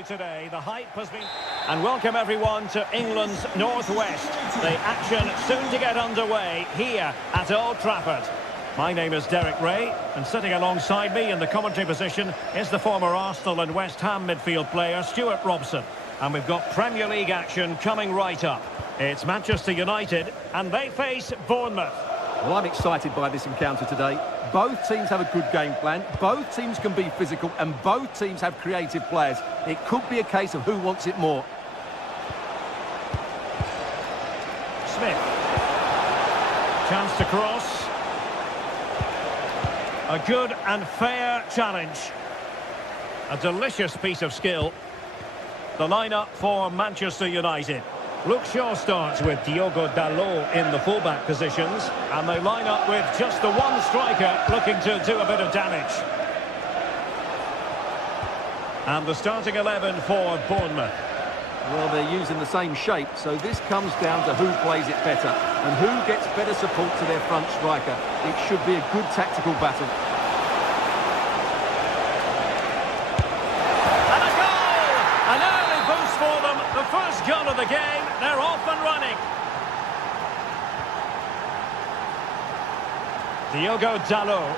you today. The hype has been... And welcome everyone to England's Northwest. The action soon to get underway here at Old Trafford. My name is Derek Ray, and sitting alongside me in the commentary position is the former Arsenal and West Ham midfield player Stuart Robson. And we've got Premier League action coming right up. It's Manchester United, and they face Bournemouth. Well, I'm excited by this encounter today. Both teams have a good game plan, both teams can be physical, and both teams have creative players. It could be a case of who wants it more. Smith. Chance to cross. A good and fair challenge. A delicious piece of skill. The lineup for Manchester United. Luke Shaw starts with Diogo Dalot in the fullback positions, and they line up with just the one striker looking to do a bit of damage. And the starting 11 for Bournemouth. Well, they're using the same shape, so this comes down to who plays it better and who gets better support to their front striker. It should be a good tactical battle. And a goal! An early boost for them. The first goal of the game. They're off and running. Diogo Dalot.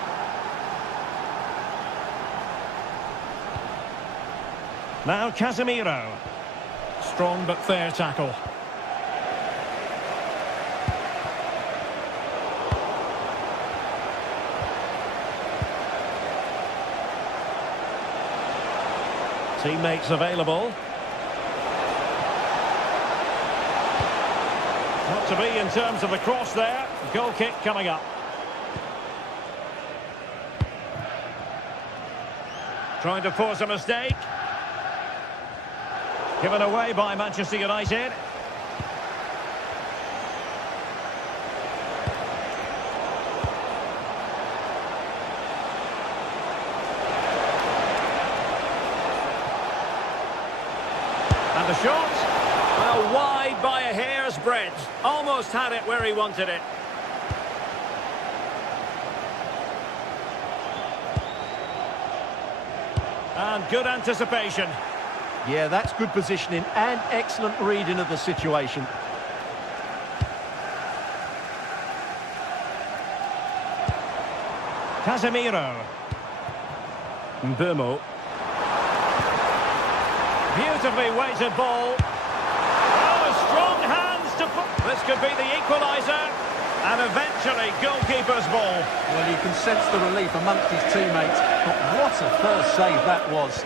Now Casemiro. Strong but fair tackle. Teammates available. Not to be in terms of the cross there. Goal kick coming up. Trying to force a mistake. Given away by Manchester United. And the shot. Well, wide by a hair's breadth. Almost had it where he wanted it. And good anticipation. Yeah, that's good positioning and excellent reading of the situation. Casemiro. Mbeumo. Beautifully weighted ball. Oh, strong hands to put. This could be the equaliser. And eventually, goalkeeper's ball. Well, you can sense the relief amongst his teammates. But what a first save that was.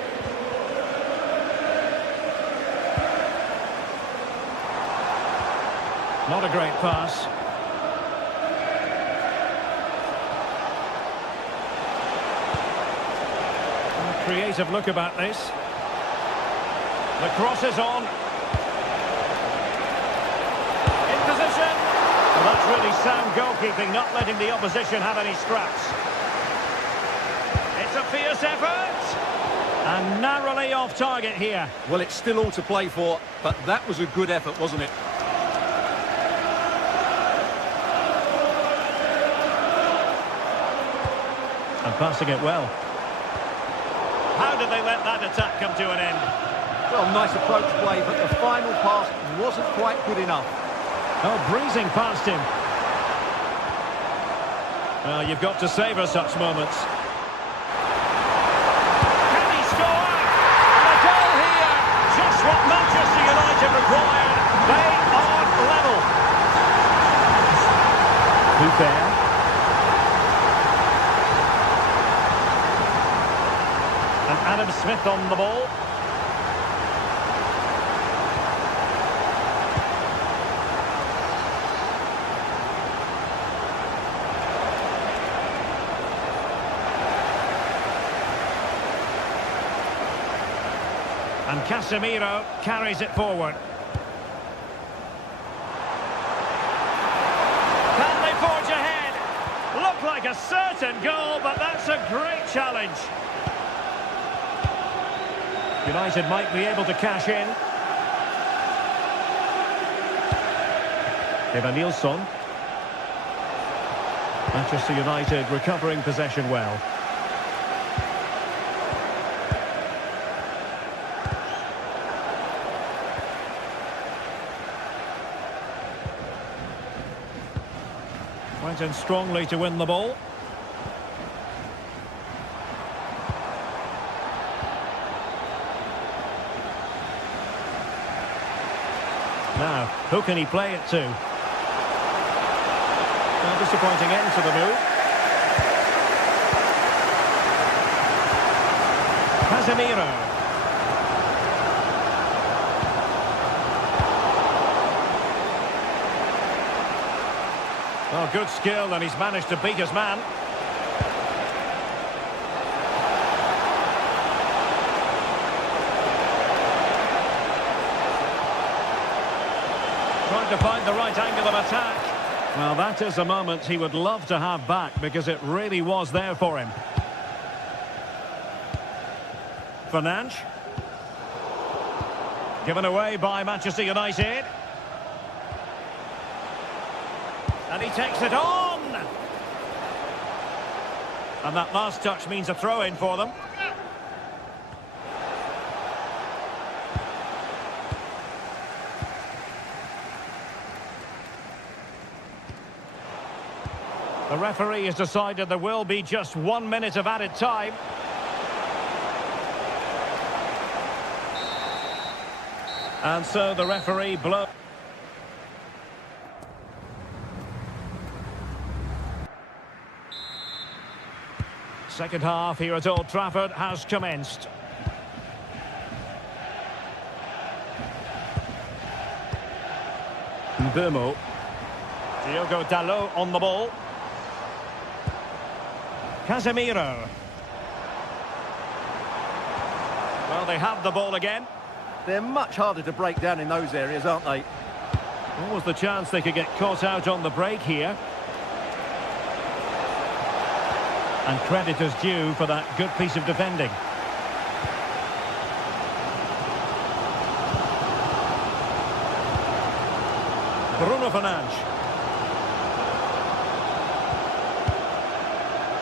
Not a great pass. A creative look about this. The cross is on. In position. Well, that's really sound goalkeeping, not letting the opposition have any scraps. It's a fierce effort. And narrowly off target here. Well, it's still all to play for, but that was a good effort, wasn't it? And passing it well. How did they let that attack come to an end? Well, nice approach play, but the final pass wasn't quite good enough. Oh, breezing past him. Well, you've got to savour such moments. Can he score? And a goal here. Just what Manchester United required. They are level. Too fair. And Adam Smith on the ball. And Casemiro carries it forward. Can they forge ahead? Looked like a certain goal, but that's a great challenge. United might be able to cash in. Evanilson. Manchester United recovering possession well. Went in strongly to win the ball. Now, who can he play it to? A disappointing end to the move. Casemiro. Oh, good skill, and he's managed to beat his man. Trying to find the right angle of attack. Well, that is a moment he would love to have back, because it really was there for him. Fernandes. Given away by Manchester United. And he takes it on! And that last touch means a throw-in for them. The referee has decided there will be just 1 minute of added time. And so the referee blows. Second half here at Old Trafford has commenced. Mbeumo. Diogo Dalot on the ball. Casemiro. Well, they have the ball again. They're much harder to break down in those areas, aren't they? What was the chance they could get caught out on the break here? And credit is due for that good piece of defending. Bruno Fernandes.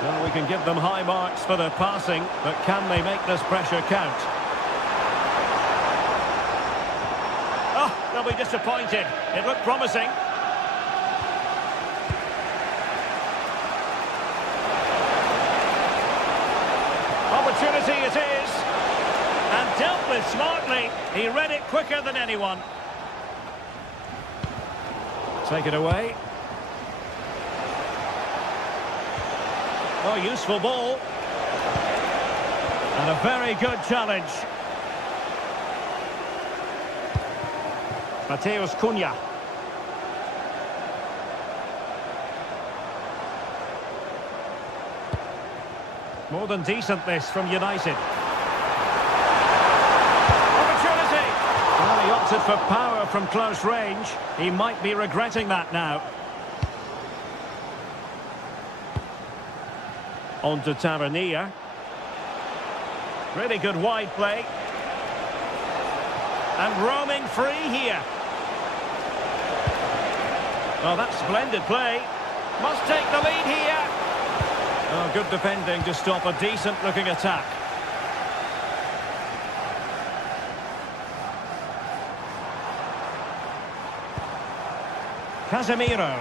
Well, we can give them high marks for their passing, but can they make this pressure count? Oh, they'll be disappointed. It looked promising. Opportunity it is, and dealt with smartly. He read it quicker than anyone. Take it away. Oh, useful ball. And a very good challenge. Mateus Cunha. More than decent this from United. Opportunity! Well, he opted for power from close range. He might be regretting that now. On to Tavernier. Really good wide play. And roaming free here. Oh, that's splendid play. Must take the lead here. Oh, good defending to stop a decent-looking attack. Casemiro.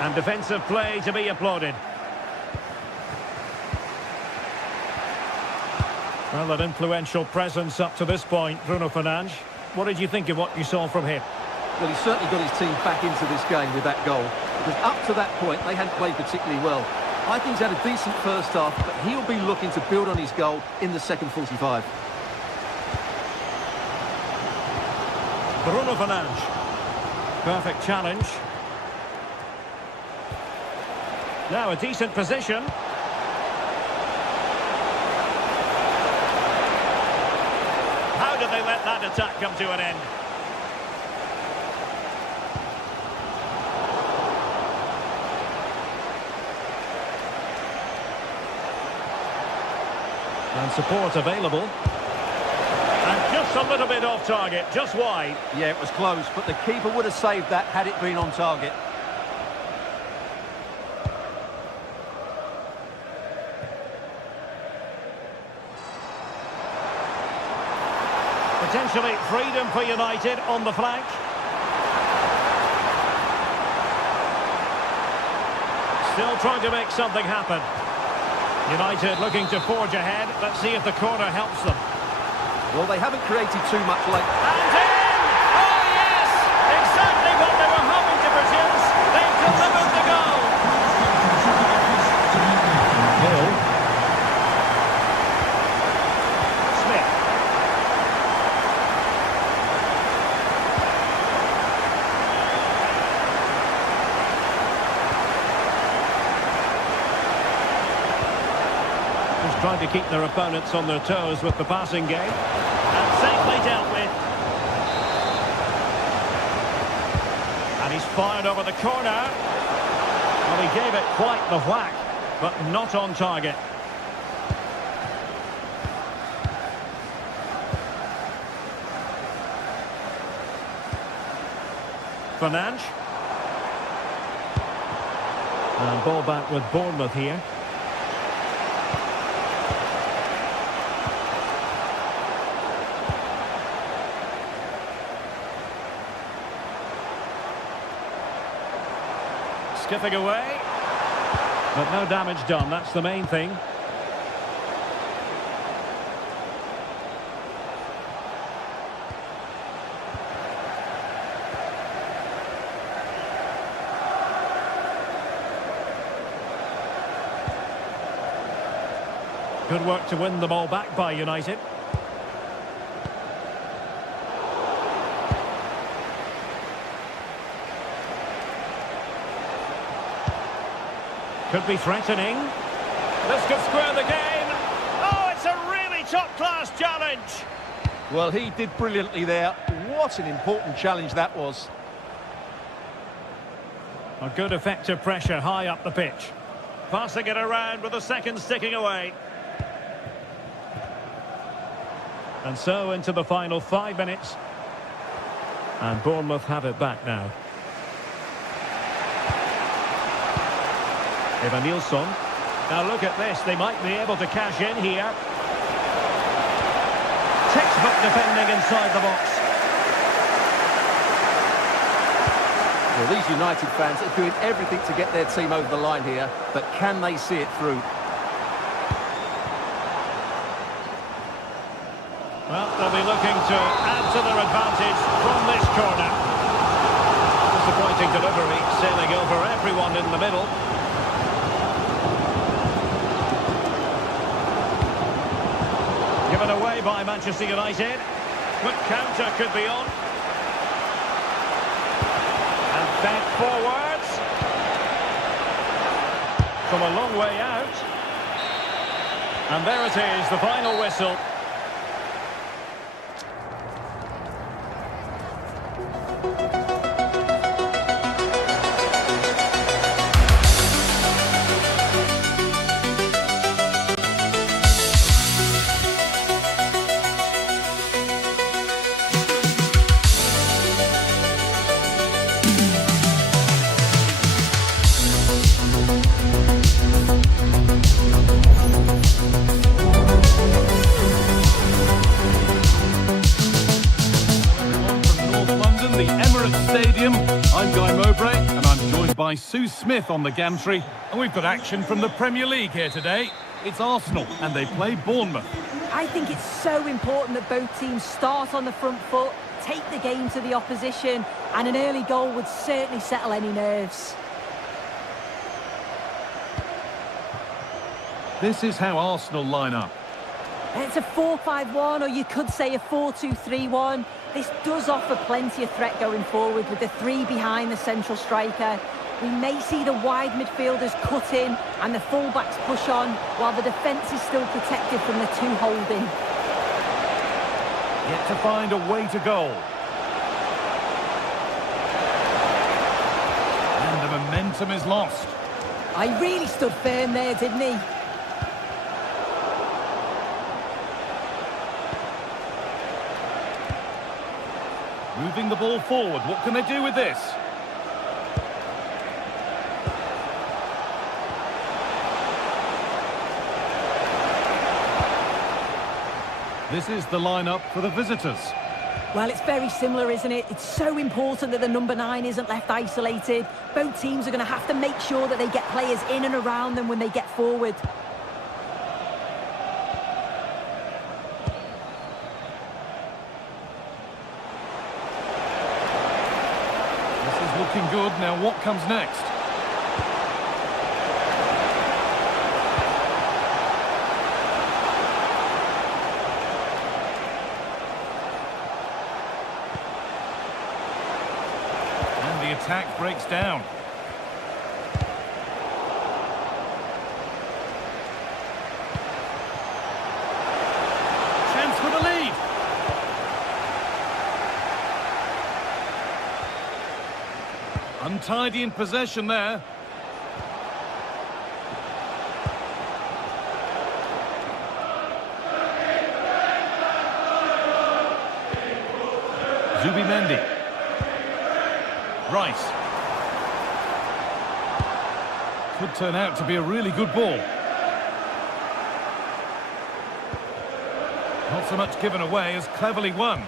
And defensive play to be applauded. Well, an influential presence up to this point, Bruno Fernandes. What did you think of what you saw from him? Well, he certainly got his team back into this game with that goal. Because up to that point, they hadn't played particularly well. I think he's had a decent first half, but he'll be looking to build on his goal in the second 45. Bruno Fernandes. Perfect challenge. Now a decent position. How did they let that attack come to an end? And support available. And just a little bit off target, just wide. Yeah, it was close, but the keeper would have saved that had it been on target. The Potentially freedom for United on the flank. Still trying to make something happen. United looking to forge ahead. Let's see if the corner helps them. Well, they haven't created too much late. And in! Oh, yes! Exactly what they were hoping to produce. They've delivered the goal. Hill. Smith. Just trying to keep their opponents on their toes with the passing game. And safely dealt with. And he's fired over the corner. Well, he gave it quite the whack, but not on target. Fernandes. And ball back with Bournemouth here. Skipping away. But no damage done, that's the main thing. Good work to win the ball back by United. Could be threatening. This could square the game. Oh, it's a really top-class challenge. Well, he did brilliantly there. What an important challenge that was. A good effective pressure high up the pitch. Passing it around with a second sticking away. And so into the final 5 minutes. And Bournemouth have it back now. Evanilson. Now look at this, they might be able to cash in here. Textbook defending inside the box. Well, these United fans are doing everything to get their team over the line here, but can they see it through? Well, they'll be looking to add to their advantage from this corner. Disappointing delivery, sailing over everyone in the middle. Given away by Manchester United. Quick counter could be on. And bent forwards. From a long way out. And there it is, the final whistle. By Sue Smith on the gantry, and we've got action from the Premier League here today. It's Arsenal and they play Bournemouth. I think it's so important that both teams start on the front foot, take the game to the opposition, and an early goal would certainly settle any nerves. This is how Arsenal line up. It's a 4-5-1, or you could say a 4-2-3-1. This does offer plenty of threat going forward with the three behind the central striker. We may see the wide midfielders cut in and the full-backs push on, while the defence is still protected from the two holding. Yet to find a way to goal. And the momentum is lost. I really stood firm there, didn't he? Moving the ball forward, what can they do with this? This is the lineup for the visitors. Well, it's very similar, isn't it? It's so important that the number 9 isn't left isolated. Both teams are going to have to make sure that they get players in and around them when they get forward. This is looking good. Now what comes next? The attack breaks down. Chance for the lead. Untidy in possession there. Zubimendi. Rice. Could turn out to be a really good ball. Not so much given away as cleverly won.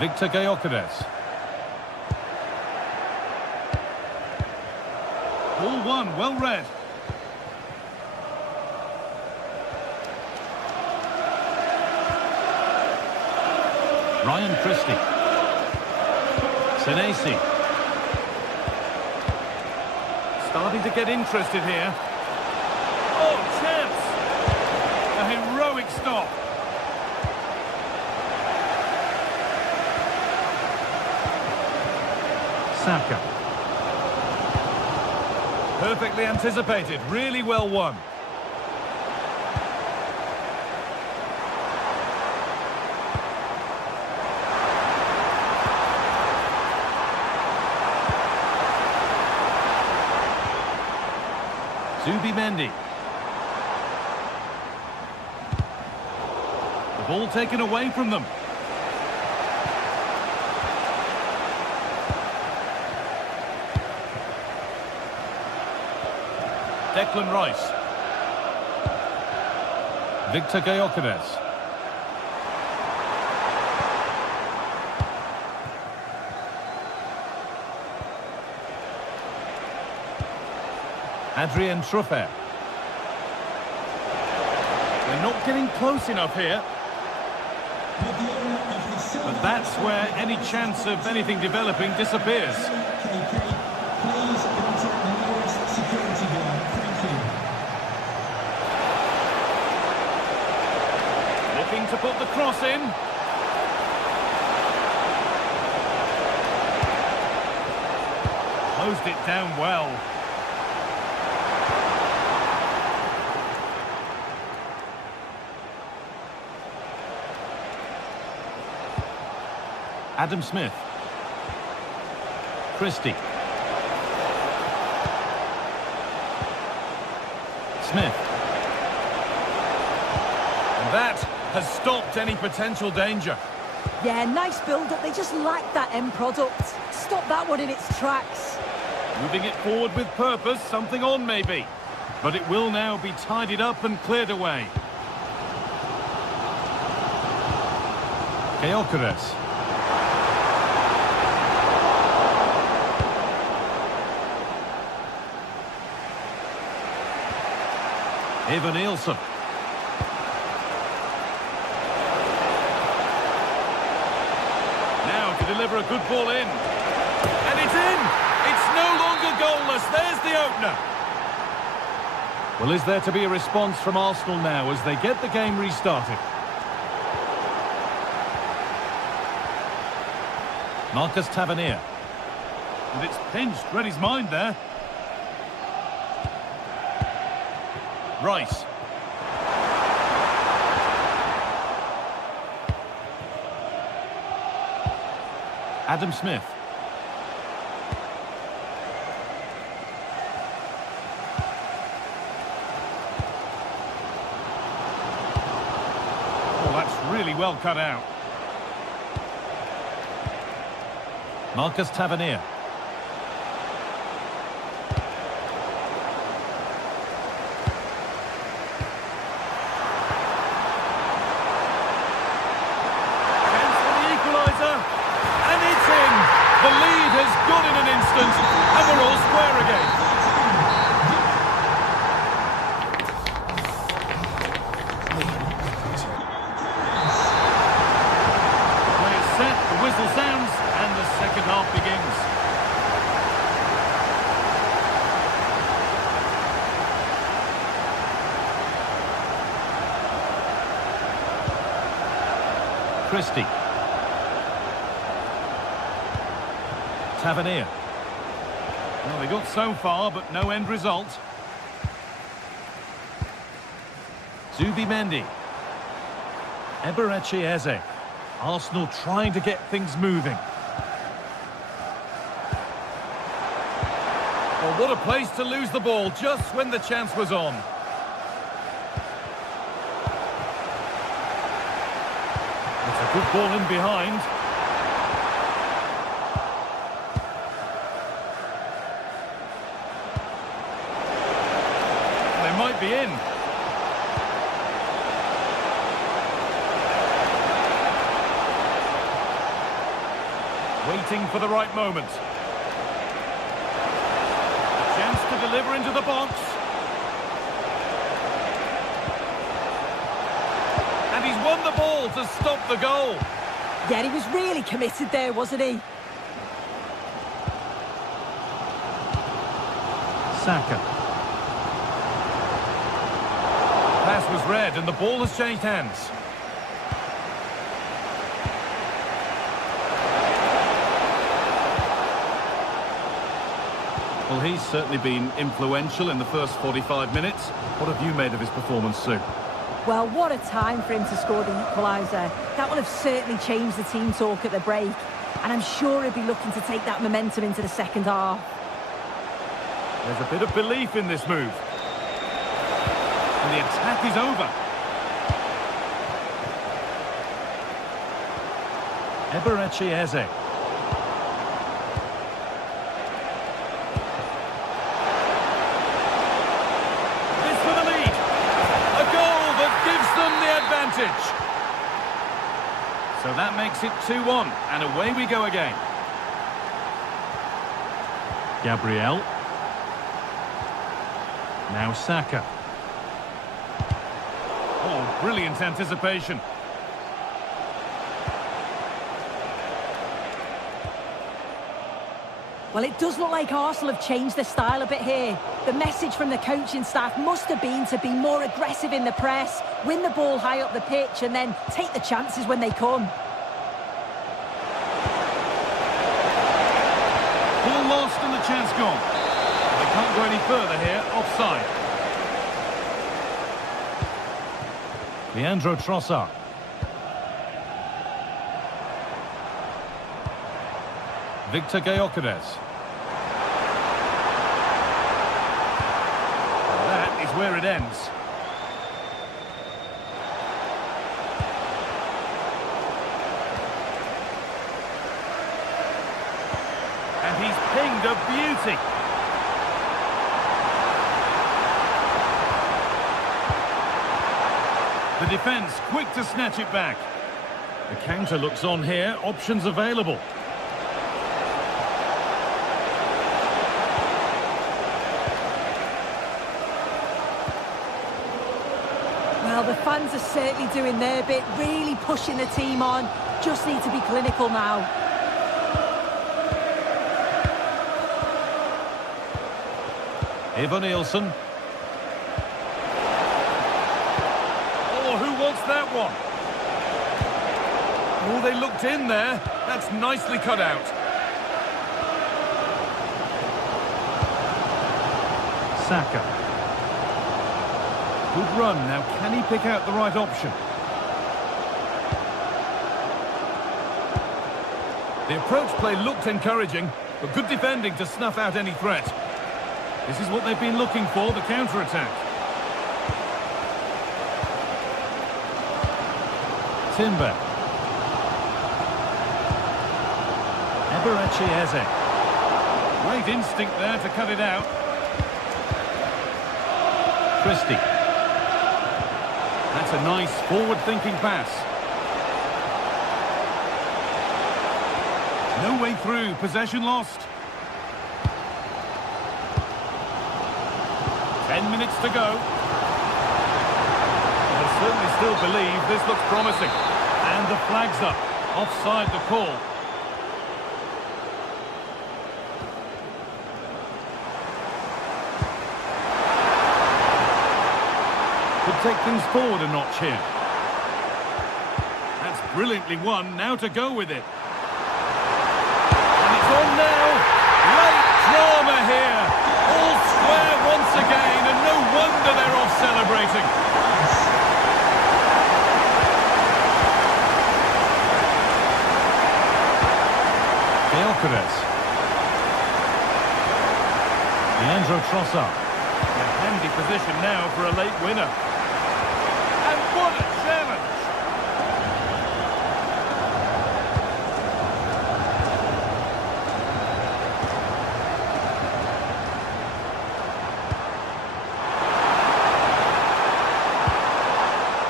Victor Gyökeres. Ball won, well read. Ryan Christie. Senesi. Starting to get interested here. Oh, chance! A heroic stop. Saka. Perfectly anticipated, really well won. Zubimendi. The ball taken away from them. Declan Rice. Victor Gyökeres. Adrien Truffert. They're not getting close enough here. But that's where any chance of anything developing disappears. Looking to put the cross in. Closed it down well. Adam Smith. Christie. Smith. And that has stopped any potential danger. Yeah, nice build-up. They just lack that end product. Stop that one in its tracks. Moving it forward with purpose, something on maybe. But it will now be tidied up and cleared away. Gyökeres. Eva Nielsen. Now to deliver a good ball in. And it's in! It's no longer goalless. There's the opener. Well, is there to be a response from Arsenal now as they get the game restarted? Marcus Tavernier. And it's pinched. Read his mind there. Rice. Adam Smith. Oh, that's really well cut out. Marcus Tavernier. Play is set, the whistle sounds, and the second half begins. Christie. Tavernier. Well, they got so far, but no end result. Zubimendi. Eberechi Eze. Arsenal trying to get things moving. Well, what a place to lose the ball just when the chance was on. It's a good ball in behind. They might be in. Waiting for the right moment. A chance to deliver into the box. And he's won the ball to stop the goal. Yeah, he was really committed there, wasn't he? Saka. Pass was read and the ball has changed hands. Well, he's certainly been influential in the first 45 minutes. What have you made of his performance, Sue? Well, what a time for him to score the equaliser. That will have certainly changed the team talk at the break. And I'm sure he'll be looking to take that momentum into the second half. There's a bit of belief in this move. And the attack is over. Eberechi Eze. This for the lead. A goal that gives them the advantage. So that makes it 2-1, and away we go again. Gabriel. Now Saka. Oh, brilliant anticipation. Well, it does look like Arsenal have changed their style a bit here. The message from the coaching staff must have been to be more aggressive in the press, win the ball high up the pitch, and then take the chances when they come. Ball lost and the chance gone. They can't go any further here, offside. Leandro Trossard. Victor Gyökeres. That is where it ends. And he's pinged a beauty. The defence quick to snatch it back. The counter looks on here, options available. Well, the fans are certainly doing their bit, really pushing the team on. Just need to be clinical now. Eva Nielsen. Oh, who wants that one? Oh, they looked in there. That's nicely cut out. Saka. Good run. Now, can he pick out the right option? The approach play looked encouraging, but good defending to snuff out any threat. This is what they've been looking for, the counter-attack. Timber. Eberechi Eze. Great instinct there to cut it out. Christie. That's a nice forward-thinking pass. No way through, possession lost. 10 minutes to go. The certainly still believe this looks promising. And the flag's up. Offside the call. Could take things forward a notch here. That's brilliantly won. Now to go with it. And it's on now. Late drama here. All square once again, and no wonder they're off celebrating. Gyökeres. Leandro Trossard. A handy position now for a late winner. And what a challenge!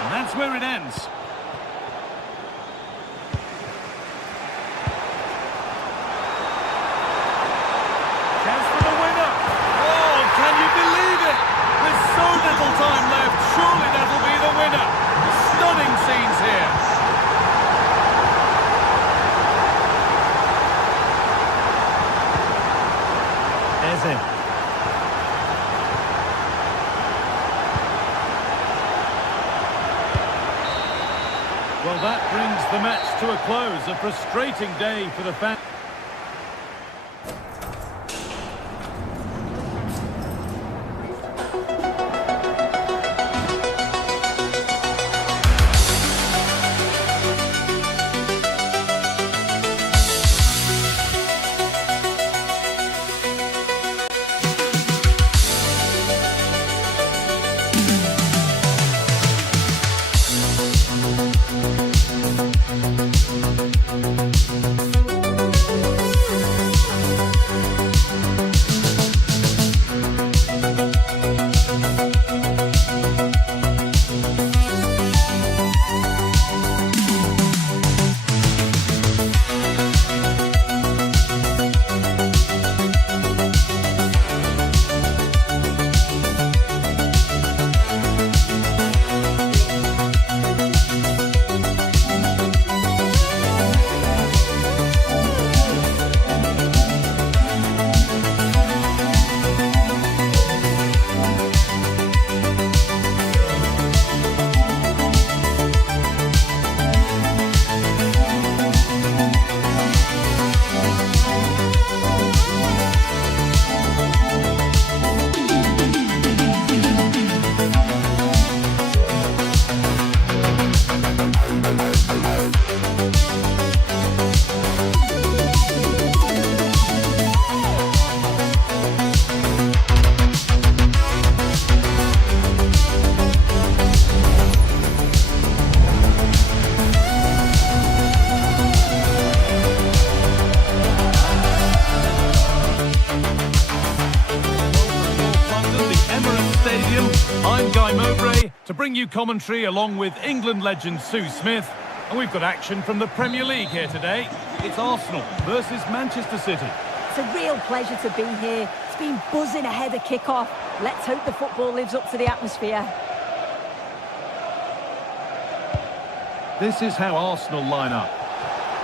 And that's where it ends. Chance for the winner. Oh, can you believe it? There's so little time left. Surely that'll be the winner. Stunning scenes here. Eze. Well, that brings the match to a close. A frustrating day for the fans. To bring you commentary along with England legend Sue Smith. And we've got action from the Premier League here today. It's Arsenal versus Manchester City. It's a real pleasure to be here. It's been buzzing ahead of kick-off. Let's hope the football lives up to the atmosphere. This is how Arsenal line up.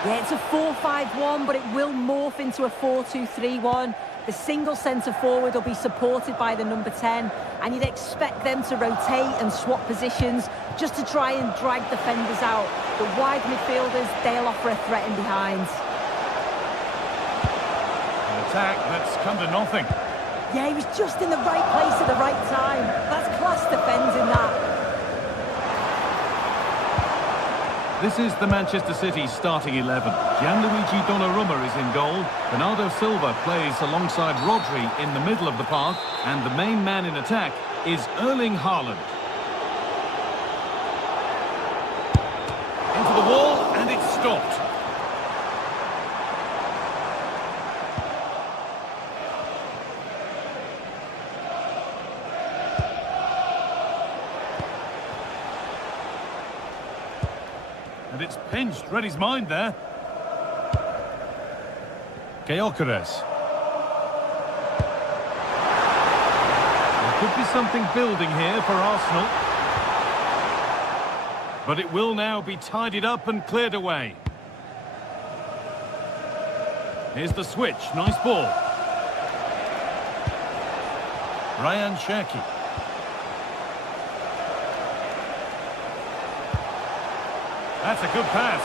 Yeah, it's a 4-5-1, but it will morph into a 4-2-3-1. The single centre-forward will be supported by the number 10, and you'd expect them to rotate and swap positions just to try and drag defenders out. The wide midfielders, they'll offer a threat in behind. An attack that's come to nothing. Yeah, he was just in the right place at the right time. That's class defending that. This is the Manchester City starting 11. Gianluigi Donnarumma is in goal. Bernardo Silva plays alongside Rodri in the middle of the park. And the main man in attack is Erling Haaland. Into the wall, and it's stopped. And it's pinched, read his mind there. Gyökeres. There could be something building here for Arsenal. But it will now be tidied up and cleared away. Here's the switch. Nice ball. Ryan Cherki. That's a good pass.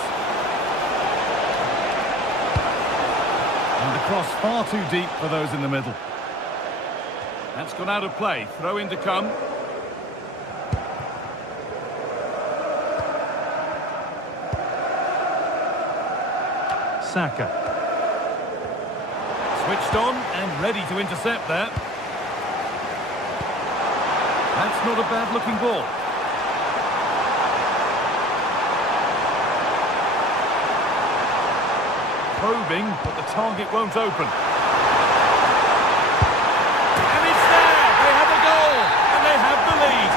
And the cross far too deep for those in the middle. That's gone out of play. Throw in to come. Saka. Switched on and ready to intercept that. That's not a bad-looking ball. Probing, but the target won't open. And it's there! They have a goal! And they have the lead!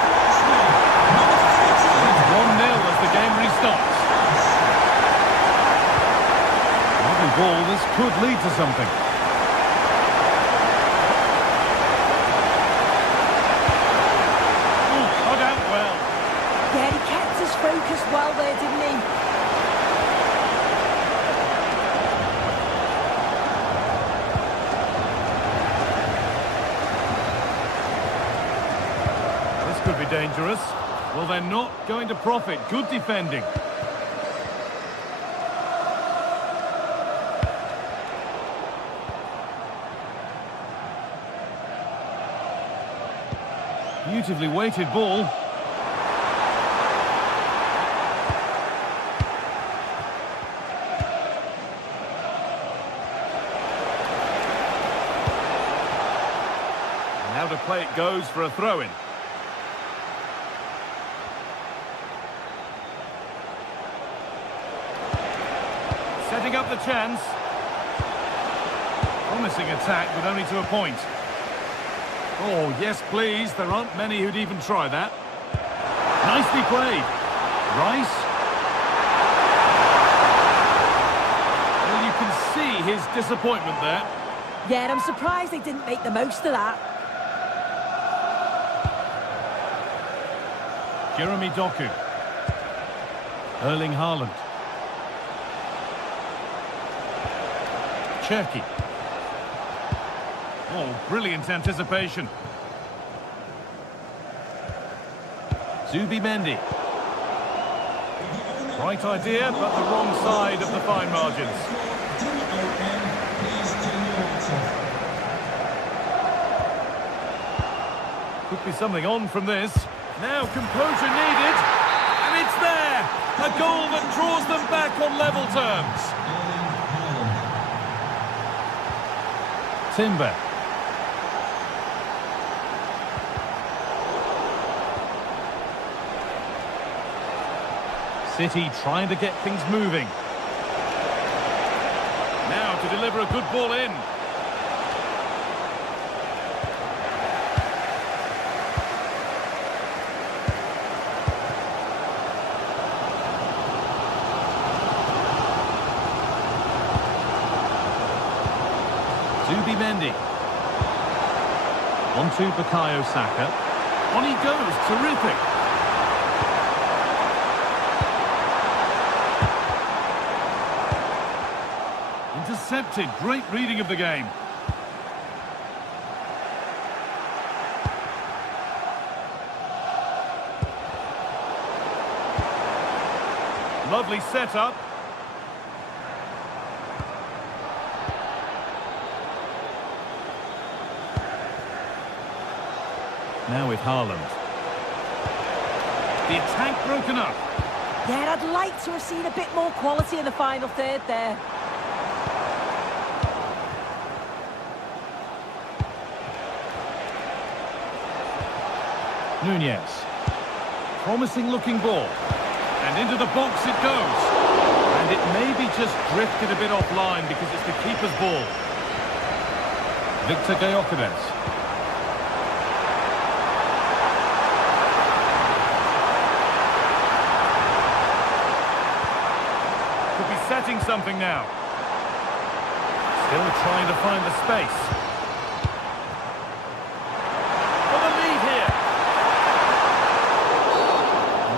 It's 1-0 as the game restarts. Lovely ball, this could lead to something. Oh, cut out well. Yeah, he kept his focus well there, didn't he? Could be dangerous. Well, they're not going to profit. Good defending. Beautifully weighted ball. And how to play it goes for a throw-in. Setting up the chance. Promising attack, but only to a point. Oh, yes, please. There aren't many who'd even try that. Nicely played. Rice. Well, you can see his disappointment there. Yeah, I'm surprised they didn't make the most of that. Jeremy Doku. Erling Haaland. Cherki. Oh, brilliant anticipation. Zubimendi. Right idea, but the wrong side of the fine margins. Could be something on from this. Now composure needed. And it's there! A goal that draws them back on level terms. Timber. City trying to get things moving. Now to deliver a good ball in. Zubimendi. On to Bukayo Saka. On he goes, terrific. Intercepted, great reading of the game. Lovely setup. Now with Haaland. The attack broken up. Yeah, I'd like to have seen a bit more quality in the final third there. Nunez. Promising looking ball. And into the box it goes. And it maybe just drifted a bit offline because it's the keeper's ball. Victor Gyökeres. Could be setting something now. Still trying to find the space. For the lead here.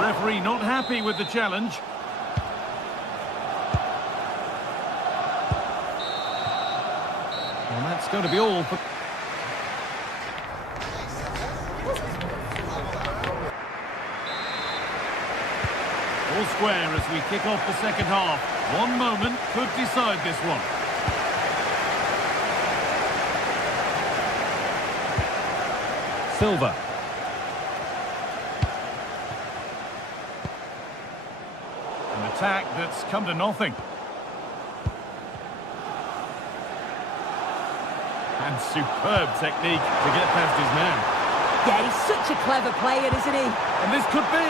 Referee not happy with the challenge. And that's going to be all for... All square as we kick off the second half. One moment could decide this one. Silva. An attack that's come to nothing. And superb technique to get past his man. Yeah, he's such a clever player, isn't he? And this could be.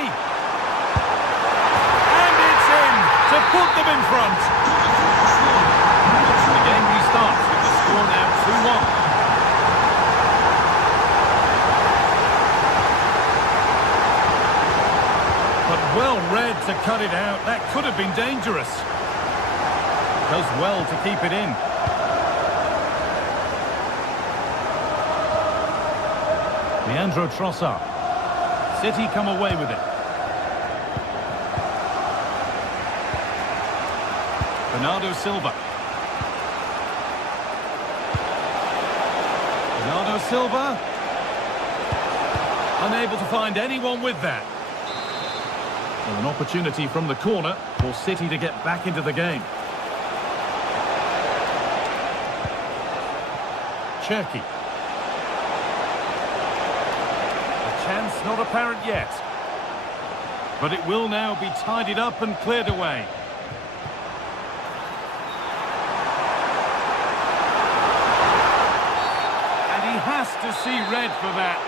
And it's in to put them in front. The game restarts with the score now 2-1. But well read to cut it out. That could have been dangerous. Does well to keep it in. Leandro Trossard. City come away with it. Bernardo Silva. Bernardo Silva. Unable to find anyone with that. Well, an opportunity from the corner for City to get back into the game. Cherki. Chance not apparent yet, but it will now be tidied up and cleared away. And he has to see red for that.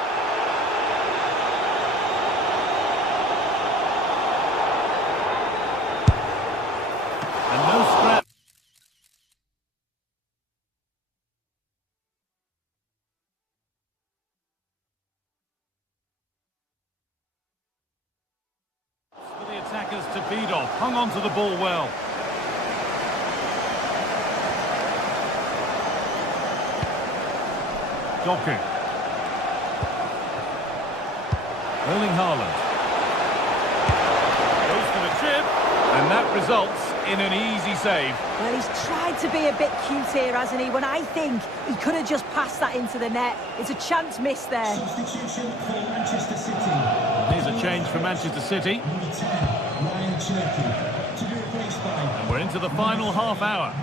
And no scrap. Attackers to beat off, hung on to the ball well. Doku. Erling Haaland. Goes for the chip, and that results in an easy save. Well, he's tried to be a bit cute here, hasn't he? When I think he could have just passed that into the net. It's a chance missed there. Substitution for Manchester City. Here's a change for Manchester City. Number 10. To be replaced by, and we're into the final half hour.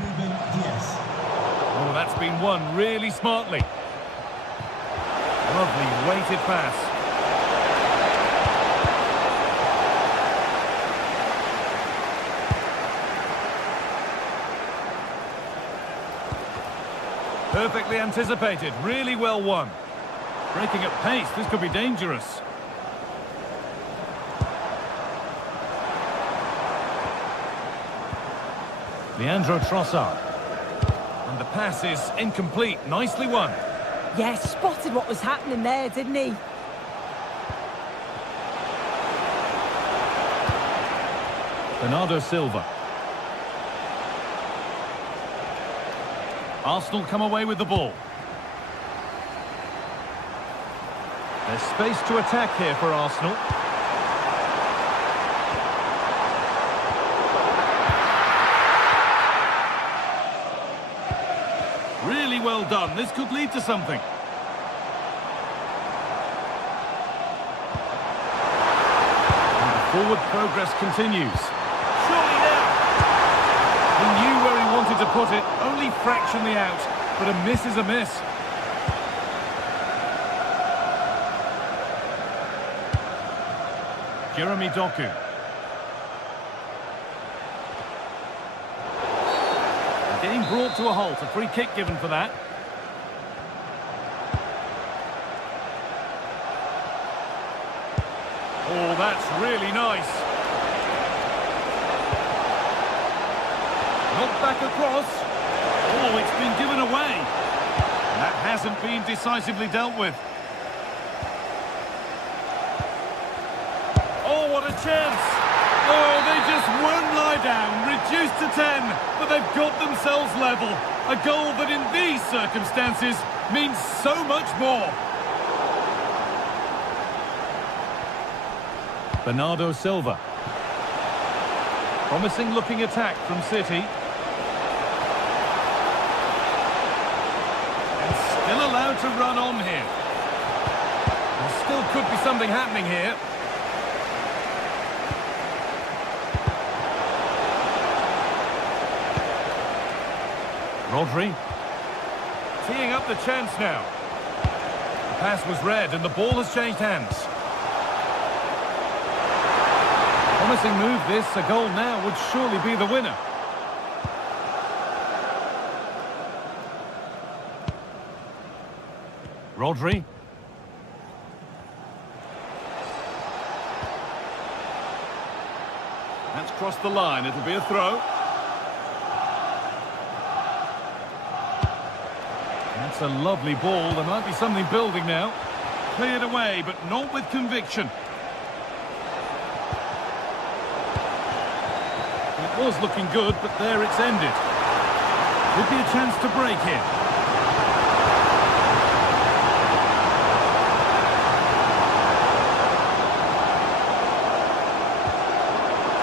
Oh, that's been won really smartly. Lovely weighted pass. Perfectly anticipated, really well won. Breaking at pace, this could be dangerous. Leandro Trossard. And the pass is incomplete. Nicely won. Yeah, spotted what was happening there, didn't he? Bernardo Silva. Arsenal come away with the ball. There's space to attack here for Arsenal. Really well done. This could lead to something. And the forward progress continues. Surely now. He knew where he wanted to put it, only fractionally out, but a miss is a miss. Jeremy Doku. Getting brought to a halt, a free kick given for that. Oh, that's really nice. Knocked back across. Oh, it's been given away. That hasn't been decisively dealt with. Oh, what a chance. Oh, they just won't lie down, reduced to 10, but they've got themselves level. A goal that in these circumstances means so much more. Bernardo Silva. Promising looking attack from City. And still allowed to run on here. There still could be something happening here. Rodri. Teeing up the chance now. The pass was read and the ball has changed hands. Promising move this. A goal now would surely be the winner. Rodri. That's crossed the line. It'll be a throw. That's a lovely ball. There might be something building now. Cleared away, but not with conviction. It was looking good, but there it's ended. Could be a chance to break here.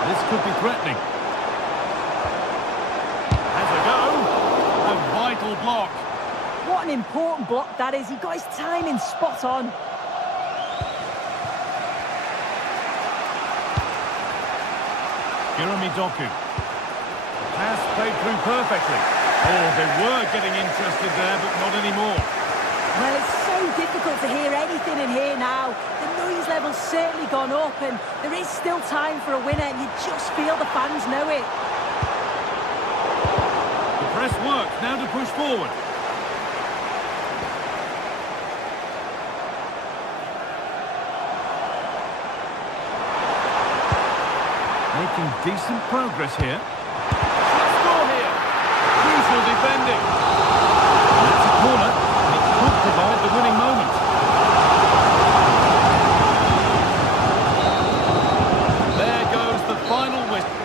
This could be threatening. Has a go. A vital block. What an important block that is. He got his timing spot on. Jeremy Doku. Pass played through perfectly. Oh, they were getting interested there, but not anymore. Well, it's so difficult to hear anything in here now. The noise level's certainly gone up, and there is still time for a winner, and you just feel the fans know it. The press worked. Now to push forward. Making decent progress here. Shot score here. Crucial defending. And that's a corner. It could provide the winning moment. There goes the final whistle.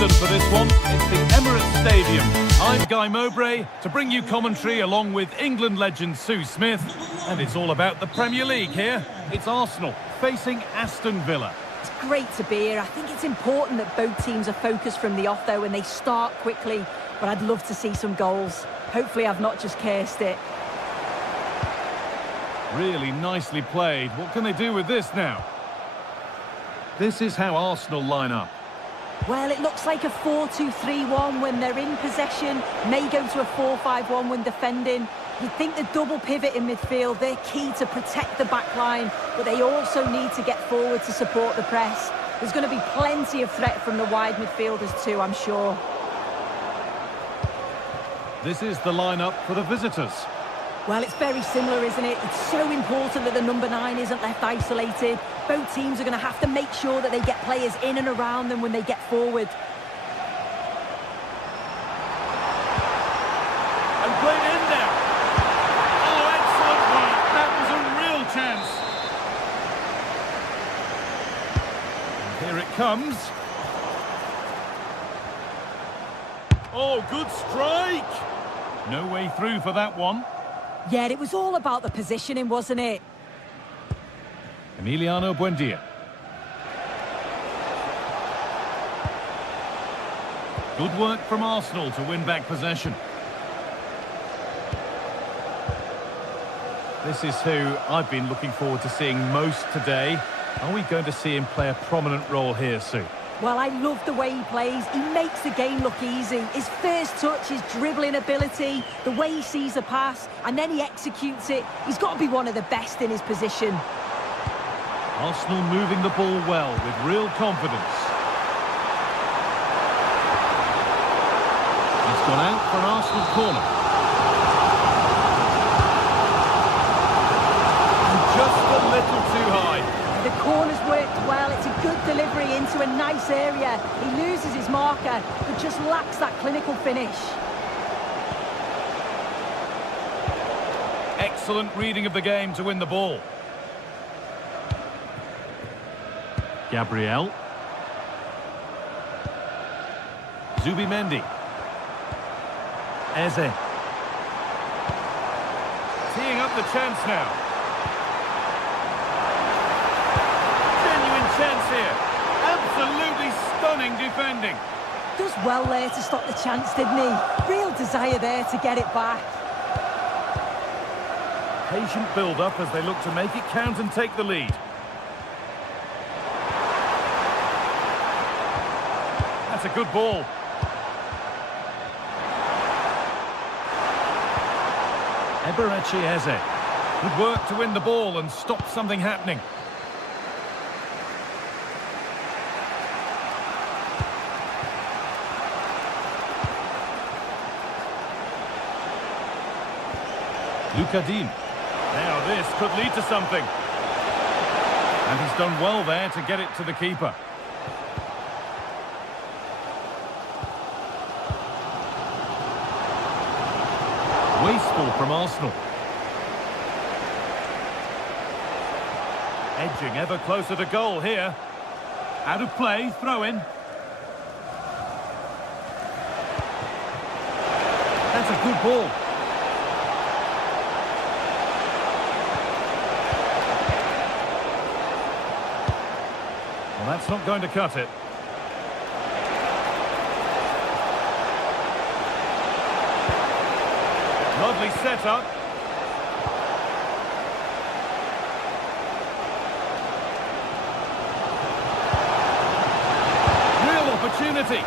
For this one, it's the Emirates Stadium. I'm Guy Mowbray to bring you commentary along with England legend Sue Smith, and it's all about the Premier League here. It's Arsenal facing Aston Villa. It's great to be here. I think it's important that both teams are focused from the off though, and they start quickly, but I'd love to see some goals. Hopefully I've not just cursed it. Really nicely played. What can they do with this now? This is how Arsenal line up. Well, it looks like a 4-2-3-1 when they're in possession, may go to a 4-5-1 when defending. You'd think the double pivot in midfield, they're key to protect the back line, but they also need to get forward to support the press. There's going to be plenty of threat from the wide midfielders too, I'm sure. This is the lineup for the visitors. Well, it's very similar, isn't it? It's so important that the number 9 isn't left isolated. Both teams are going to have to make sure that they get players in and around them when they get forward. And played in there. Oh, excellent work. That was a real chance. And here it comes. Oh, good strike. No way through for that one. Yeah, it was all about the positioning, wasn't it? Emiliano Buendia. Good work from Arsenal to win back possession. This is who I've been looking forward to seeing most today. Are we going to see him play a prominent role here, Sue? Well, I love the way he plays. He makes the game look easy. His first touch, his dribbling ability, the way he sees a pass, and then he executes it. He's got to be one of the best in his position. Arsenal moving the ball well with real confidence. It's gone out for an Arsenal corner. And just a little too high. The corner's worked well. It's a good delivery into a nice area. He loses his marker, but just lacks that clinical finish. Excellent reading of the game to win the ball. Gabriel. Zubimendi. Eze. Teeing up the chance now. Chance here. Absolutely stunning defending. Does well there to stop the chance, didn't he? Real desire there to get it back. Patient build-up as they look to make it count and take the lead. That's a good ball. Eberechi Eze. Good work to win the ball and stop something happening. Lucadine. Now this could lead to something. And he's done well there to get it to the keeper. Wasteful from Arsenal. Edging ever closer to goal here. Out of play, throw in. That's a good ball. Well, that's not going to cut it. Lovely setup. Real opportunity.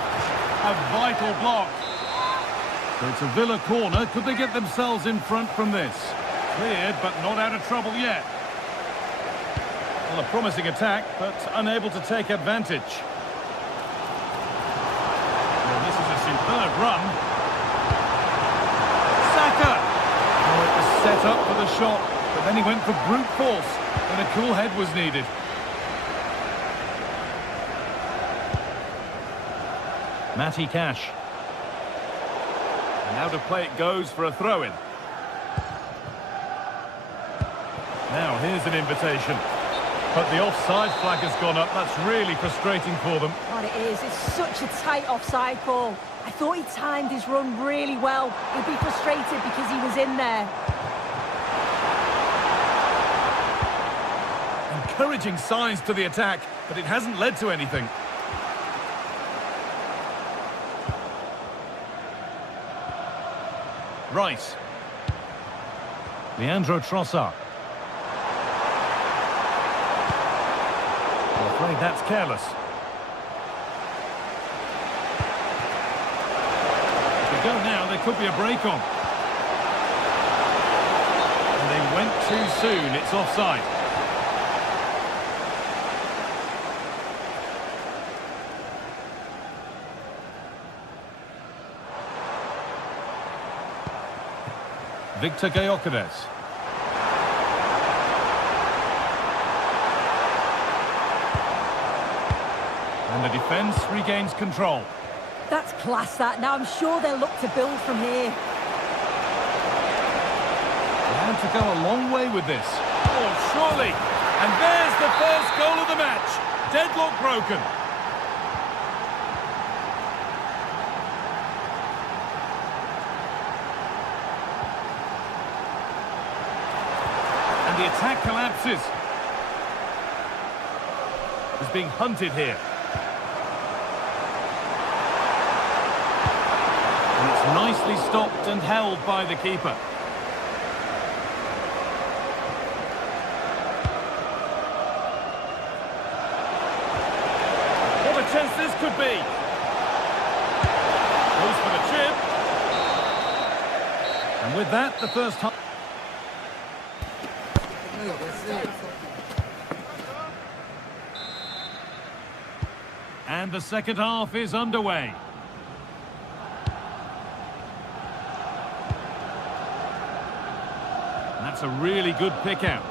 A vital block. So it's a Villa corner. Could they get themselves in front from this? Cleared, but not out of trouble yet. Well, a promising attack, but unable to take advantage. Well, this is a superb run. Saka! Oh, it was set up for the shot, but then he went for brute force, and a cool head was needed. Matty Cash. And out of play it goes for a throw-in. Now, here's an invitation. But the offside flag has gone up. That's really frustrating for them. God, it is. It's such a tight offside call. I thought he timed his run really well. He'd be frustrated because he was in there. Encouraging signs to the attack, but it hasn't led to anything. Rice. Leandro Trossard. I'm afraid that's careless. If they go now, there could be a break on. And they went too soon. It's offside. Victor Gyökeres. And the defence regains control. That's class, that. Now I'm sure they'll look to build from here. They have to go a long way with this. Oh, surely. And there's the first goal of the match. Deadlock broken. And the attack collapses. He's being hunted here. And it's nicely stopped and held by the keeper. could be. Goes for the chip. And with that, the first half. And the second half is underway. That's a really good pick out.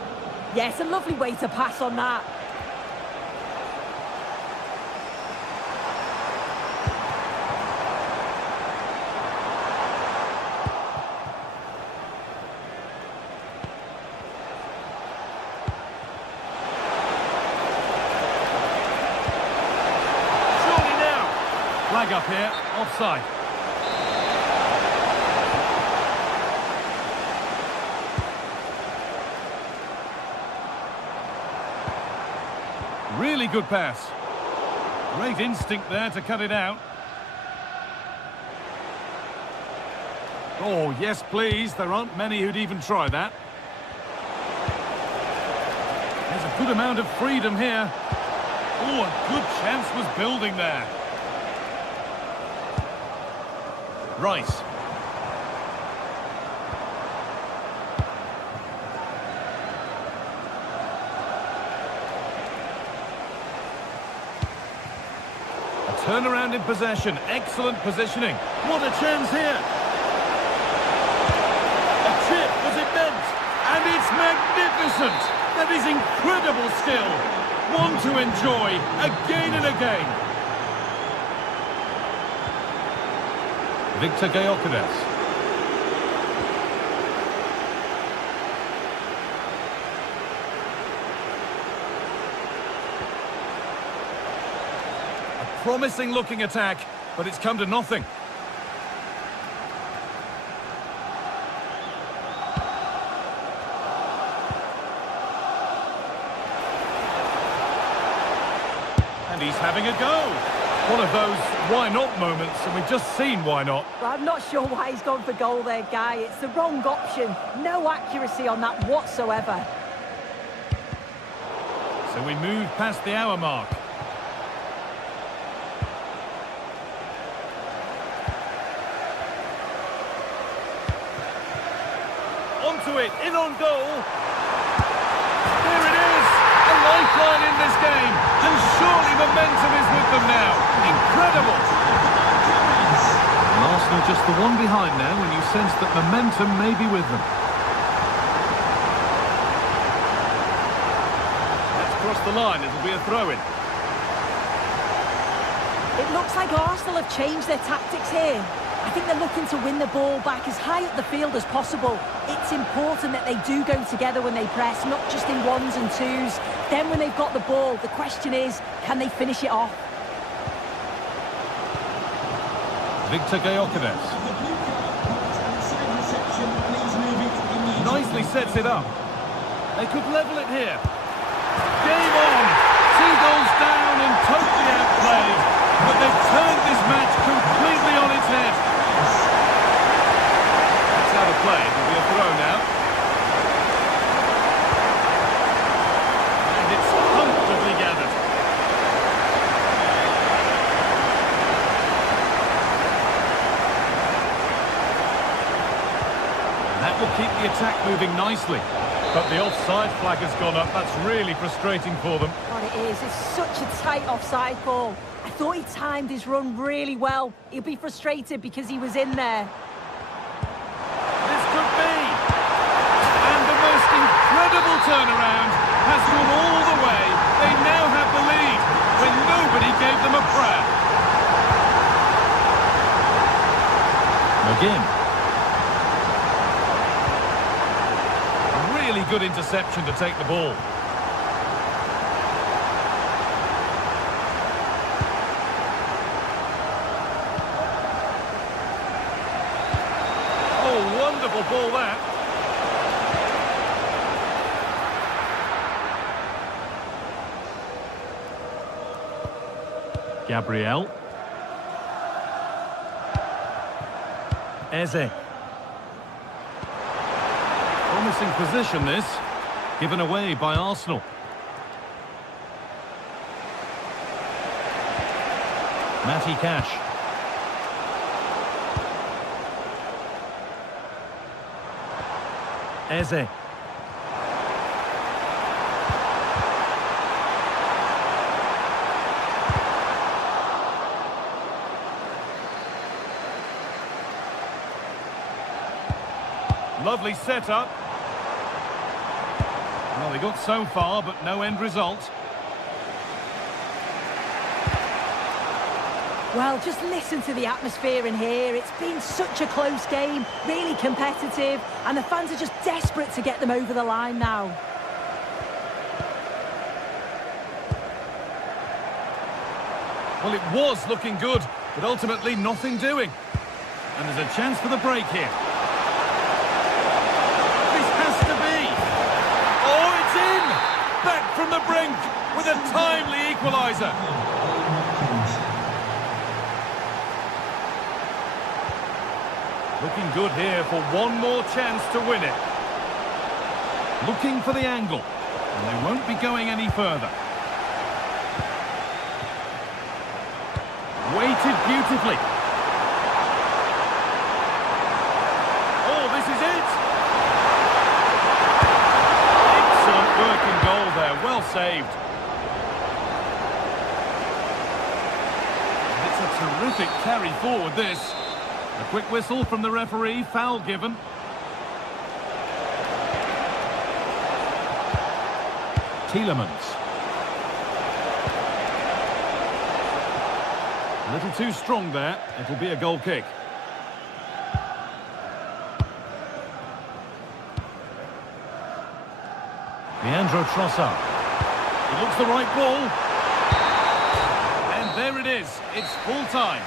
Yes, a lovely way to pass on that. Surely now. Flag up here, offside. Really good pass. Great instinct there to cut it out. Oh, yes, please. There aren't many who'd even try that. There's a good amount of freedom here. Oh, a good chance was building there. Rice. Turnaround in possession, excellent positioning. What a chance here. A chip, was it meant? And it's magnificent. That is incredible skill. One to enjoy, again and again. Victor Gyökeres. Promising looking attack, but it's come to nothing. And he's having a go. One of those why not moments, and we've just seen why not. Well, I'm not sure why he's gone for goal there, Guy. It's the wrong option. No accuracy on that whatsoever. So we move past the hour mark. Onto it, in on goal. There it is, a lifeline in this game, and surely momentum is with them now. Incredible. And Arsenal just the one behind now when you sense that momentum may be with them. Let's cross the line, it'll be a throw-in. It looks like Arsenal have changed their tactics here. I think they're looking to win the ball back as high up the field as possible. It's important that they do go together when they press, not just in ones and twos. Then when they've got the ball, the question is, can they finish it off? Victor Gyökeres. Nicely sets it up. They could level it here. Game on! 2 goals down and totally outplayed. But they've turned this match completely on its head. That's out of play. It'll be a throw now. And it's comfortably gathered. And that will keep the attack moving nicely. But the offside flag has gone up. That's really frustrating for them. God, it is. It's such a tight offside call. I thought he timed his run really well. He'll be frustrated because he was in there. This could be. And the most incredible turnaround has gone all the way. They now have the lead when nobody gave them a prayer. Again. Really good interception to take the ball. Oh, wonderful ball that. Gabriel. Eze. Promising position this, given away by Arsenal. Matty Cash. Eze. Lovely setup. Well, they got so far, but no end result. Well, just listen to the atmosphere in here. It's been such a close game, really competitive, and the fans are just desperate to get them over the line now. Well, it was looking good, but ultimately nothing doing. And there's a chance for the break here. This has to be. Oh, it's in! Back from the brink with a timely equaliser. Looking good here for one more chance to win it. Looking for the angle. And they won't be going any further. Weighted beautifully. Oh, this is it! Excellent working goal there. Well saved. It's a terrific carry forward, this. A quick whistle from the referee, foul given. Tielemans. A little too strong there. It'll be a goal kick. Leandro Trossard. It looks the right ball. And there it is. It's full time.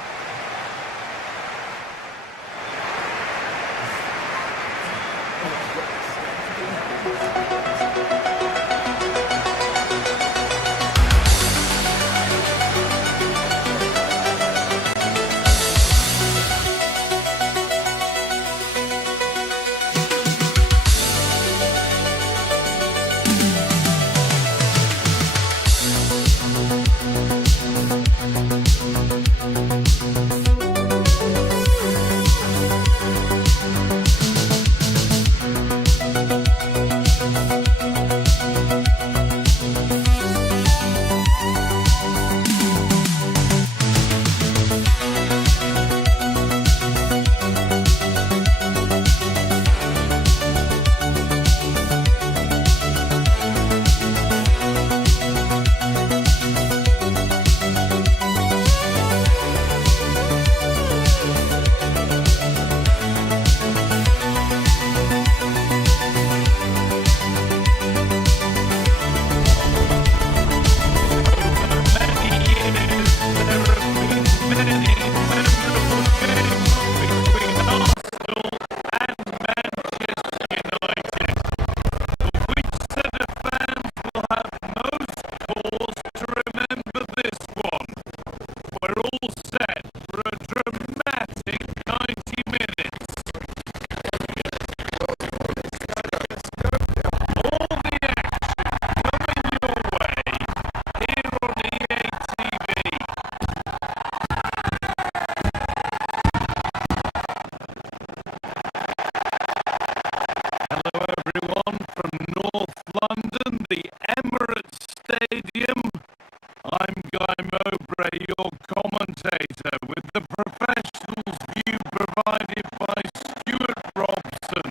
Your commentator, with the professionals' view provided by Stuart Robson.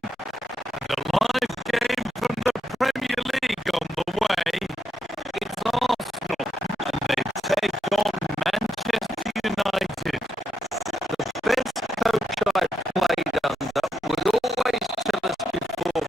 And a live game from the Premier League on the way. It's Arsenal, and they take on Manchester United. The best coach I've played under would always tell us before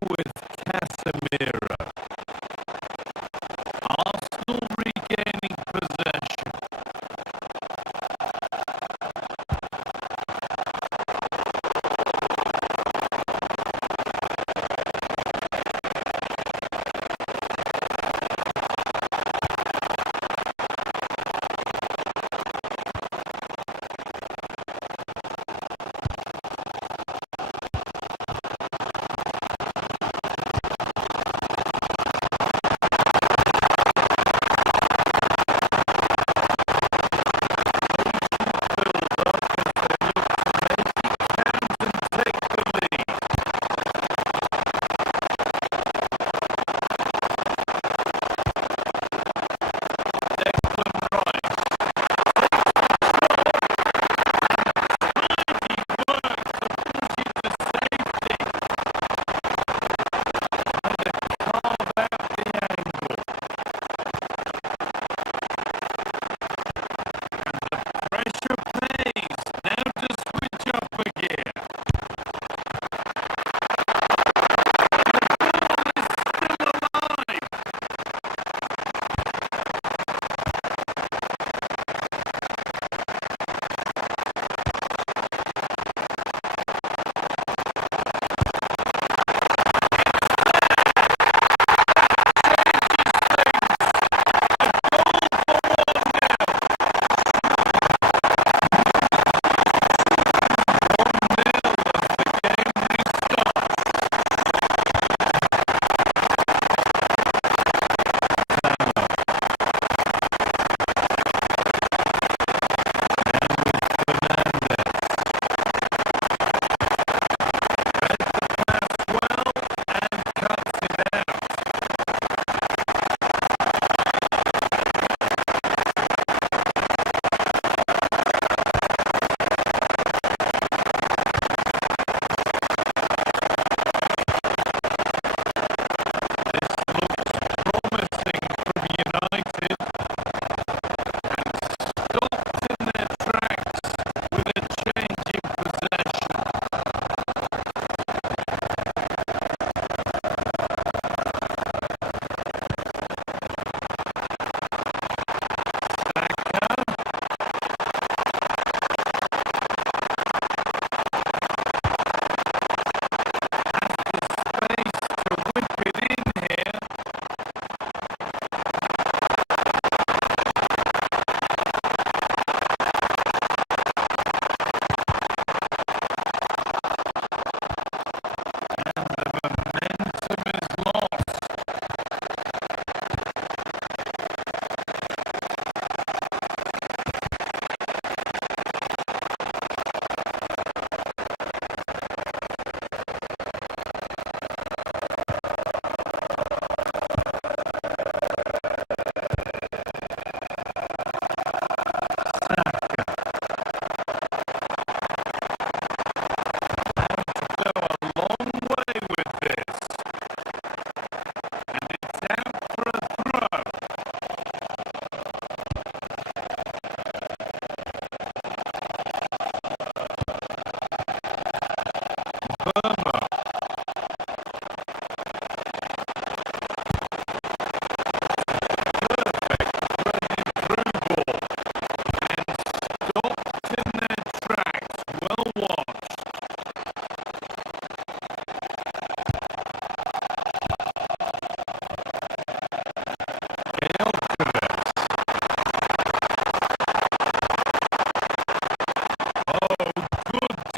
with Casemiro. Arsenal regaining possession.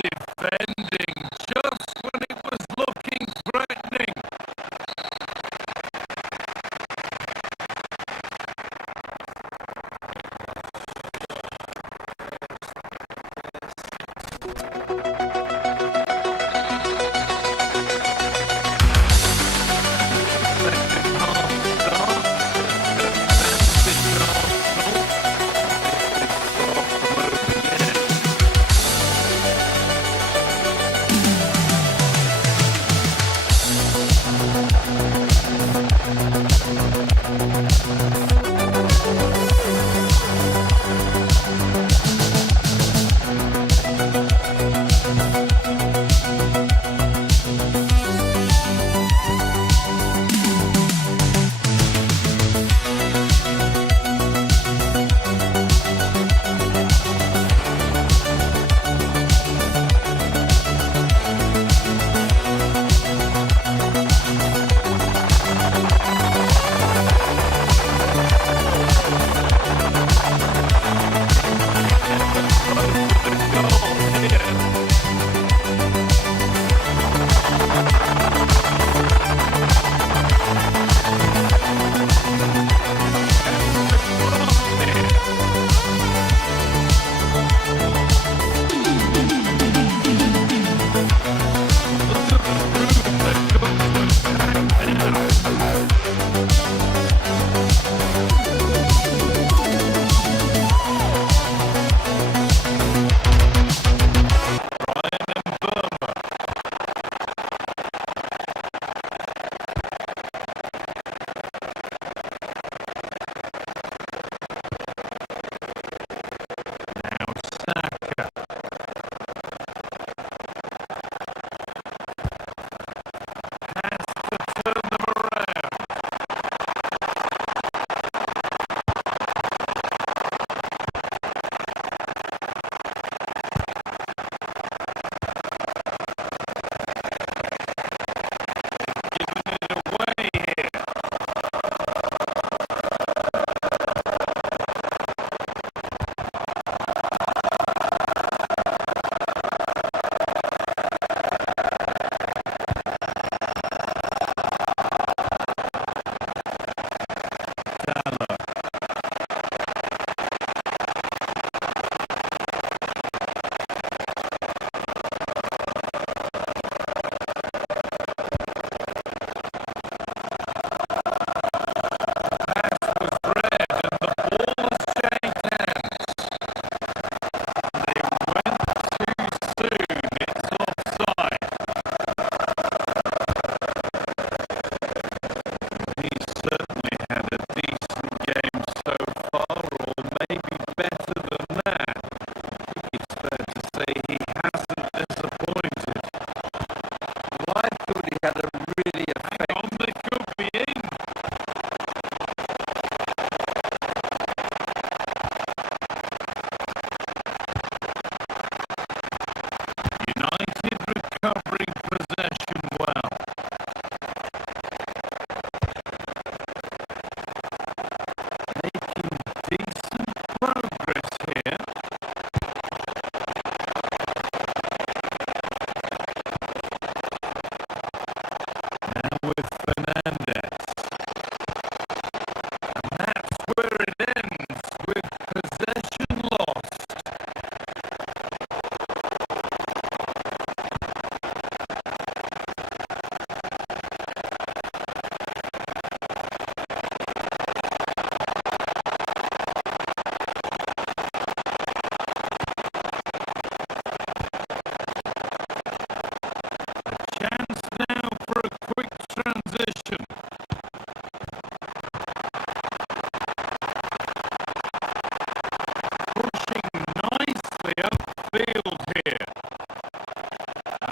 Defending just when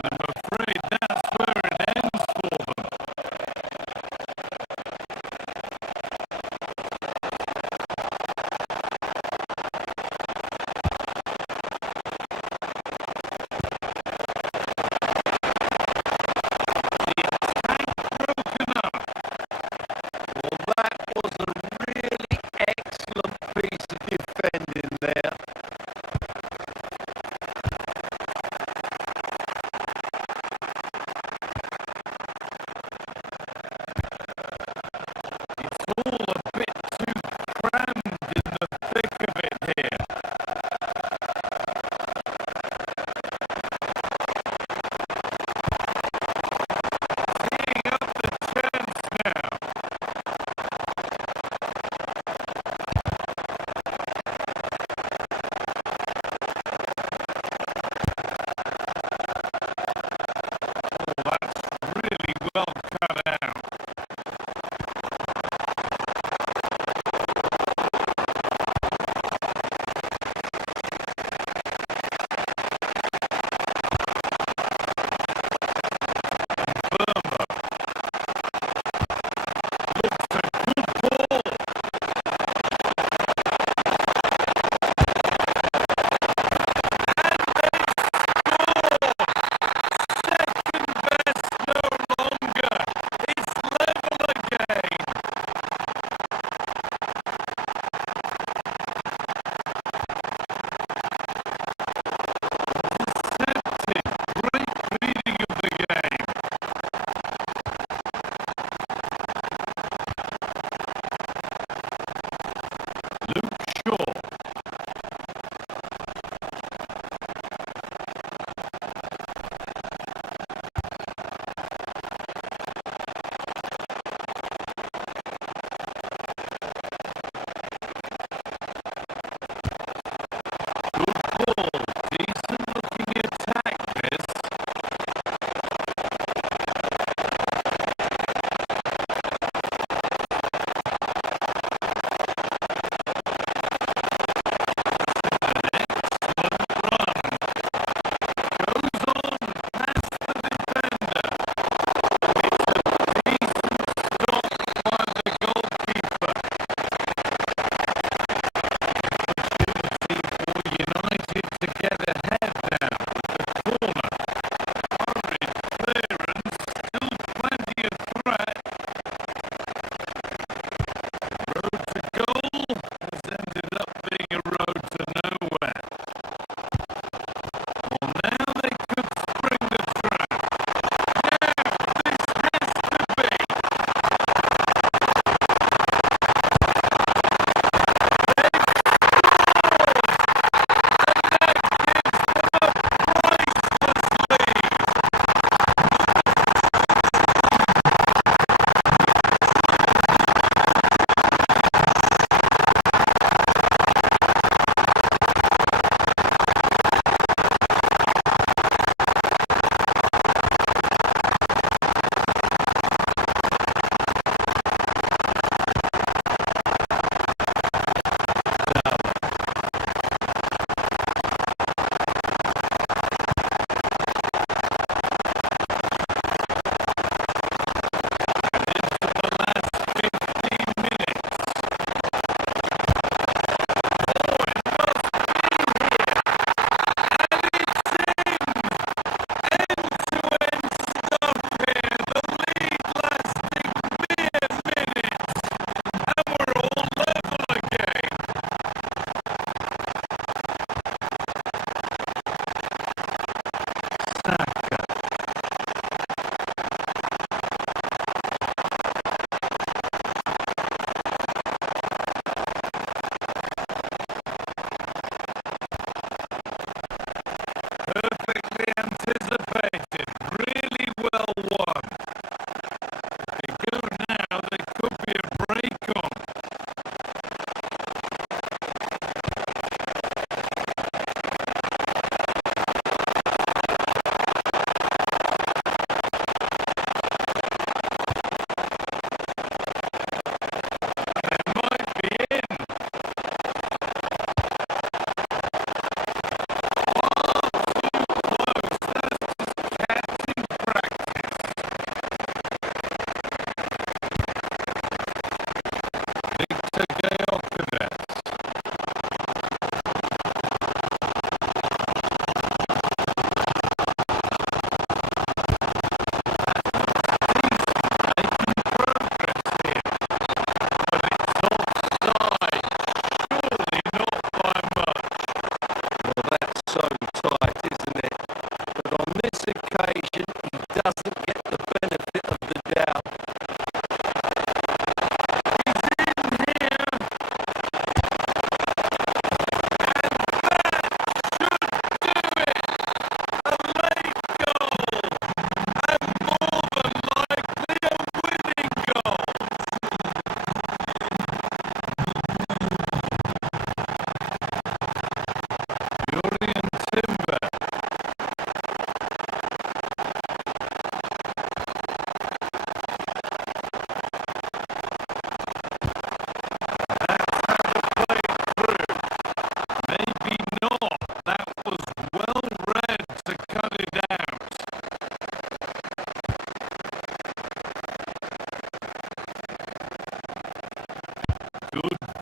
I'm afraid that's where it ends for them. Broken up. Well, that was a really excellent piece of defending there. It's all a bit too crammed in the thick of it here. Teeing up the chance now. Oh, that's really well cut out. doesn't get the benefit of the doubt.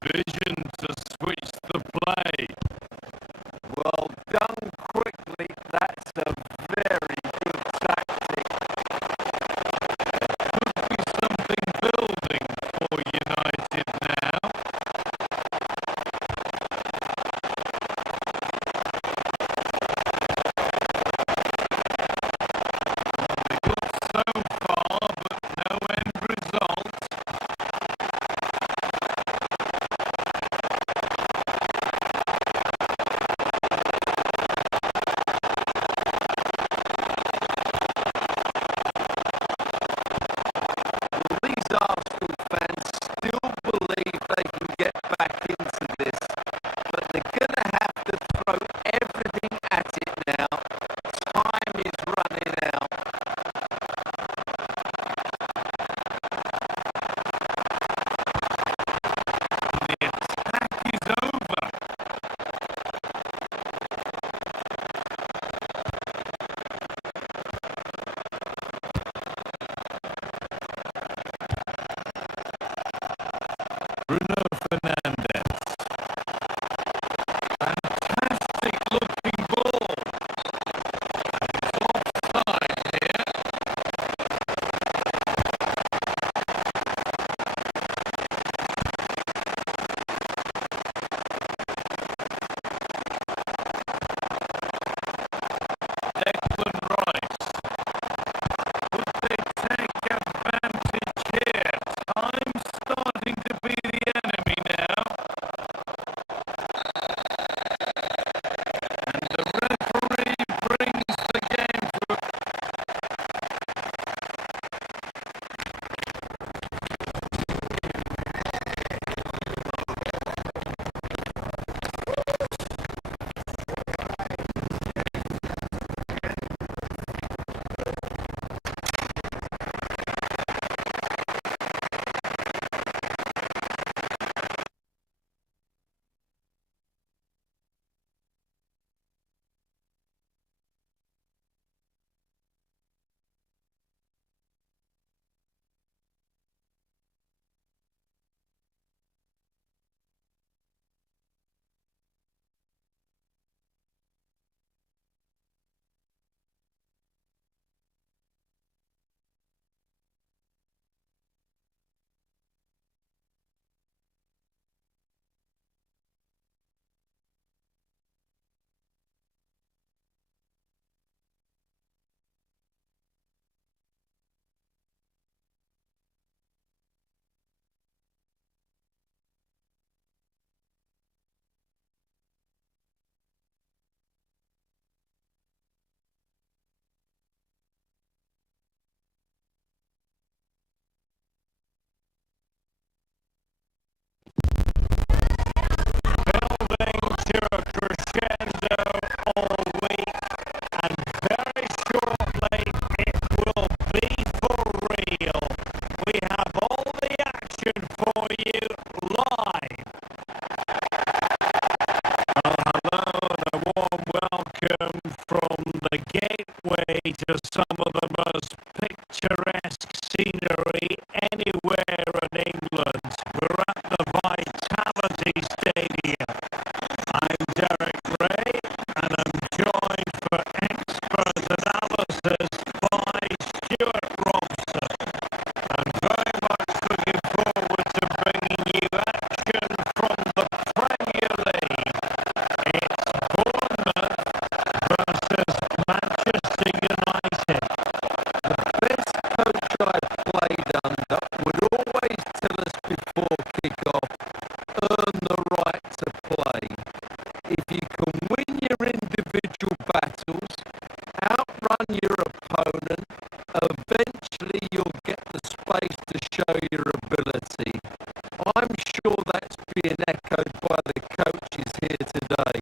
Vision to switch the play. Well done quickly. That's a very good tactic. Could be something building for United now. They got so far, but no end result. Arsenal fans still believe they can get back into this, but they're going to have to throw everything at it now. Time is running out. The attack is over. Bruno Fernandes. Fantastic looking ball. It's offside here. Declan Rice. Would they take advantage here? Time's starting to be the enemy now. And the referee brings the game to a crescendo all week, and very shortly it will be for real. We have all the action for you live. Hello and a warm welcome from the gateway to some of the most picturesque scenery anywhere in England. We're at the Vitality Stadium. I'm Derek Ray, and I'm joined for expert analysis by Stuart Robson. I'm very much looking forward to bringing you action from the Premier League. It's Bournemouth versus Manchester United. The eventually you'll get the space to show your ability. I'm sure that's being echoed by the coaches here today.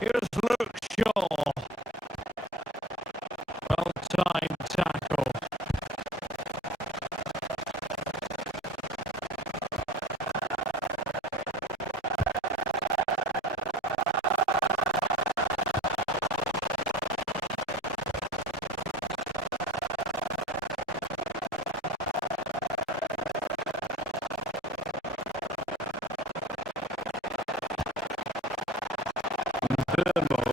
Here's Luke Shaw. Well-timed tackle. Burmo.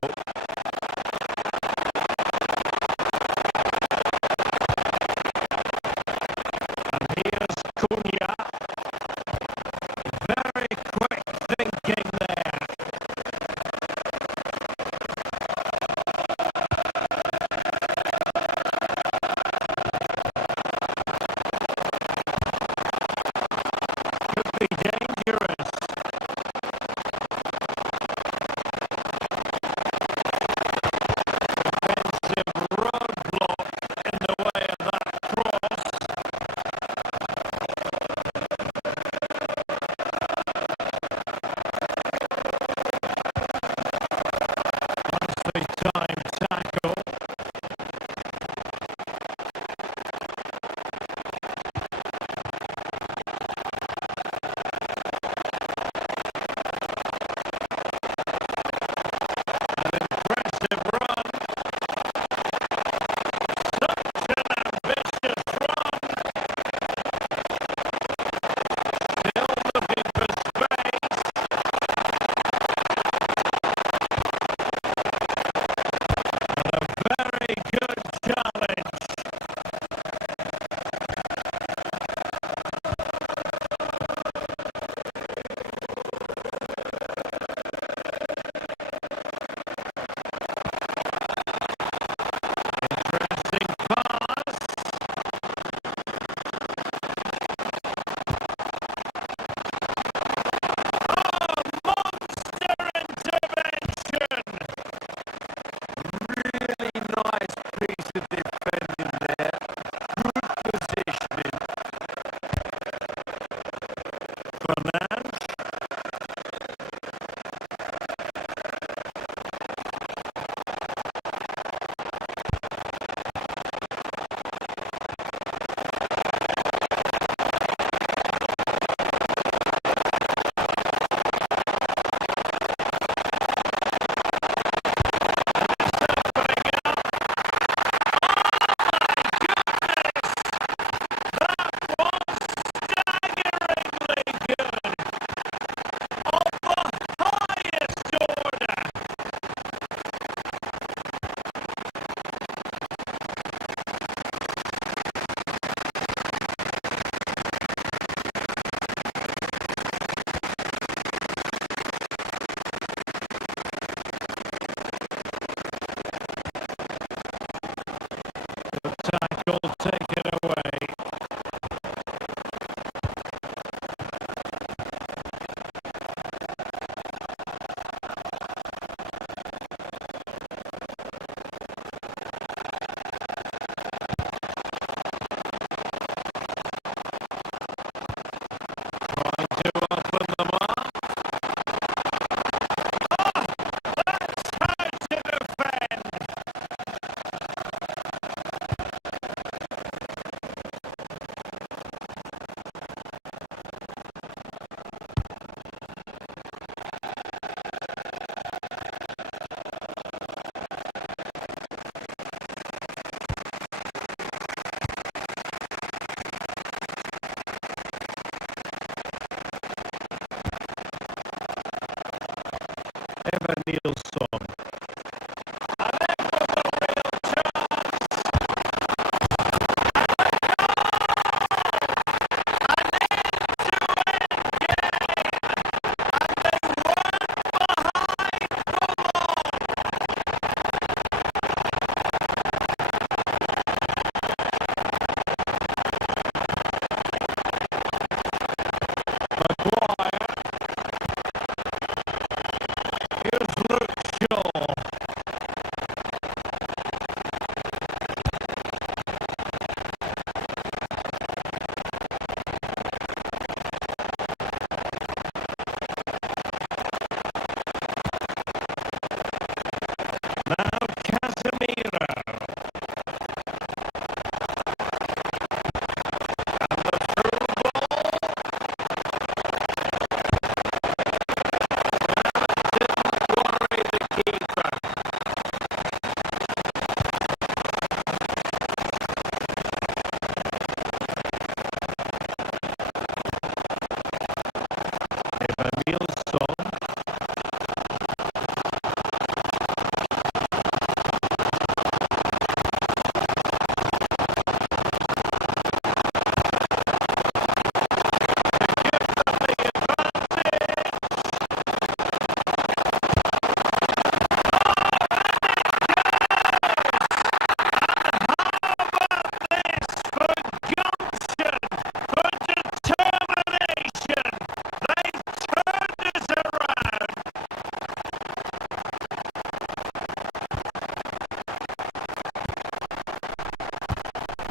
Ever Nilsson.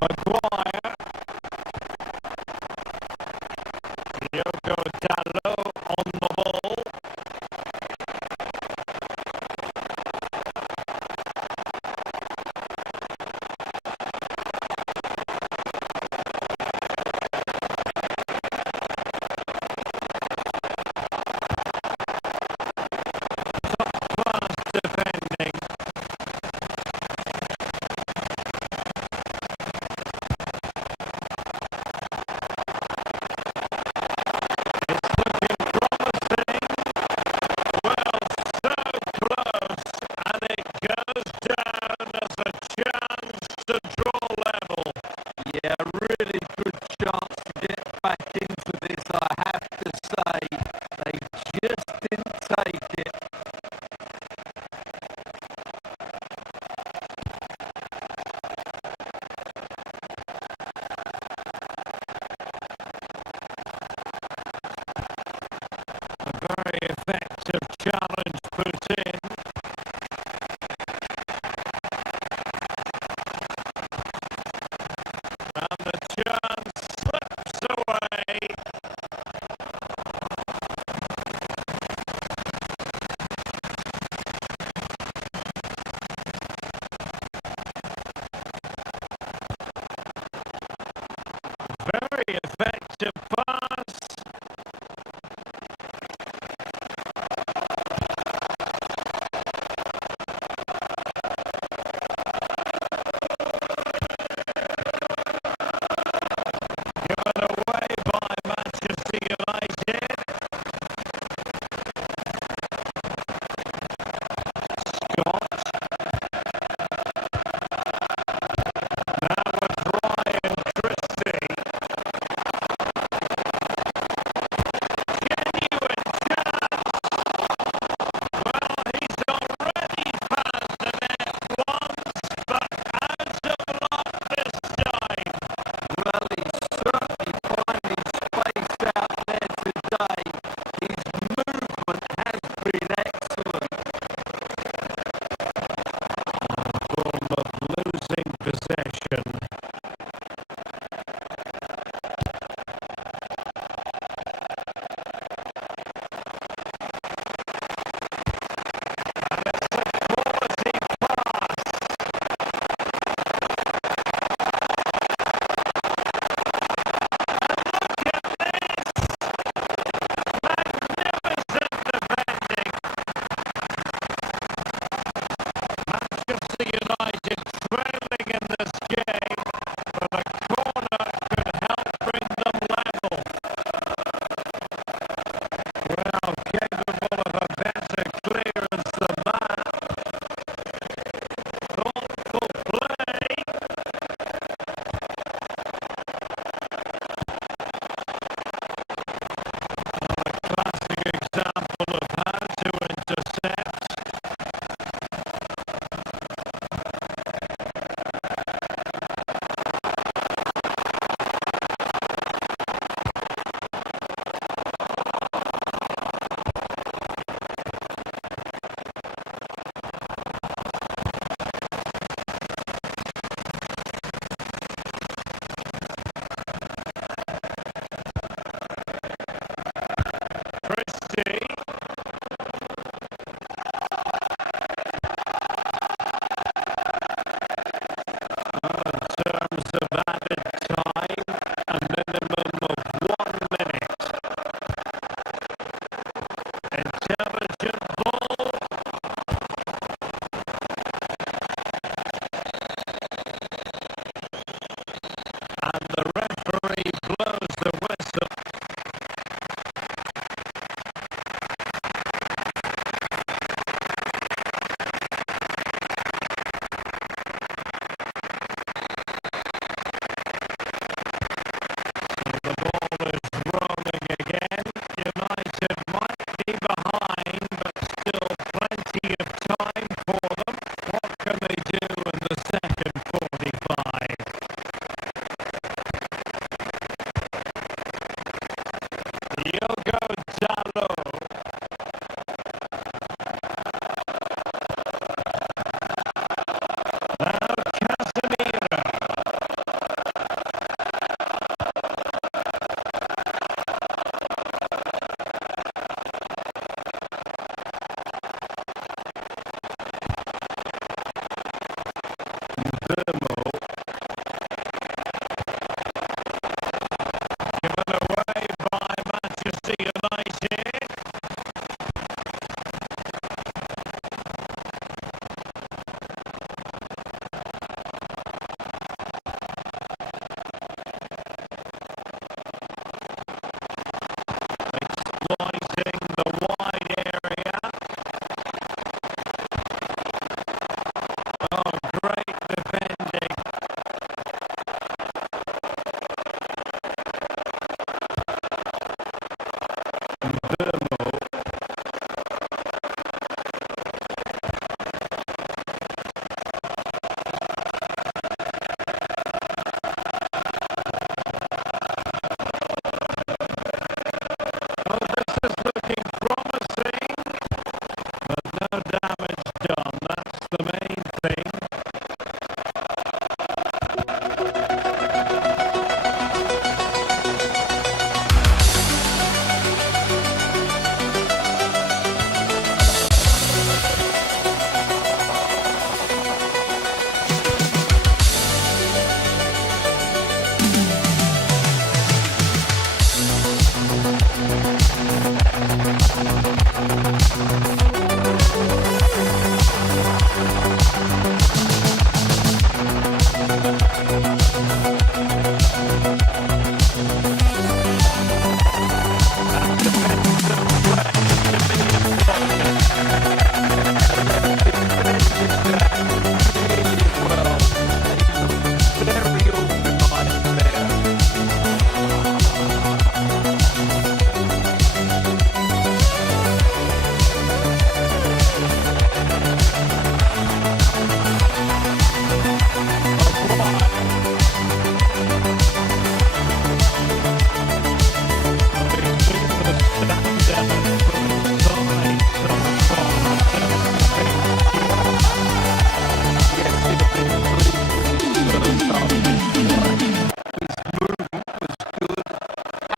Maguire. Diogo Dalot on the ball. Top-class defending. Very effective challenge put in. And the chance slips away. Very effective pass. Given away by Manchester United. Exploiting the wide area. Oh, great defending. Oh, this is looking promising, but no damage done. That's the main thing.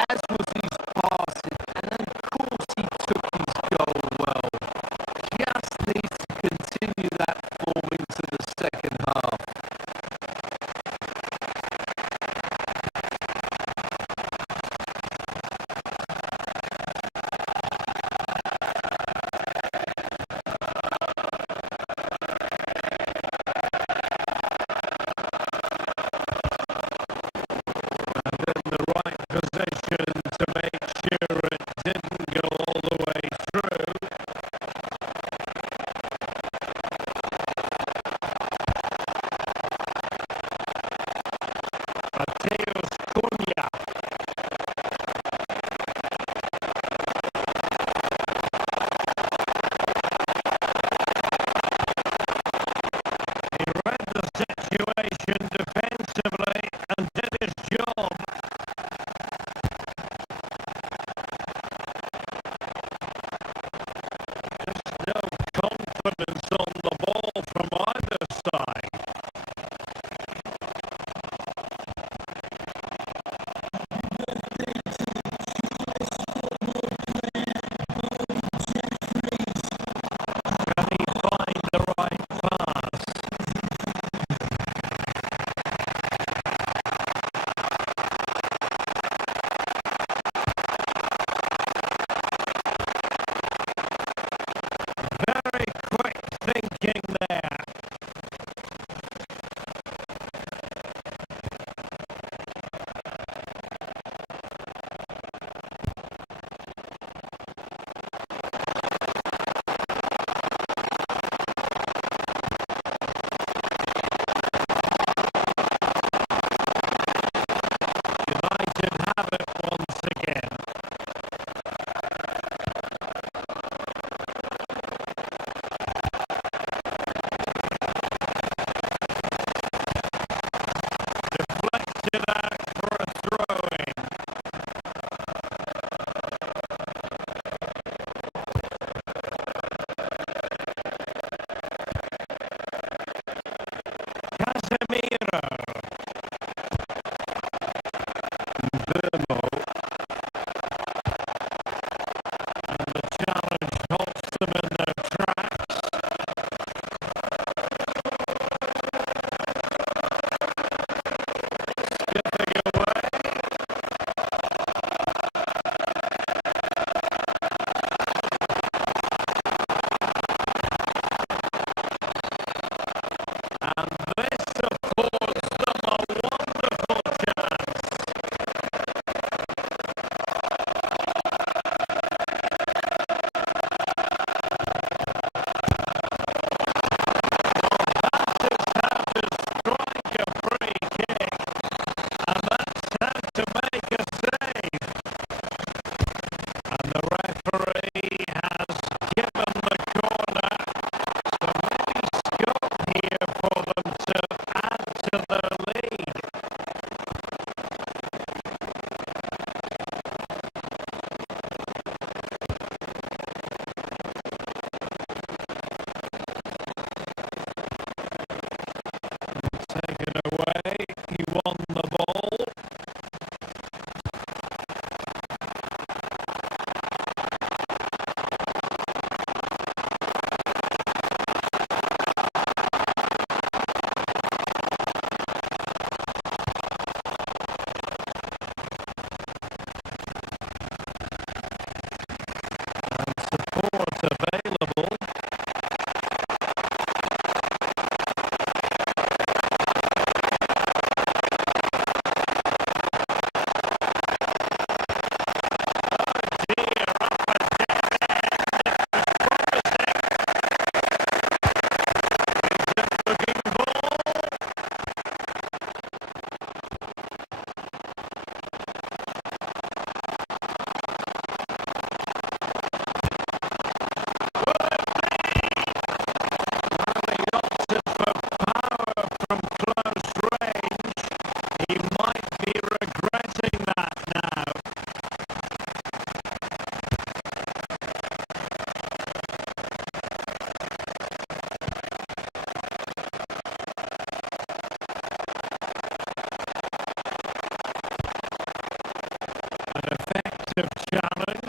As was his passing, and of course he took his goal well. Just needs to continue that form into the second half. In the right position to make sure it didn't go all the way through. Mateus Cunha. He read the situation defensively and did his job. Just no confidence on the ball from either side. Can he find the right pass? Very quick thinking. available. Challenge.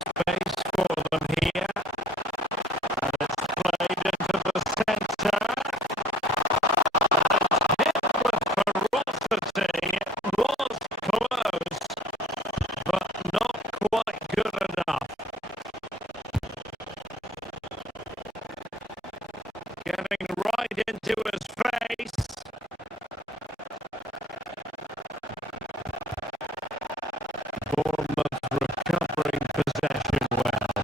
Space for them here, and it's played into the centre, and hit with ferocity. It was close, but not quite good enough. Getting right into his face. Bournemouth recovering possession well.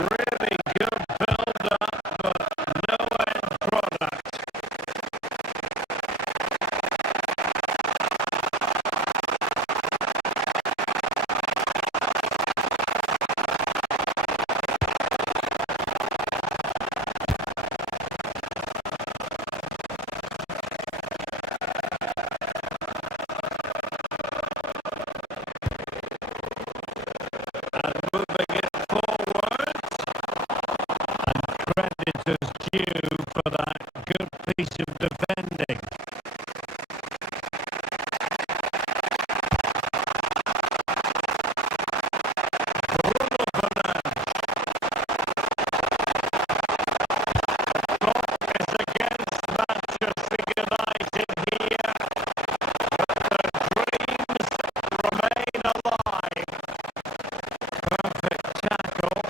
Really good build-up, but no end product. Credit is due for that good piece of defending. Bruno Fernandes. Clock is against Manchester United here, but their dreams remain alive. Perfect tackle.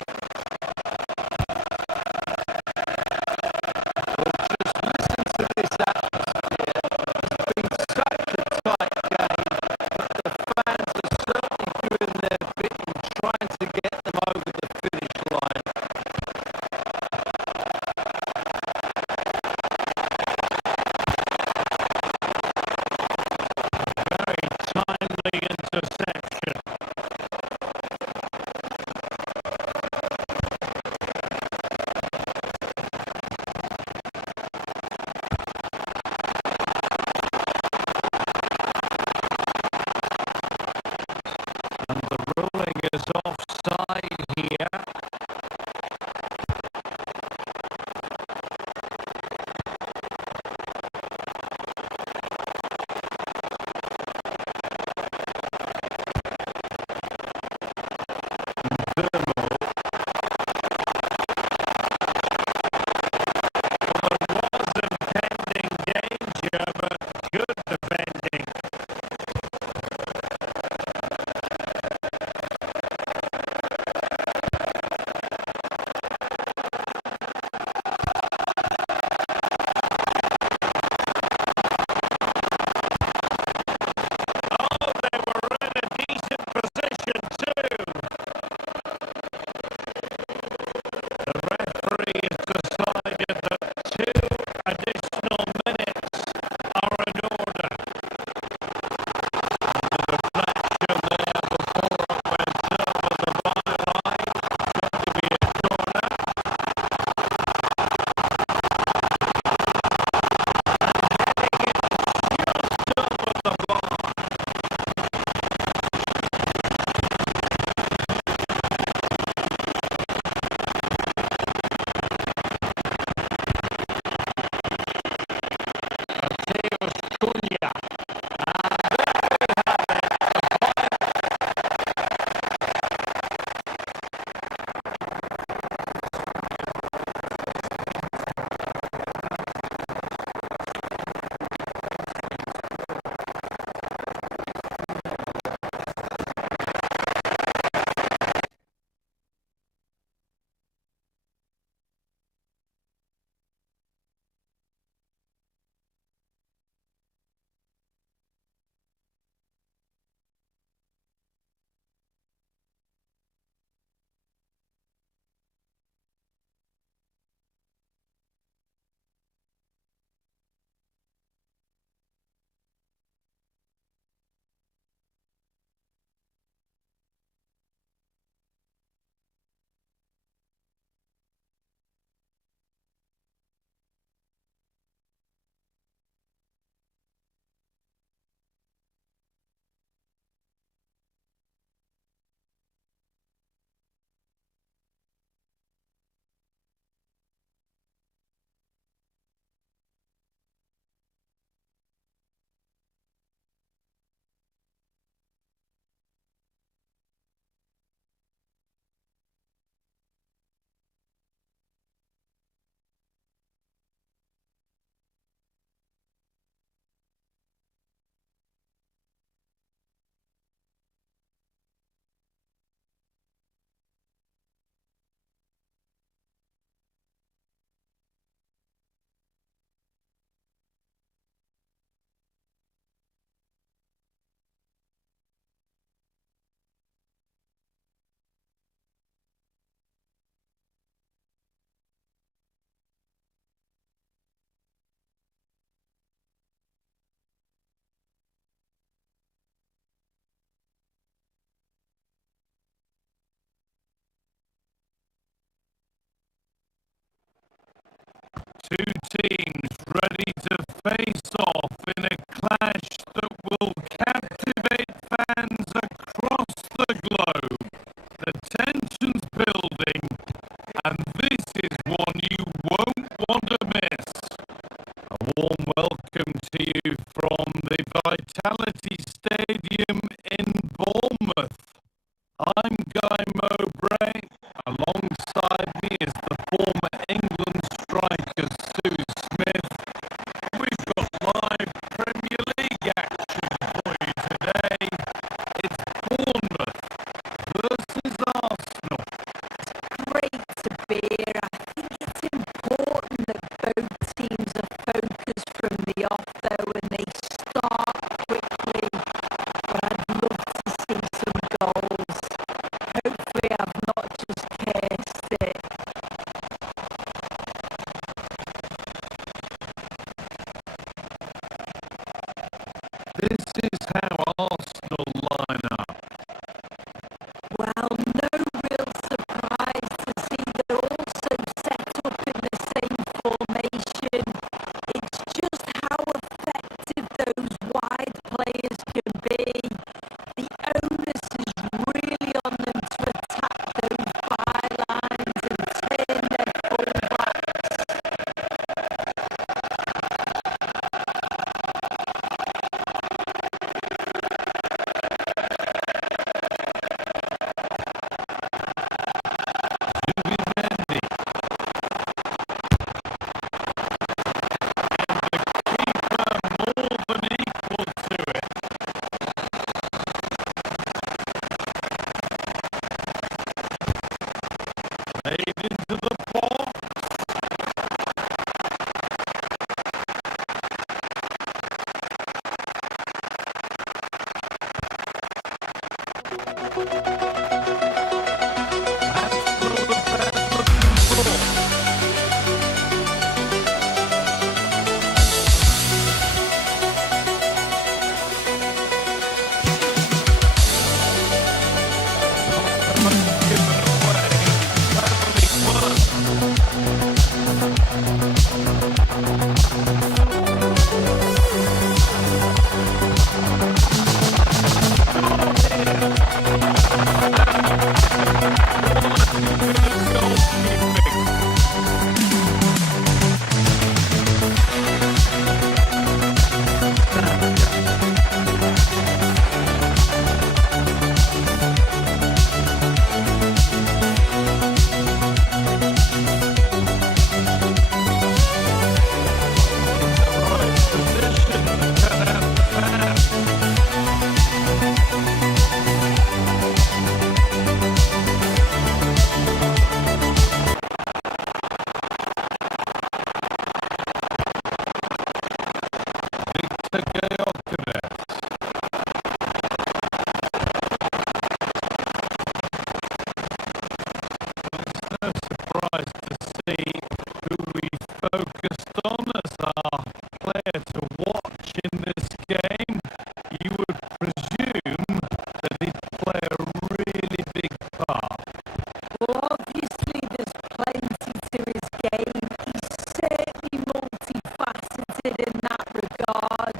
ready to face off in a clash that will captivate fans across the globe. The tension's building, and this is one you won't want to miss. A warm welcome to you from the Vitality Stadium in Bournemouth. I'm Guy Mowbray. Alongside me is the former England striker Sue Smith. We've got live Premier League action for you today. It's Bournemouth versus Arsenal. Great to be here. I think it's important that both teams are focused from the off, though, and they start quickly. But I'd love to see some goals. Hopefully I've not just cursed it. This is how Arsenal line up. Well, no real surprise to see they're also set up in the same formation. It's just how effective those wide players can be. The onus is really on them to attack those bylines and turn their fullbacks. Zubimendi. And the keeper more than equal to it. Played into the box. That's what the fans looking for. Given away. Totally won. Goalkeeping. Right position, cut out the pass. Victor Gyökeres. It's no surprise to see who we focused on as our player to watch in this game. You would presume that he'd play a really big part. Well, obviously there's plenty to his game. He's certainly multifaceted in that regard.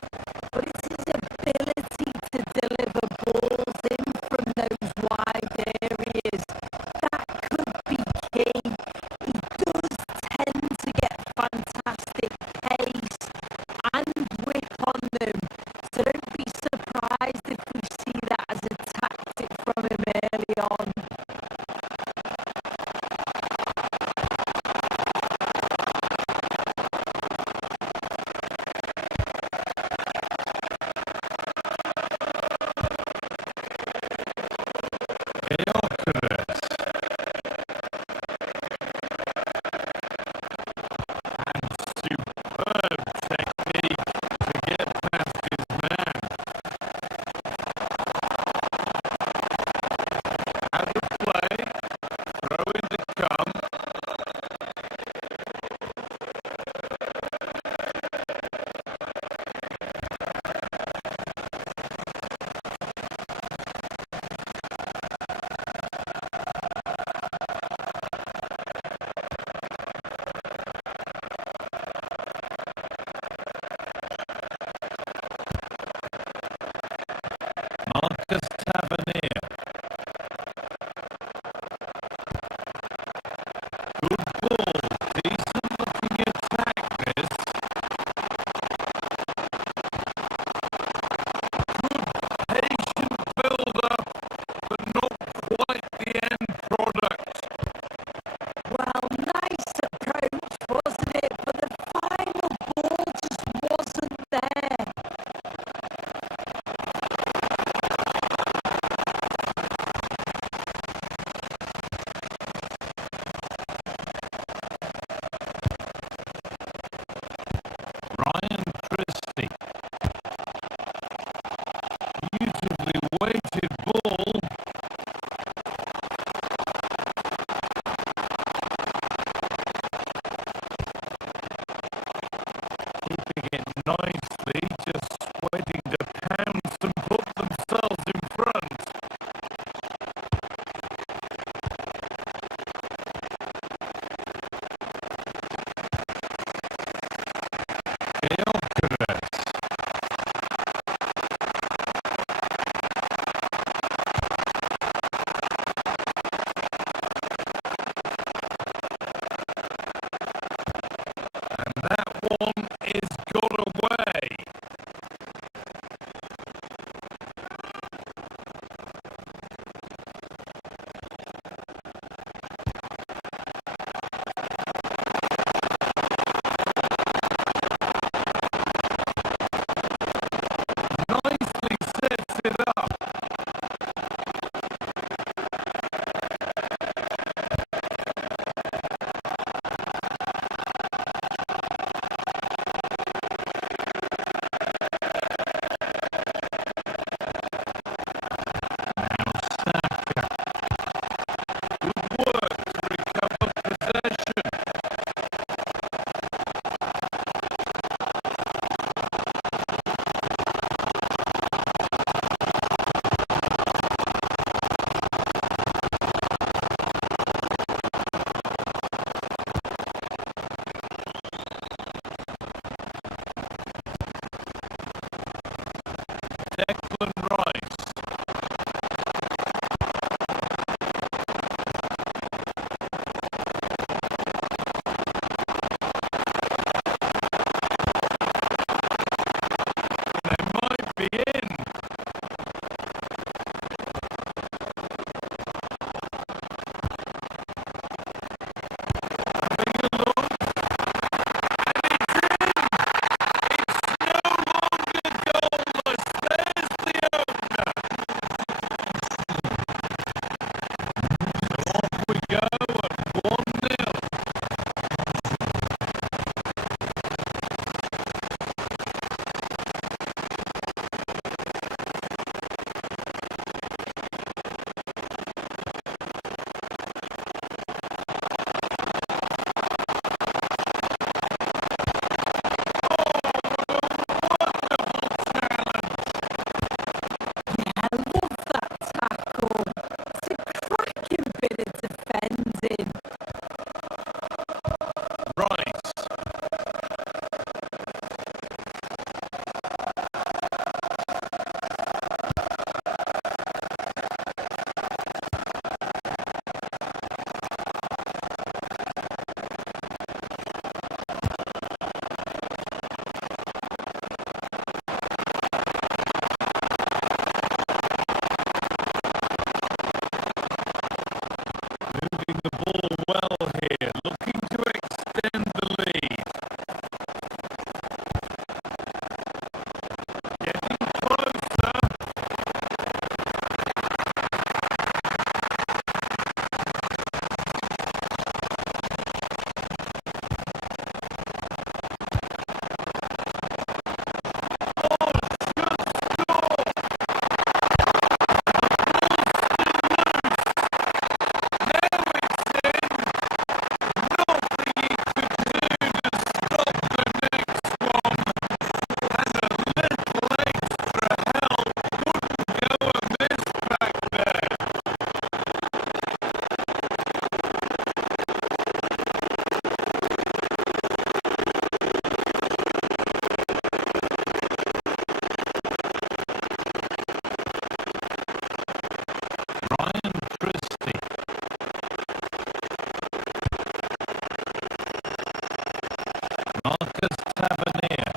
Marcus Tavernier.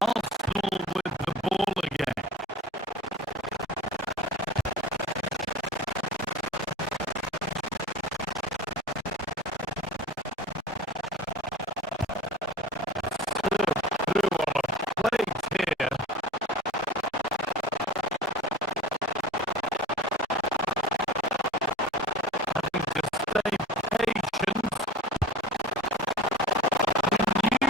Arsenal with the ball again. Through on a plate here. Having to stay patient. The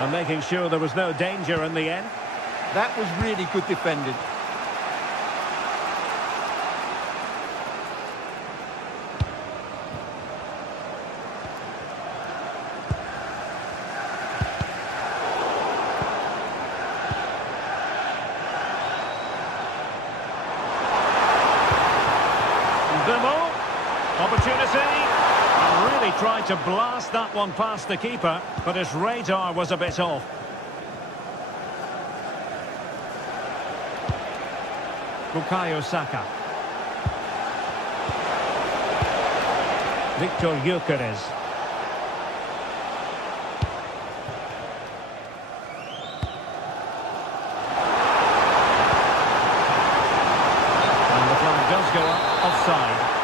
And making sure there was no danger in the end. That was really good defending. Opportunity, and really tried to blast that one past the keeper, but his radar was a bit off. Bukayo Saka. Victor Gyökeres. And the flag does go up, offside.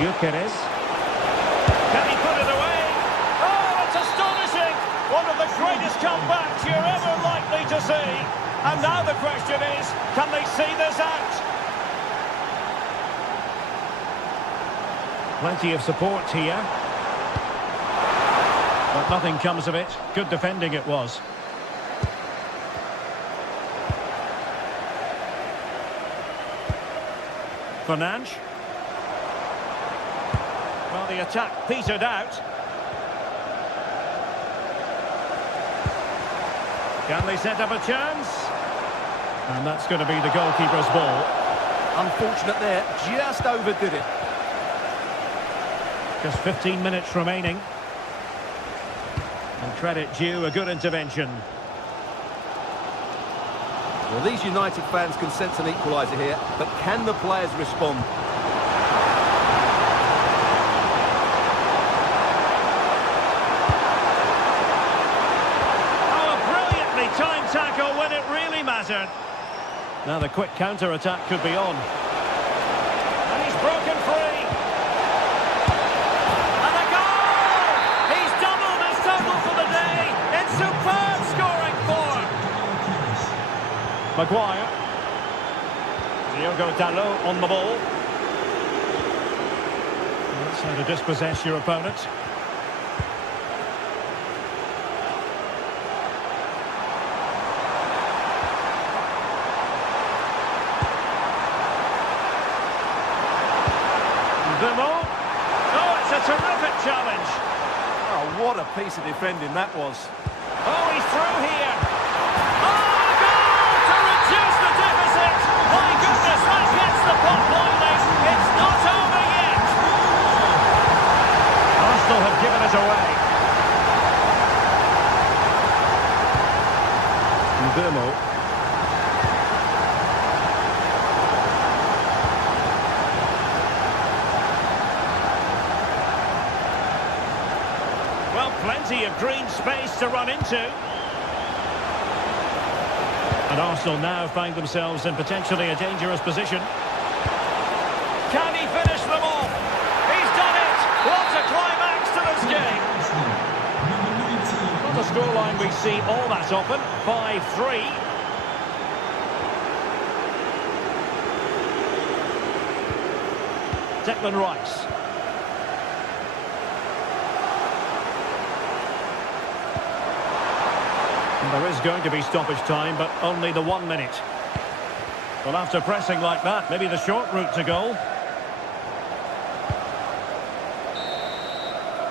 Gyökeres. Can he put it away? Oh, it's astonishing! One of the greatest comebacks you're ever likely to see. And now the question is, can they see this out? Plenty of support here. But nothing comes of it. Good defending it was. Fernandes. Well, the attack petered out. Can they set up a chance? And that's going to be the goalkeeper's ball. Unfortunate there, just overdid it. Just 15 minutes remaining. And credit due, a good intervention. Well, these United fans can sense an equaliser here, but can the players respond? Time tackle when it really mattered. Now the quick counter-attack could be on. And he's broken free. And a goal! He's doubled his total for the day. It's superb scoring form. Maguire. Diogo Dalot on the ball. That's how to dispossess your opponent. Oh, it's a terrific challenge. Oh, what a piece of defending that was. Oh, he's through here. Oh, a goal to reduce the deficit. My goodness, that hits the pot lightly. It's not over yet. Arsenal have given it away. Mbeumo. Plenty of green space to run into. And Arsenal now find themselves in potentially a dangerous position. Can he finish them off? He's done it! What a climax to this game! Not a scoreline we see all that often. 5-3. Declan Rice. There is going to be stoppage time, but only the 1 minute. Well, after pressing like that, maybe the short route to goal.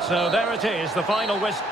So there it is, the final whistle.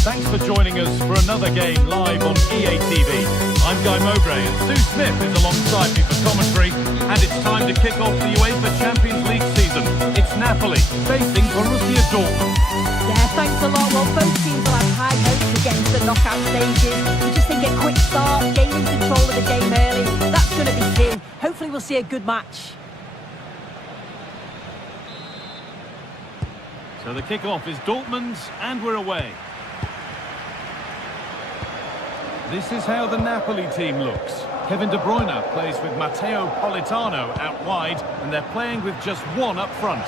Thanks for joining us for another game live on EA TV. I'm Guy Mowbray and Sue Smith is alongside me for commentary. And it's time to kick off the UEFA Champions League season. It's Napoli facing Borussia Dortmund. Yeah, thanks a lot. Well, both teams will have high hopes against the knockout stages. We just think a quick start, gaining control of the game early, that's going to be key. Hopefully we'll see a good match. So the kick-off is Dortmund's and we're away. This is how the Napoli team looks. Kevin De Bruyne plays with Matteo Politano out wide, and they're playing with just one up front.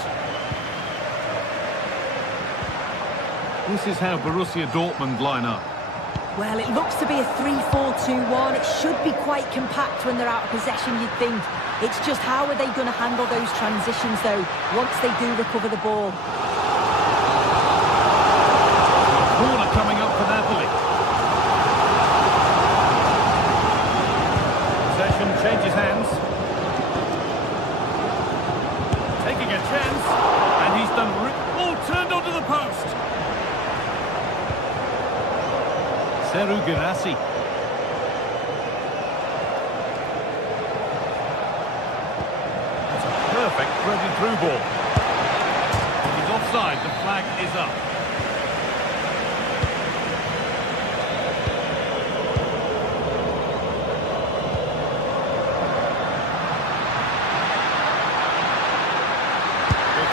This is how Borussia Dortmund line up. Well, it looks to be a 3-4-2-1. It should be quite compact when they're out of possession, you'd think. It's just how are they going to handle those transitions, though, once they do recover the ball. Corner coming up for Napoli. Possession changes hands. Taking a chance, and he's done... Oh, turned onto the post. Seru Girassi. That's a perfect threaded through ball. He's offside, the flag is up.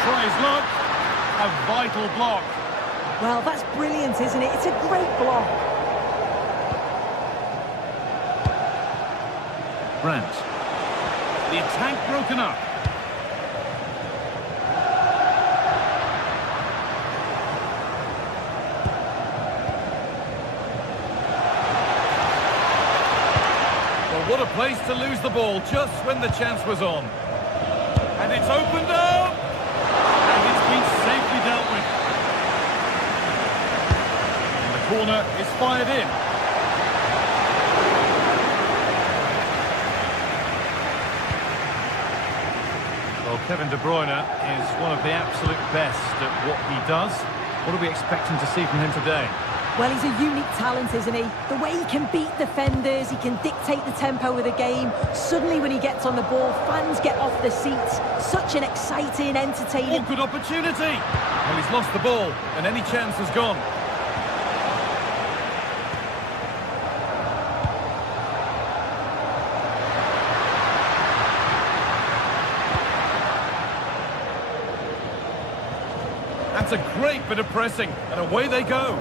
His luck, a vital block. Well, that's brilliant, isn't it? It's a great block. Brandt. The attack broken up. Well, what a place to lose the ball just when the chance was on. And it's opened up. Safely dealt with. And the corner is fired in. Well, Kevin De Bruyne is one of the absolute best at what he does. What are we expecting to see from him today? Well, he's a unique talent, isn't he? The way he can beat defenders, he can dictate the tempo of the game. Suddenly, when he gets on the ball, fans get off their seats. Such an exciting, entertaining... Oh, good opportunity! Well, he's lost the ball, and any chance has gone. That's a great bit of pressing, and away they go.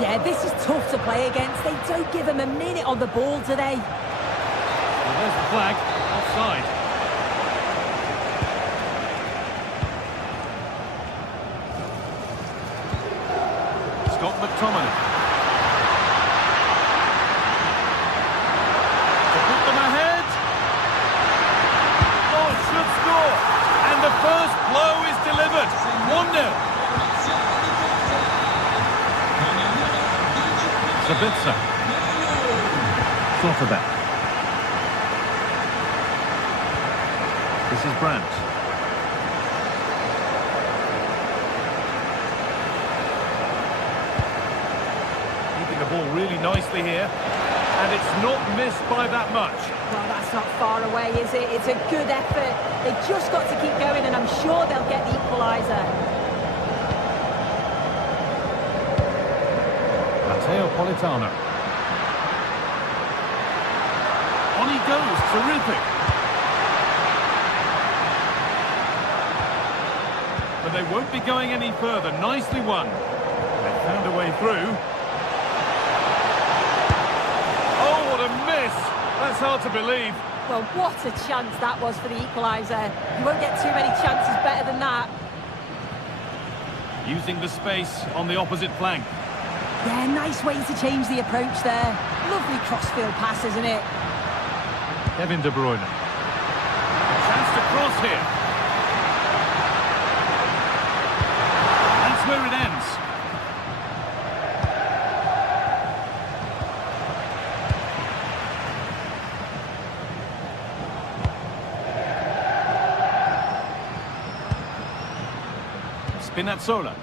Yeah, this is tough to play against. They don't give him a minute on the ball today. Well, there's the flag. Offside. Scott McTominay. To put them ahead. Oh, should score. And the first blow is delivered. 1-0. Sabitzer. Slotterbeck. This is Brandt. Keeping the ball really nicely here. And it's not missed by that much. Well, that's not far away, is it? It's a good effort. They've just got to keep going, and I'm sure they'll get the equaliser. Matteo Politano. On he goes, terrific. But they won't be going any further. Nicely won. They found a way through. Oh, what a miss! That's hard to believe. Well, what a chance that was for the equaliser. You won't get too many chances better than that. Using the space on the opposite flank. Yeah, nice way to change the approach there. Lovely crossfield pass, isn't it? Kevin De Bruyne. A chance to cross here. That's where it ends. Spinazzola.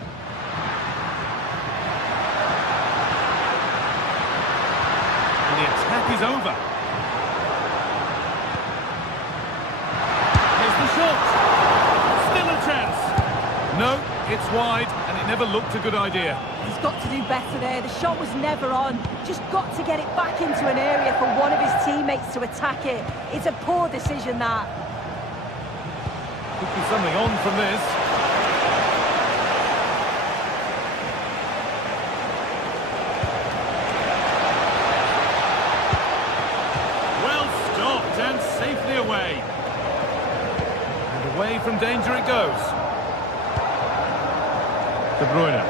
is over. Here's the shot. Still a chance. No, it's wide, and it never looked a good idea. He's got to do better there. The shot was never on. Just got to get it back into an area for one of his teammates to attack it. It's a poor decision, that. Could be something on from this. Well stopped and safely away. And away from danger it goes. De Bruyne.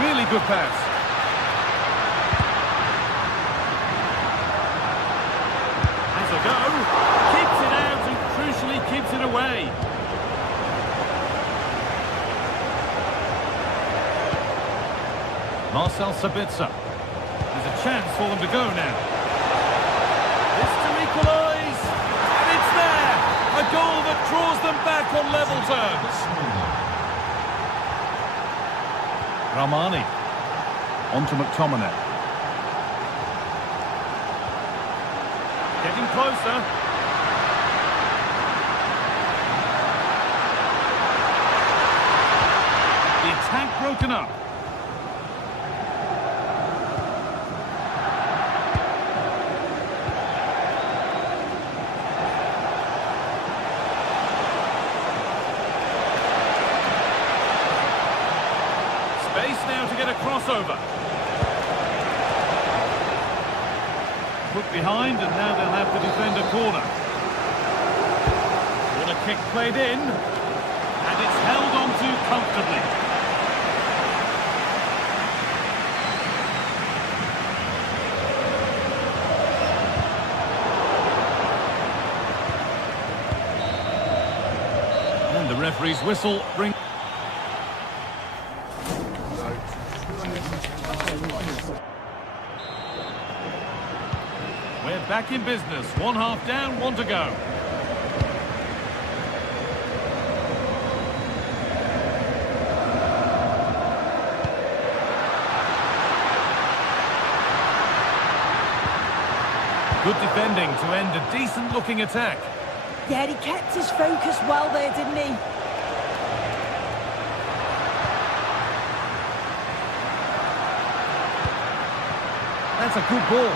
Really good pass. Has a go. Keeps it out and crucially keeps it away. Marcel Sabitzer. There's a chance for them to go now. This to equalise. And it's there. A goal that draws them back on level terms. Ramani. On to McTominay. Getting closer. The attack broken up. Space now to get a crossover. Put behind, and now they'll have to defend a corner. Corner kick played in, and it's held on to comfortably. And the referee's whistle brings... We're back in business. One half down, one to go. Good defending to end a decent-looking attack. Yeah, he kept his focus well there, didn't he? That's a good ball.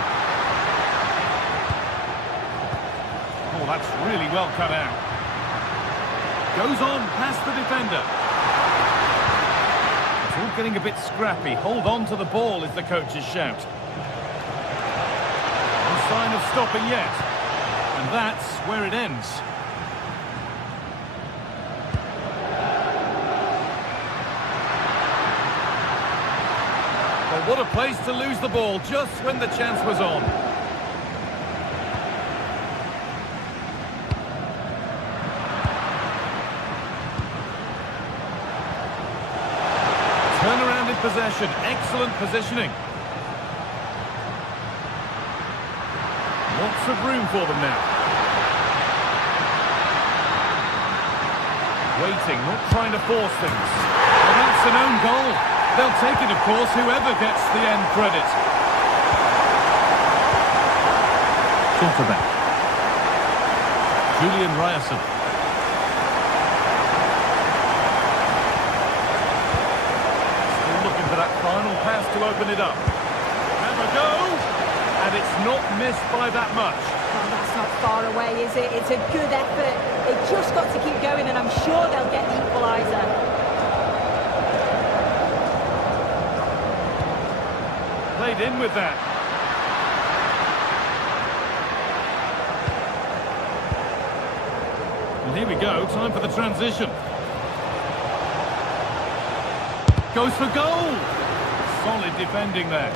Oh, that's really well cut out. Goes on past the defender. It's all getting a bit scrappy. Hold on to the ball is the coach's shout. No sign of stopping yet. And that's where it ends. Well, what a place to lose the ball just when the chance was on. Turnaround in possession. Excellent positioning. Lots of room for them now. Waiting, not trying to force things. Well, that's an own goal. They'll take it, of course, whoever gets the end credit. Quarterback. Julian Ryerson. Still looking for that final pass to open it up. Have a go, and it's not missed by that much. Well, that's not far away, is it? It's a good effort. They've just got to keep going, and I'm sure they'll get the equaliser. Played in with that. And here we go, time for the transition. Goes for goal! Solid defending there.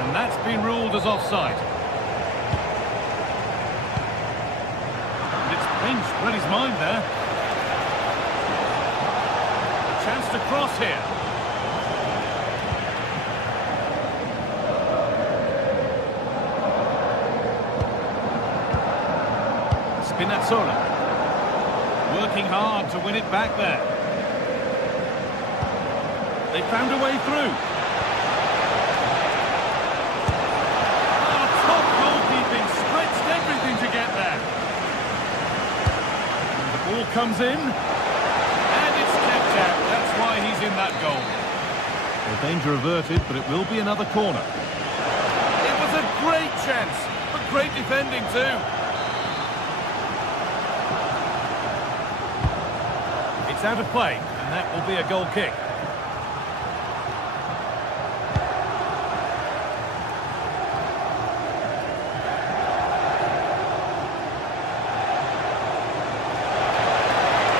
And that's been ruled as offside. And it's pinched, read his mind there. A chance to cross here. Spinazzola, working hard to win it back there. They found a way through. comes in. And it's kept out. That's why he's in that goal. The danger averted, but it will be another corner. It was a great chance, but great defending too. It's out of play, and that will be a goal kick.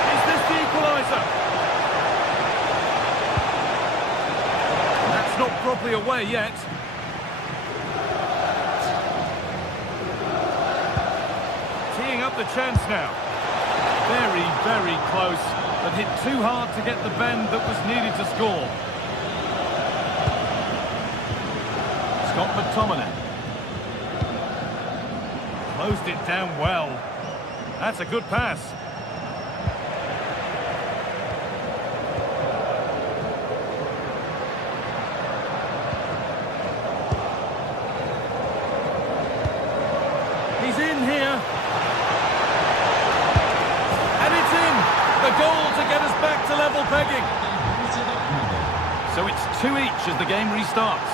Is this the equaliser? That's not properly away yet. Teeing up the chance now. Very, very close, but hit too hard to get the bend that was needed to score. Scott McTominay. Closed it down well. That's a good pass. He's in here. And it's in. The goal to get us back to level pegging. So it's 2 each as the game restarts.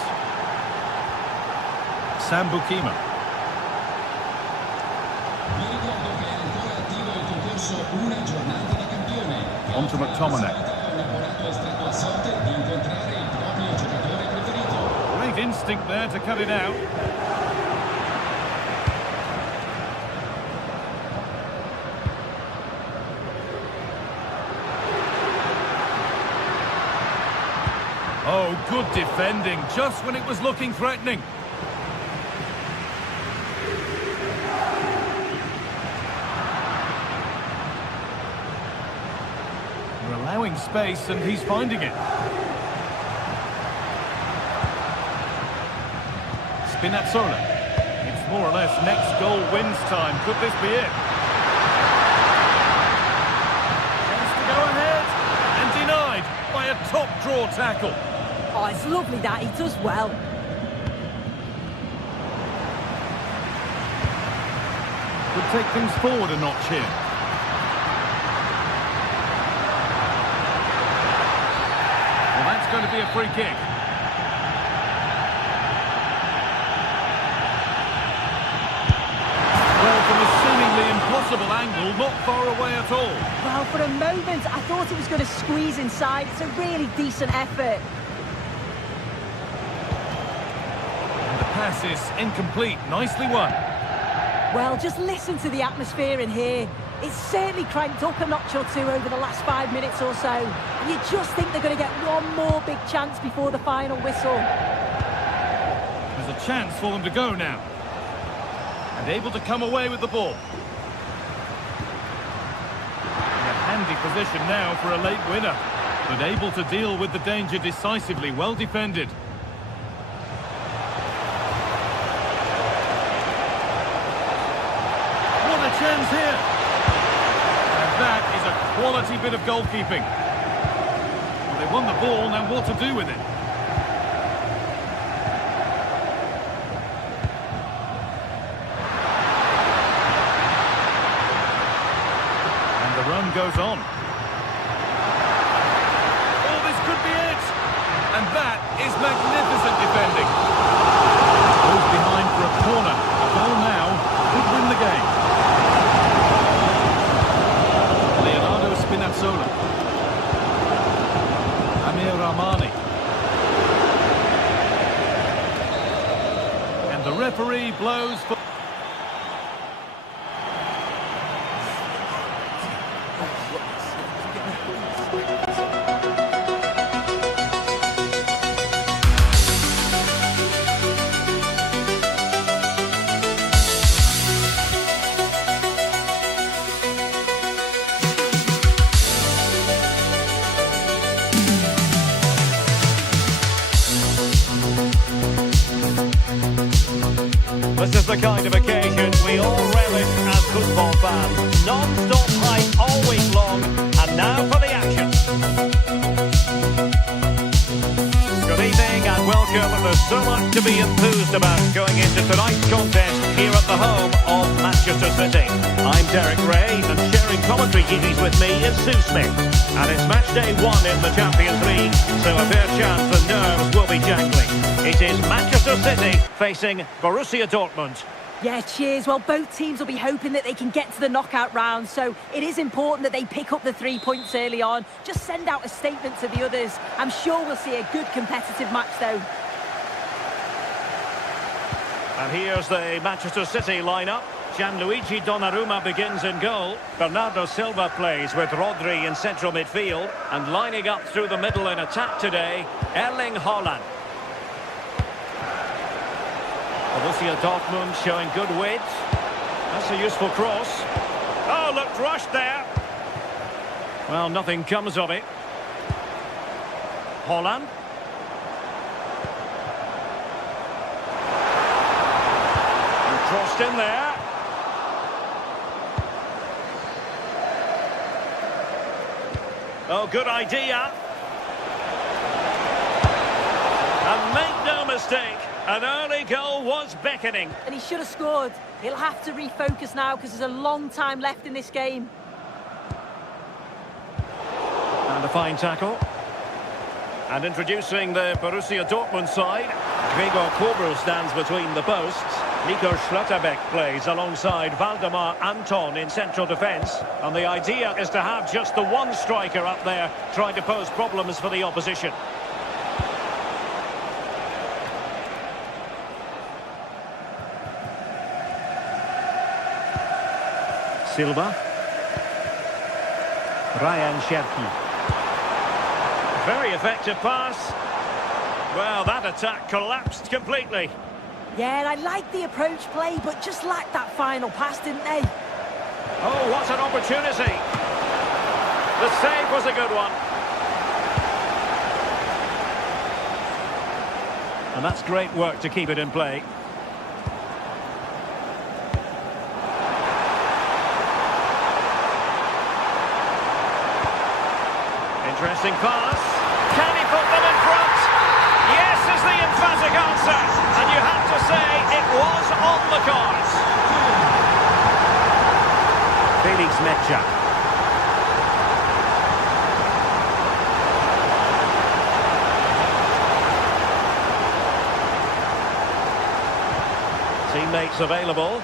Sam Bukima. Vi ricordo che è ancora attivo il concorso Una giornata da campione. On to McTominay. Ha collaborato e stretto a sorte di incontrare il proprio giocatore preferito. Great instinct there to cut it out. Oh, good defending, just when it was looking threatening. We're allowing space and he's finding it. Spinazzola. It's more or less next goal wins time. Could this be it? Chance to go ahead and denied by a top draw tackle. Oh, it's lovely that. He does well. Could take things forward a notch here. Well, that's going to be a free kick. Well, from a seemingly impossible angle, not far away at all. Well, for a moment, I thought it was going to squeeze inside. It's a really decent effort. And the pass is incomplete. Nicely won. Well, just listen to the atmosphere in here. It's certainly cranked up a notch or two over the last 5 minutes or so. And you just think they're going to get one more big chance before the final whistle. There's a chance for them to go now. And able to come away with the ball. In a handy position now for a late winner. But able to deal with the danger decisively. Well defended. What a chance here. And that is a quality bit of goalkeeping. Well, they won the ball, now what to do with it? The run goes on. Oh, this could be it. And that is magnificent defending. Goes behind for a corner. A goal now could win the game. Leonardo Spinazzola. Amir Rahmani. And the referee blows for... This is the kind of occasion we all relish as football fans. Non-stop hype all week long, and now for the action. Good evening and welcome. There's so much to be enthused about going into tonight's contest here at the home of Manchester City. I'm Derek Ray, and sharing doing commentary duties with me is Sue Smith. And it's match day 1 in the Champions League, so a fair chance the nerves will be jangling. It is Manchester City facing Borussia Dortmund. Yeah, cheers. Well, both teams will be hoping that they can get to the knockout round, so it is important that they pick up the 3 points early on. Just send out a statement to the others. I'm sure we'll see a good competitive match, though. And here's the Manchester City lineup. Gianluigi Donnarumma begins in goal. Bernardo Silva plays with Rodri in central midfield. And lining up through the middle in attack today, Erling Haaland. Borussia Dortmund showing good width. That's a useful cross. Oh, looked rushed there. Well, nothing comes of it. Haaland. And crossed in there. Oh, good idea. And make no mistake, an early goal was beckoning. And he should have scored. He'll have to refocus now because there's a long time left in this game. And a fine tackle. And introducing the Borussia Dortmund side, Gregor Kobel stands between the posts. Nico Schlotterbeck plays alongside Valdemar Anton in central defence. And the idea is to have just the one striker up there trying to pose problems for the opposition. Silva. Ryan Cherki. Very effective pass. Well, that attack collapsed completely. Yeah, and I like the approach play, but just lacked that final pass, didn't they? Oh, what an opportunity. The save was a good one. And that's great work to keep it in play. Interesting pass. Can he put them in front? Yes is the emphatic answer. And you have to say it was on the cards. Felix Mecha. Teammates available.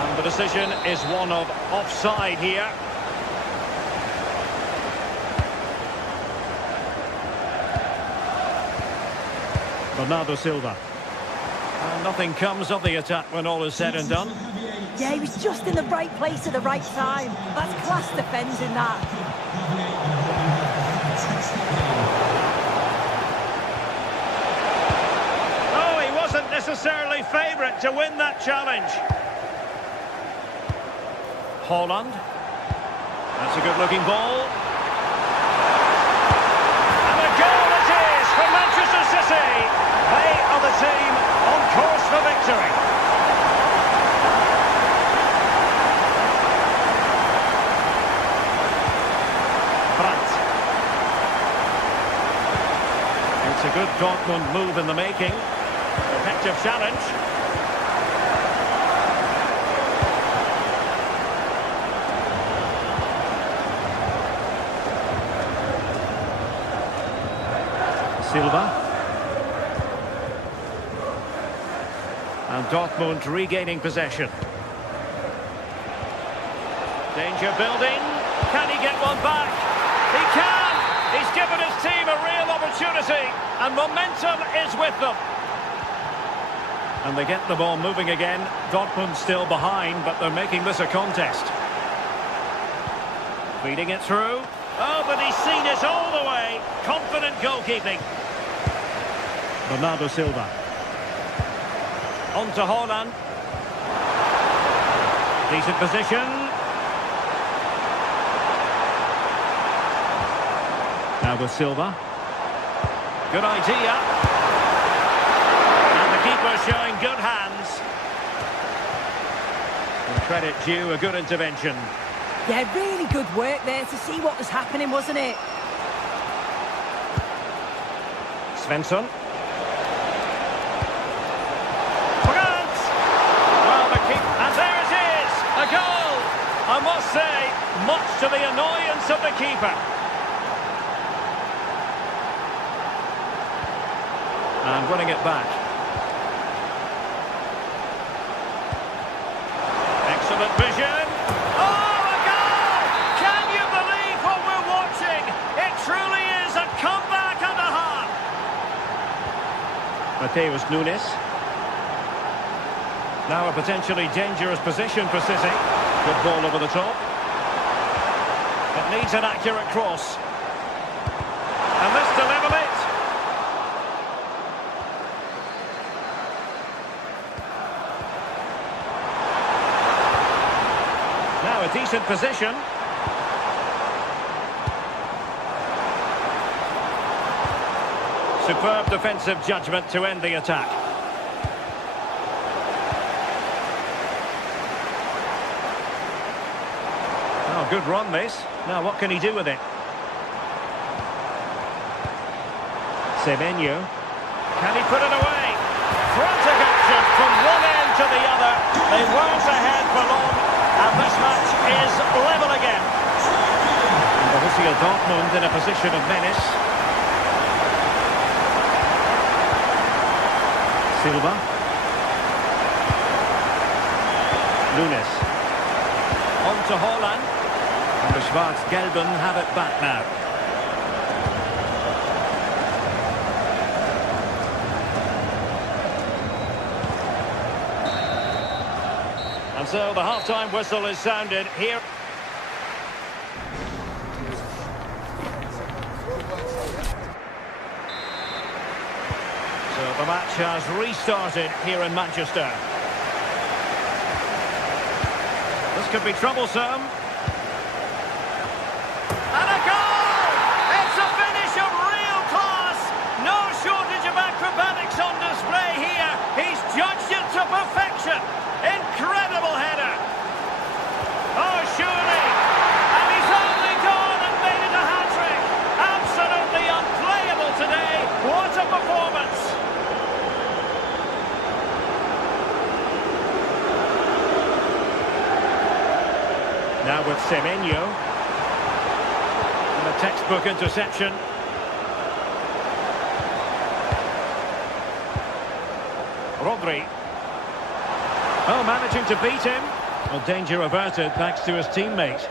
And the decision is one of offside here. Bernardo Silva. And nothing comes of the attack when all is said and done. Yeah, he was just in the right place at the right time. That's class defending that. Oh, he wasn't necessarily favourite to win that challenge. Haaland. That's a good-looking ball. And a goal it is for Manchester City. They are the team on course for victory. Brandt. It's a good Dortmund move in the making. Effective challenge. Silva. And Dortmund regaining possession. Danger building. Can he get one back? He can! He's given his team a real opportunity. And momentum is with them. And they get the ball moving again. Dortmund still behind, but they're making this a contest. Feeding it through. Oh, but he's seen it all the way. Confident goalkeeping. Bernardo Silva. On to Haaland. Decent position. Now with Silva. Good idea. And the keeper showing good hands. And credit due, a good intervention. Yeah, really good work there to see what was happening, wasn't it? Svensson. Well, the keeper, and there it is, a goal! must say, much to the annoyance of the keeper. And winning it back. Excellent vision. Oh, a goal! Can you believe what we're watching? It truly is a comeback and a half. Mateus Nunes. Now a potentially dangerous position for City. Good ball over the top. It needs an accurate cross. And this to level it. Now a decent position. Superb defensive judgment to end the attack. Oh, good run this. Now what can he do with it? Semenyo. Can he put it away? Frantic action from one end to the other. They weren't ahead for long, and this match is level again. And Borussia Dortmund in a position of menace. Silva. Nunes. On to Haaland. And the Schwarz-Gelben have it back now. And so the half-time whistle is sounded here. So the match has restarted here in Manchester. This could be troublesome. And a goal! It's a finish of real class! No shortage of acrobatics on display here. He's judged it to perfection. Incredible header. Oh, surely. And he's only gone and made it a hat-trick. Absolutely unplayable today. What a performance. Now with Semenyo. And a textbook interception. Rodri. Oh, managing to beat him. Well, danger averted thanks to his teammate.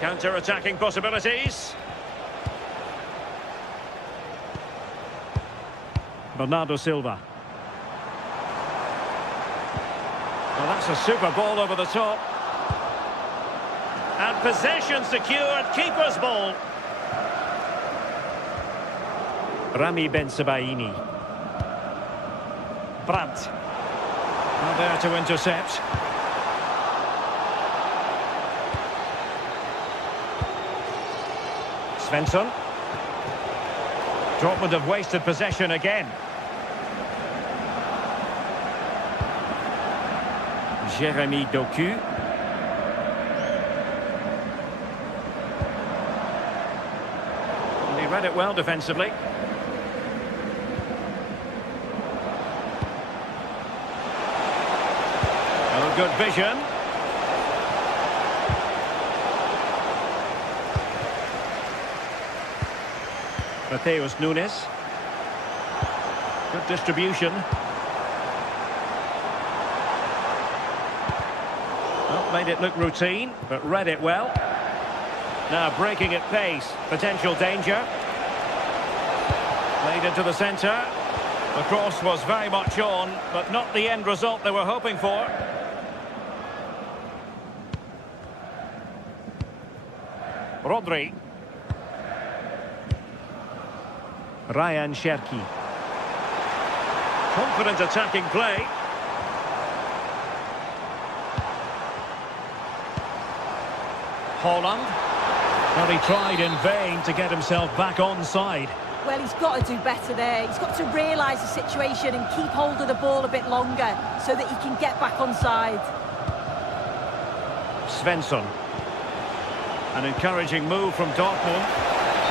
Counter-attacking possibilities. Bernardo Silva. Well, that's a super ball over the top. And possession secured, keeper's ball. Rami Ben-Sebaini. Brandt. Not there to intercept. Svensson. Dortmund have wasted possession again. Jeremy Doku. And he read it well defensively. Oh, good vision. Mateus Nunes. Good distribution. Well, made it look routine, but read it well. Now breaking at pace. Potential danger. Played into the centre. The cross was very much on, but not the end result they were hoping for. Rodri. Ryan Cherki. Confident attacking play. Haaland. Well, he tried in vain to get himself back onside. Well, he's got to do better there. He's got to realise the situation and keep hold of the ball a bit longer so that he can get back onside. Svensson. An encouraging move from Dortmund.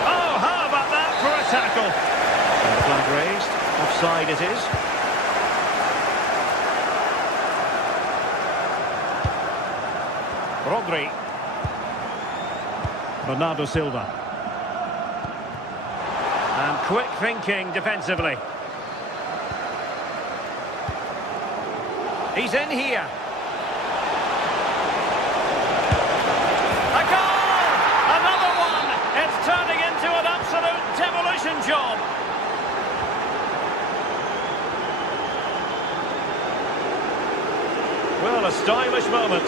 Oh, how about that for a tackle? And the flag raised. Offside it is. Rodri. Bernardo Silva. And quick thinking defensively. He's in here. A goal! Another one! It's turning into an absolute demolition job. Well, a stylish moment.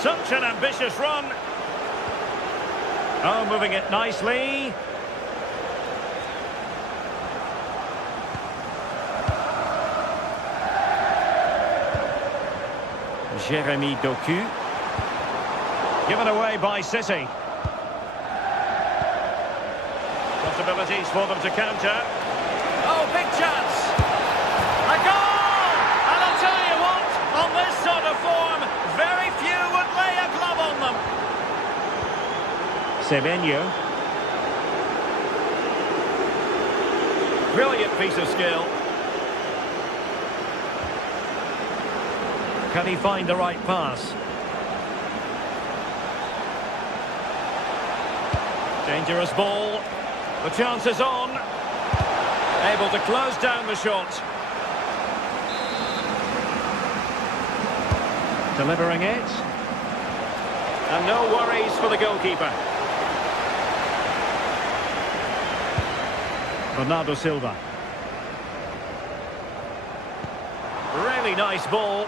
Such an ambitious run. Oh, moving it nicely. Jeremy Doku. Given away by City. Possibilities for them to counter. Oh, big chance. A goal! And I'll tell you what, on this sort of form, very few would lay a glove on them. Semenyo. Brilliant piece of skill. Can he find the right pass? Dangerous ball. The chance is on. Able to close down the shot. Delivering it. And no worries for the goalkeeper. Bernardo Silva. Really nice ball.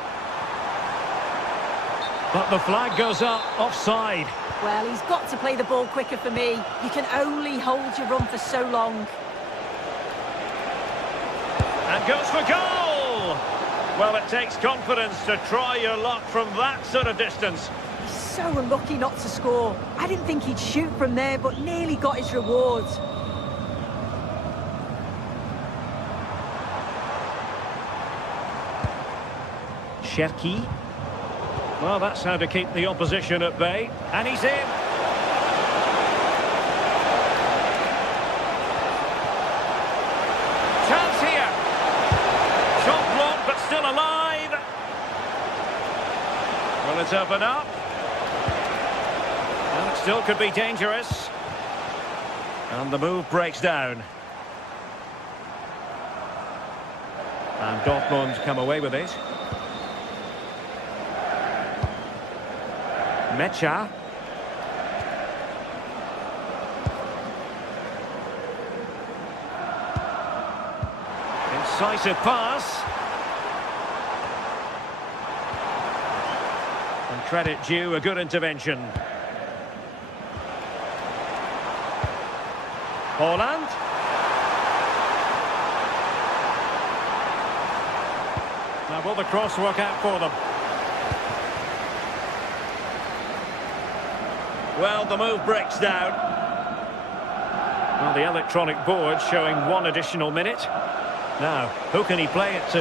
But the flag goes up, offside. Well, he's got to play the ball quicker for me. You can only hold your run for so long. And goes for goal! Well, it takes confidence to try your luck from that sort of distance. He's so unlucky not to score. I didn't think he'd shoot from there, but nearly got his reward. Cherki. Well, that's how to keep the opposition at bay. And he's in. Chance here. Shot blocked, but still alive. Will it open up? And it still could be dangerous. And the move breaks down. And Dortmund come away with it. Mecha. Incisive pass. And credit due, a good intervention. Holland. Now will the cross work out for them? Well, the move breaks down. Well, the electronic board showing 1 additional minute. Now, who can he play it to?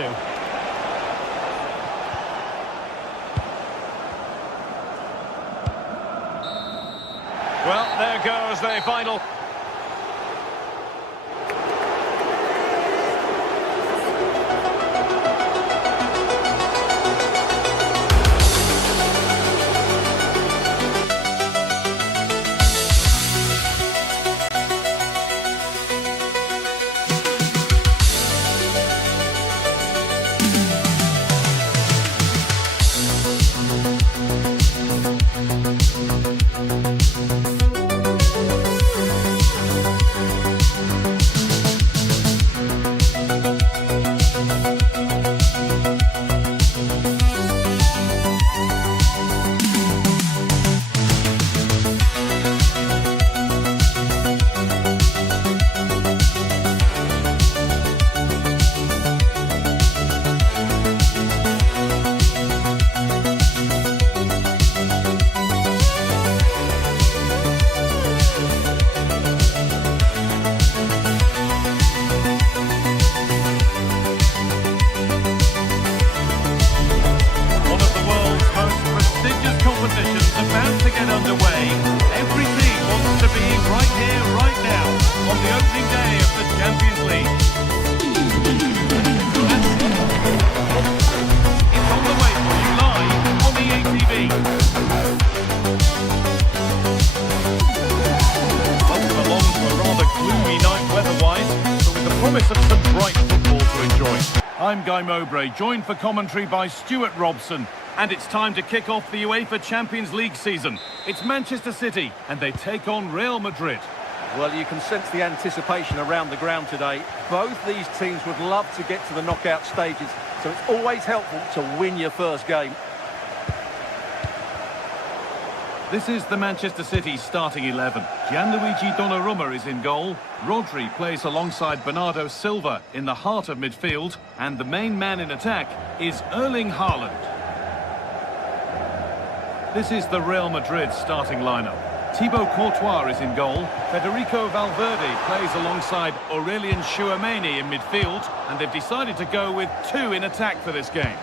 Well, there goes the final. It's on the way for you live on the ATV. I'm Guy Mowbray, joined for commentary by Stuart Robson. And it's time to kick off the UEFA Champions League season. It's Manchester City, and they take on Real Madrid. Well, you can sense the anticipation around the ground today. Both these teams would love to get to the knockout stages, so it's always helpful to win your first game. This is the Manchester City starting 11. Gianluigi Donnarumma is in goal. Rodri plays alongside Bernardo Silva in the heart of midfield. And the main man in attack is Erling Haaland. This is the Real Madrid starting lineup. Thibaut Courtois is in goal. Federico Valverde plays alongside Aurelien Tchouameni in midfield. And they've decided to go with two in attack for this game.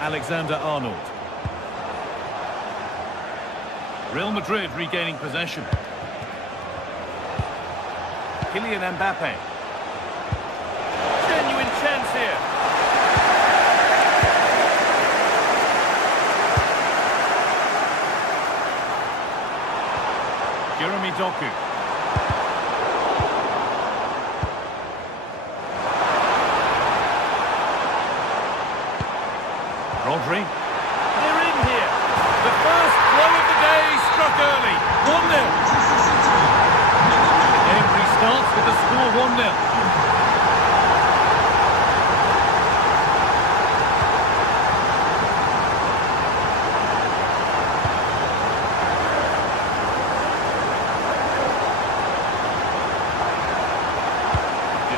Alexander-Arnold. Real Madrid regaining possession. Kylian Mbappe. Genuine chance here. Jeremy Doku. Rodri. They're in here. The first blow of the day struck early. 1-0. The game restarts with the score 1-0.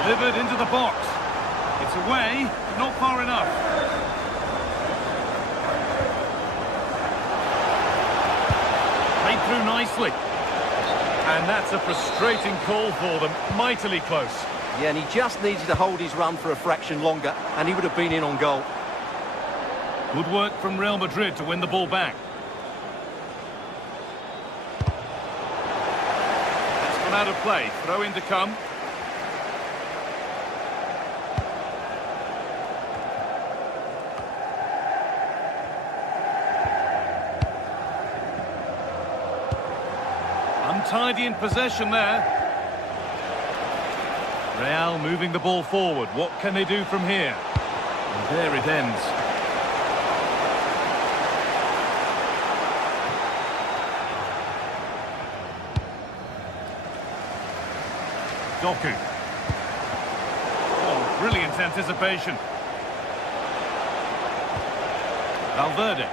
Delivered into the box. It's away, but not far enough. Through nicely, and that's a frustrating call for them. Mightily close. Yeah, and he just needed to hold his run for a fraction longer, and he would have been in on goal. Good work from Real Madrid to win the ball back. That's gone out of play. Throw in to come. Untidy in possession there. Real moving the ball forward. What can they do from here? And there it ends. Doku. Oh, brilliant anticipation. Valverde.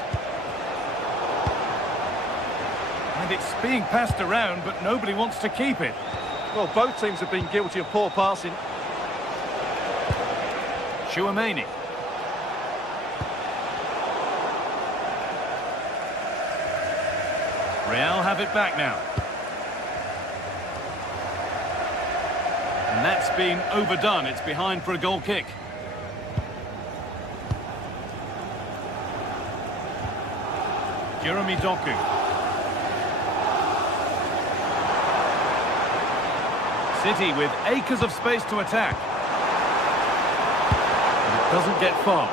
And it's being passed around, but nobody wants to keep it. Well, both teams have been guilty of poor passing. Tchouameni. Real have it back now. And that's been overdone. It's behind for a goal kick. Jeremy Doku. City with acres of space to attack. But it doesn't get far.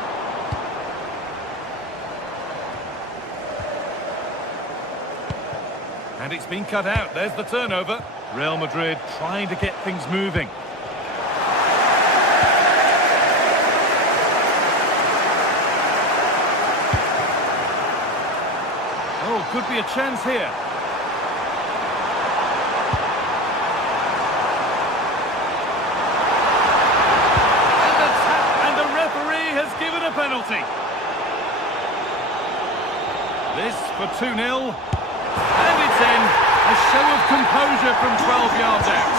And it's been cut out. There's the turnover. Real Madrid trying to get things moving. Oh, could be a chance here. Penalty. This for 2-0. And it's in. A show of composure from 12 yards out.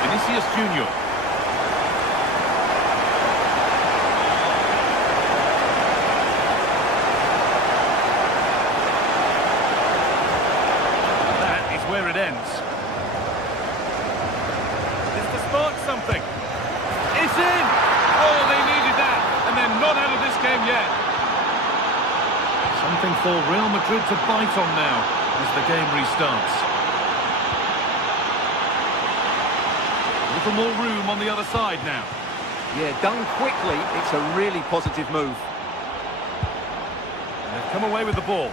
Vinicius Junior. Where it ends. Is to spark something. It's in! Oh, they needed that, and they're not out of this game yet. Something for Real Madrid to bite on now as the game restarts. A little more room on the other side now. Yeah, done quickly, it's a really positive move. come away with the ball.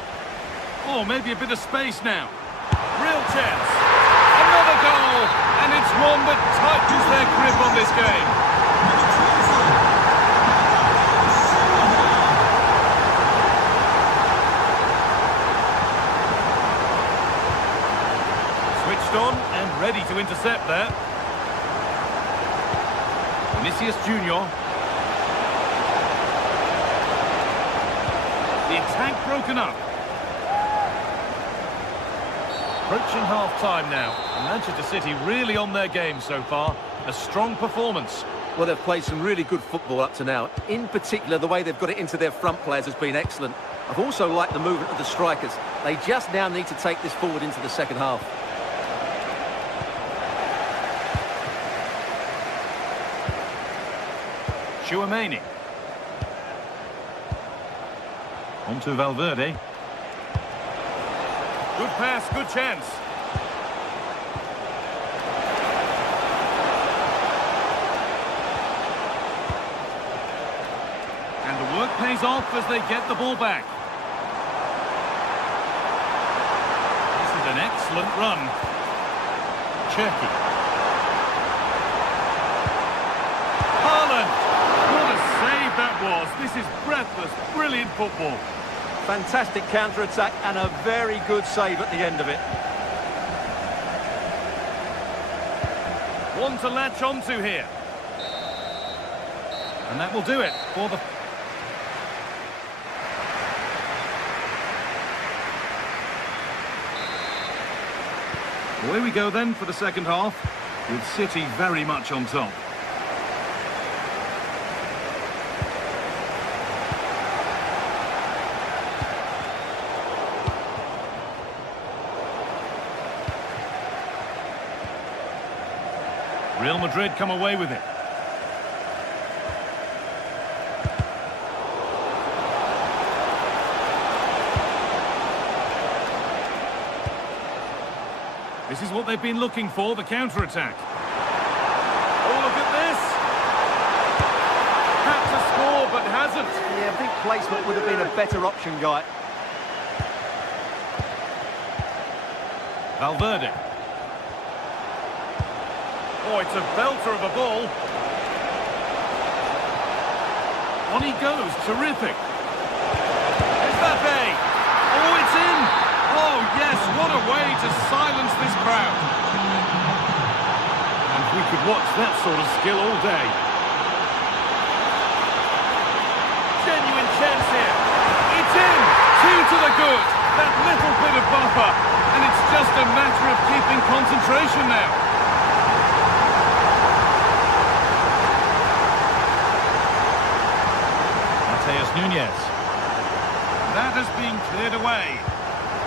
Oh, maybe a bit of space now. Real chance. Another goal. And it's one that tightens their grip on this game. Switched on and ready to intercept there. Vinicius Junior. The attack broken up. Approaching half-time now. Manchester City really on their game so far. A strong performance. Well, they've played some really good football up to now. In particular, the way they've got it into their front players has been excellent. I've also liked the movement of the strikers. They just now need to take this forward into the second half. Chouameni. On to Valverde. Good pass, good chance. And the work pays off as they get the ball back. This is an excellent run. Cherky. Haaland! What a save that was. This is breathless, brilliant football. Fantastic counter-attack and a very good save at the end of it. One to latch onto here. And that will do it for the... Away we go then for the second half, with City very much on top. Real Madrid come away with it. This is what they've been looking for, the counter-attack. Oh, look at this! Had to score, but hasn't. Yeah, I think placement would have been a better option, Guy. Valverde. Oh, it's a belter of a ball. On he goes, terrific. Mbappe. Oh, it's in. Oh, yes, what a way to silence this crowd. And we could watch that sort of skill all day. Genuine chance here. It's in. 2 to the good. That little bit of buffer. And it's just a matter of keeping concentration now. Nunez. That has been cleared away.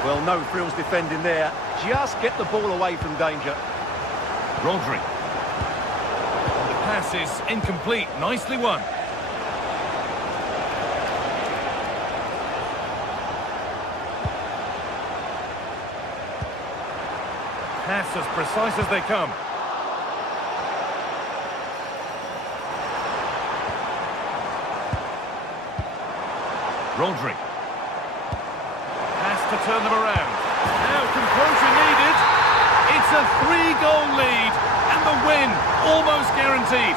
Well, no frills defending there. Just get the ball away from danger. Rodri. The pass is incomplete. Nicely won. Pass as precise as they come. Rodri. Has to turn them around. Now composure needed. It's a 3-goal lead. And the win almost guaranteed.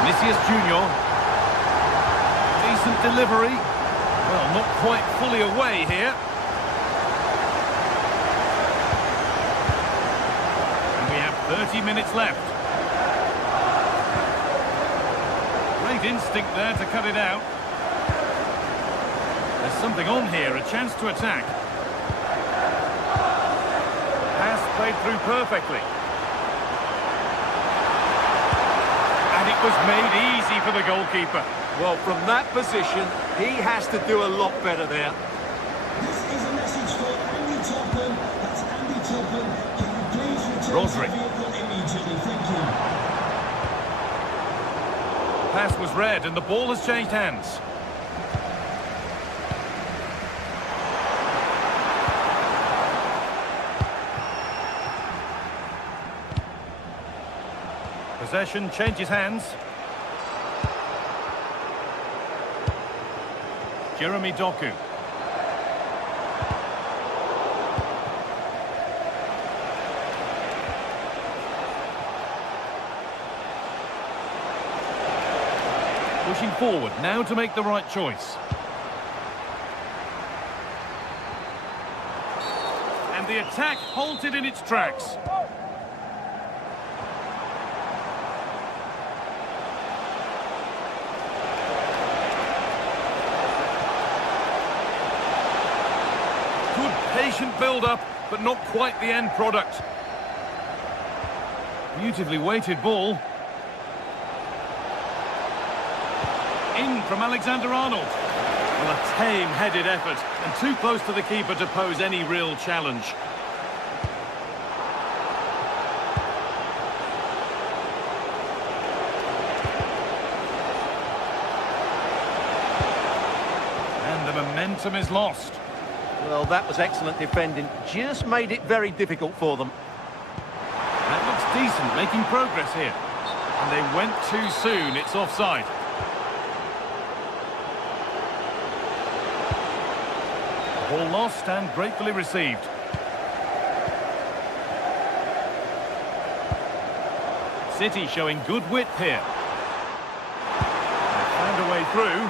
Vinicius Junior. Decent delivery. Well, not quite fully away here. And we have 30 minutes left. Great instinct there to cut it out. There's something on here, a chance to attack. Pass played through perfectly. And it was made easy for the goalkeeper. Well, from that position, he has to do a lot better there. This is a message for Andy Topham. That's Andy Topham. Can you please return Rodri. to the vehicle immediately? Thank you. Pass was read and the ball has changed hands. Possession changes hands. Jeremy Doku. Pushing forward, now to make the right choice. And the attack halted in its tracks. Good patient build-up, but not quite the end product. Beautifully weighted ball. In from Alexander-Arnold. Well, a tame-headed effort, and too close to the keeper to pose any real challenge. And the momentum is lost. Well, that was excellent defending. Just made it very difficult for them. That looks decent, making progress here. And they went too soon, it's offside. Ball lost and gratefully received. City showing good width here. They found a way through.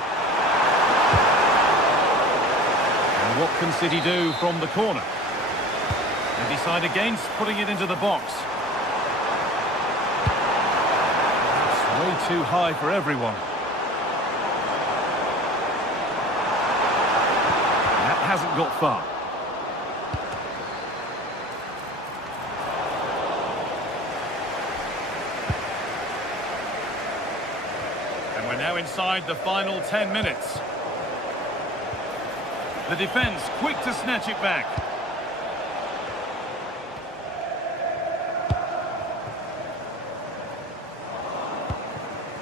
And what can City do from the corner? They decide against putting it into the box. It's way too high for everyone. Hasn't got far. And we're now inside the final 10 minutes. The defence quick to snatch it back.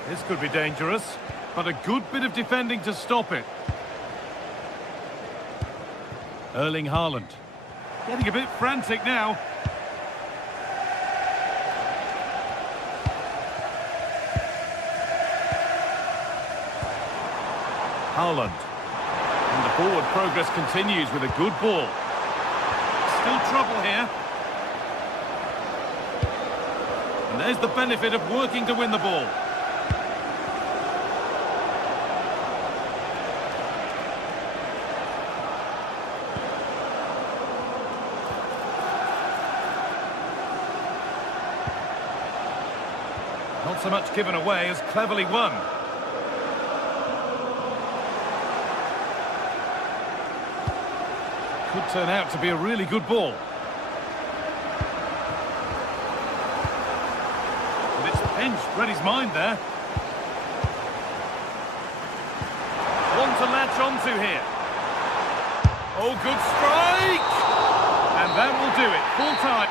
This could be dangerous, but a good bit of defending to stop it. Erling Haaland. Getting a bit frantic now. Haaland. And the forward progress continues with a good ball. Still trouble here. And there's the benefit of working to win the ball. Not so much given away as cleverly won. Could turn out to be a really good ball. And it's pinched, read his mind there. One to latch onto here. Oh, good strike! And that will do it, full time.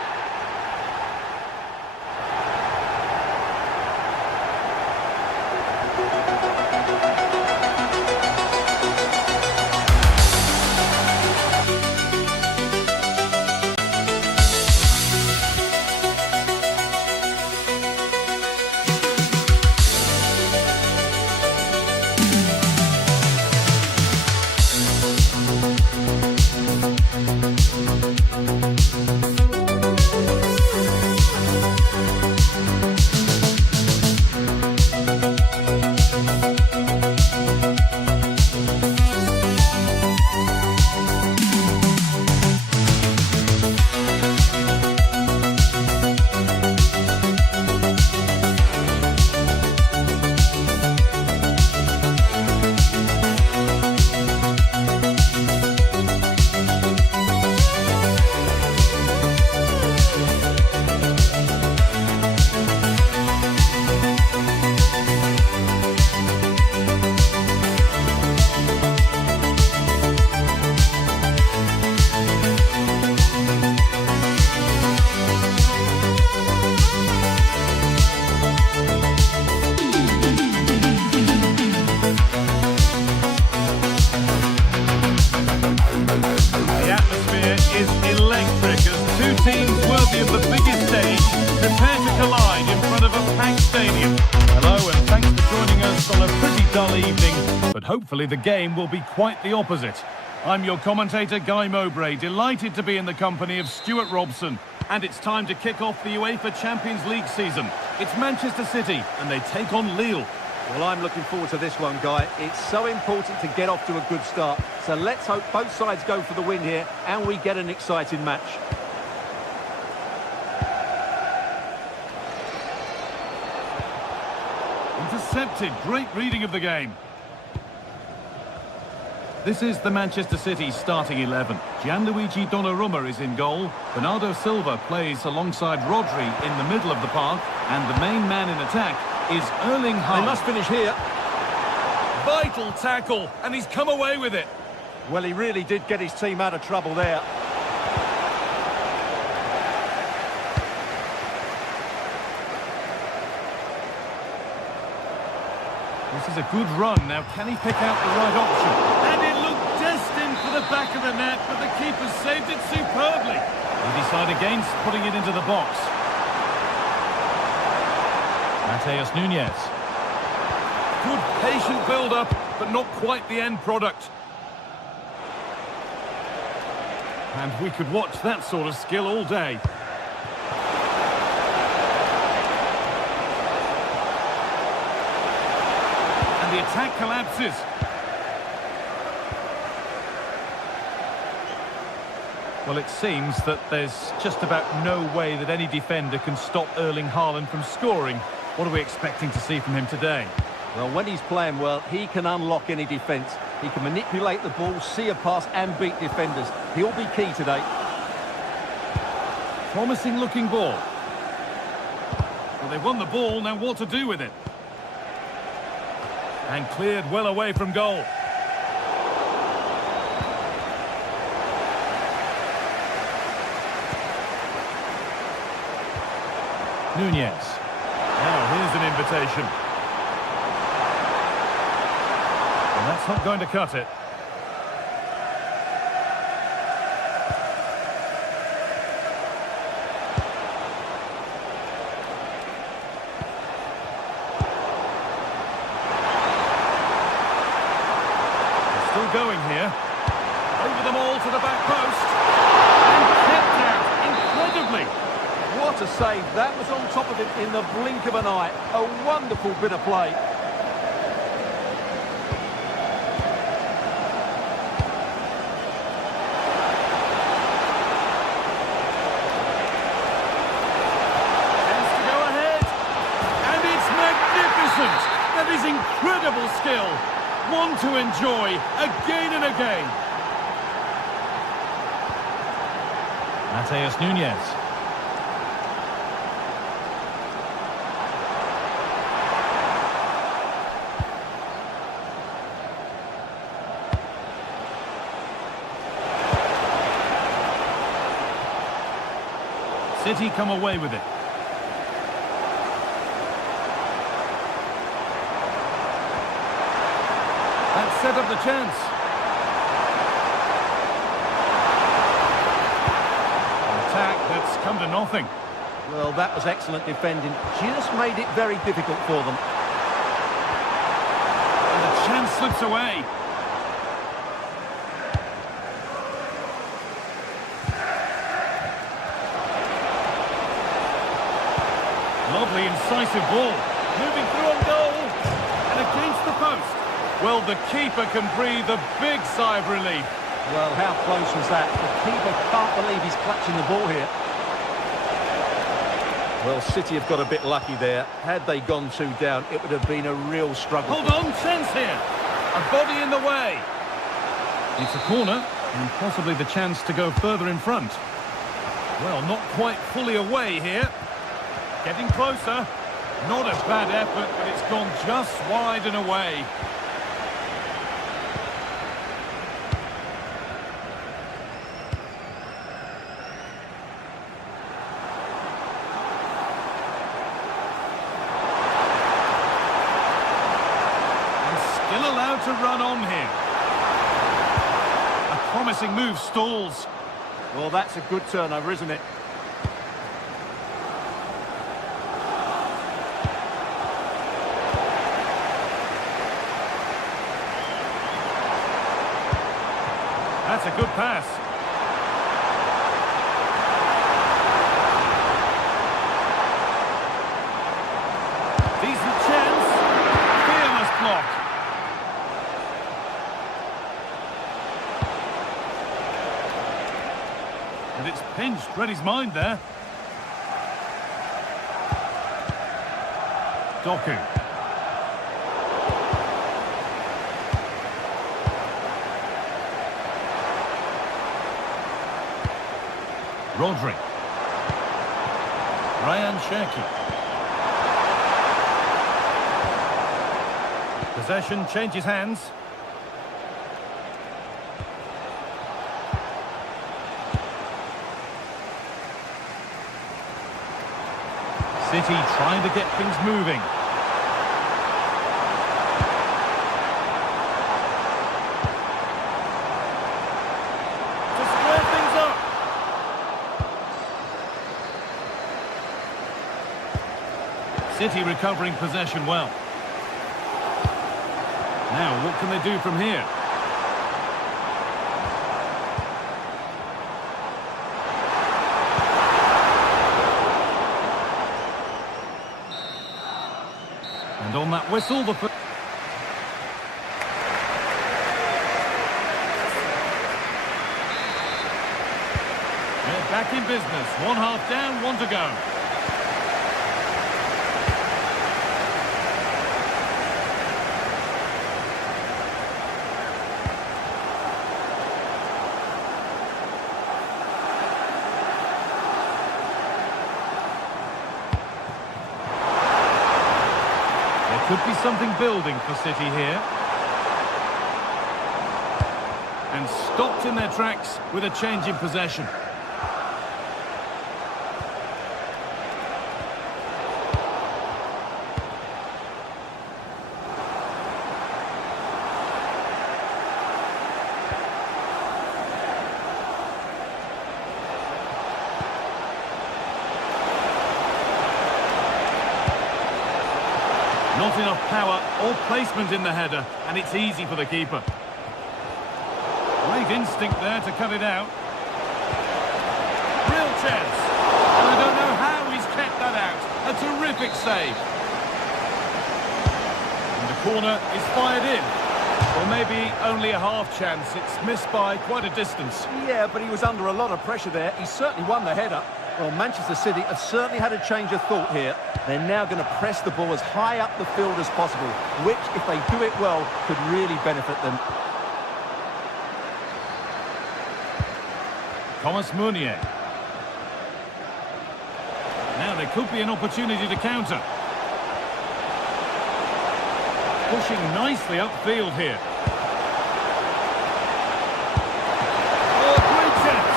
hopefully the game will be quite the opposite. I'm your commentator, Guy Mowbray, delighted to be in the company of Stuart Robson. And it's time to kick off the UEFA Champions League season. It's Manchester City, and they take on Lille. Well, I'm looking forward to this one, Guy. It's so important to get off to a good start. So let's hope both sides go for the win here, and we get an exciting match. Intercepted, great reading of the game. This is the Manchester City starting 11. Gianluigi Donnarumma is in goal. Bernardo Silva plays alongside Rodri in the middle of the park. And the main man in attack is Erling Haaland. They must finish here. Vital tackle, and he's come away with it. Well, he really did get his team out of trouble there. This is a good run. Now, can he pick out the right option? And it looked destined for the back of the net, but the keeper saved it superbly. He decided against putting it into the box. Mateus Nunes. Good patient build-up, but not quite the end product. And we could watch that sort of skill all day. The attack collapses. Well, it seems that there's just about no way that any defender can stop Erling Haaland from scoring. What are we expecting to see from him today? Well, when he's playing well, he can unlock any defence. He can manipulate the ball, see a pass and beat defenders. He'll be key today. Promising looking ball. Well, they've won the ball, now what to do with it? And cleared well away from goal. Nunez. Now here's an invitation. And that's not going to cut it. Going here, over them all to the back post, and kept out incredibly. What a save. That was on top of it in the blink of an eye. A wonderful bit of play. Chance to go ahead, and it's magnificent. That is incredible skill. One to enjoy again and again. Mateus Nunes. City come away with it. That set up the chance. An attack that's come to nothing. Well, that was excellent defending. Just made it very difficult for them. And the chance slips away. Lovely, incisive ball. Moving through on goal. And against the post. Well, the keeper can breathe a big sigh of relief. Well, how close was that? The keeper can't believe he's clutching the ball here. Well, City have got a bit lucky there. Had they gone 2 down, it would have been a real struggle. Hold on, chance here. A body in the way. It's a corner, and possibly the chance to go further in front. Well, not quite fully away here. Getting closer. Not a bad effort, but it's gone just wide and away. Still allowed to run on here. A promising move stalls. Well, that's a good turnover, isn't it? That's a good pass. Decent chance. Fearless block. And it's pinched. Read his mind there. Doku. Rodri. Ryan Cherki. Possession changes hands. City trying to get things moving. To square things up. City recovering possession well. Now, what can they do from here? And on that whistle, the... They're back in business. One half down, one to go. Could be something building for City here. And stopped in their tracks with a change in possession. Not enough power or placement in the header, and it's easy for the keeper. Great instinct there to cut it out. Real chance. And I don't know how he's kept that out. A terrific save. And the corner is fired in. Or maybe only a half chance. It's missed by quite a distance. Yeah, but he was under a lot of pressure there. He certainly won the header. Well, Manchester City have certainly had a change of thought here. They're now going to press the ball as high up the field as possible, which, if they do it well, could really benefit them. Thomas Meunier. Now there could be an opportunity to counter. Pushing nicely upfield here. Oh, great chance!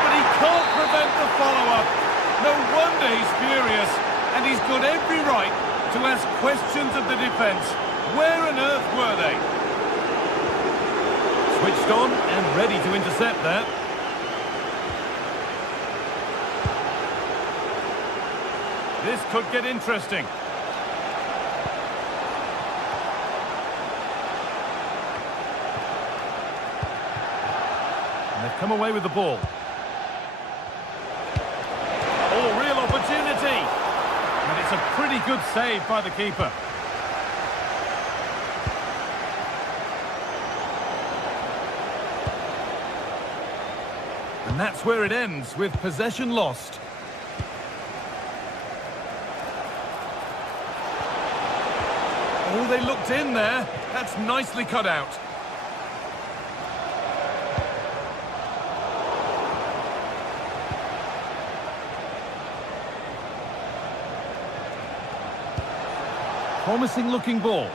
But he can't prevent the follow-up. No wonder he's furious, and he's got every right to ask questions of the defence. Where on earth were they? Switched on and ready to intercept there. This could get interesting. And they've come away with the ball. Oh, real opportunity. And it's a pretty good save by the keeper. And that's where it ends, with possession lost. Oh, they looked in there. That's nicely cut out. Promising looking ball.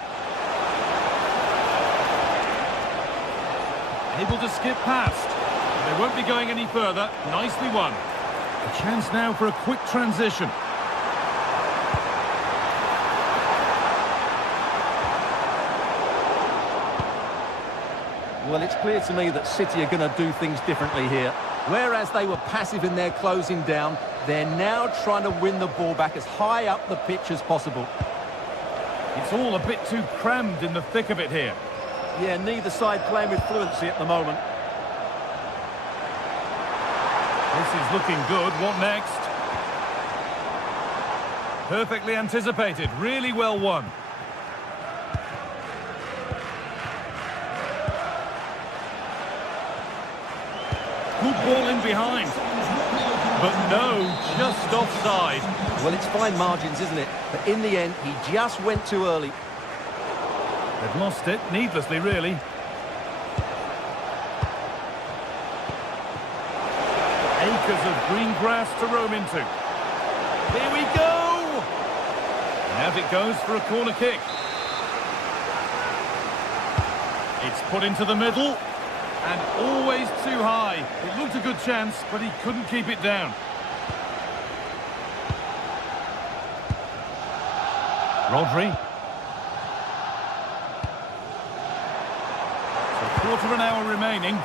Able to skip past. They won't be going any further. Nicely won. A chance now for a quick transition. Well, it's clear to me that City are going to do things differently here. Whereas they were passive in their closing down, they're now trying to win the ball back as high up the pitch as possible. It's all a bit too crammed in the thick of it here. Yeah, neither side playing with fluency at the moment. This is looking good. What next? Perfectly anticipated. Really well won. Good ball in behind. But no, just offside. Well, it's fine margins, isn't it? But in the end, he just went too early. They've lost it, needlessly, really. Acres of green grass to roam into. Here we go! And out it goes for a corner kick. It's put into the middle. And always too high. It looked a good chance, but he couldn't keep it down. Rodri. So quarter of an hour remaining.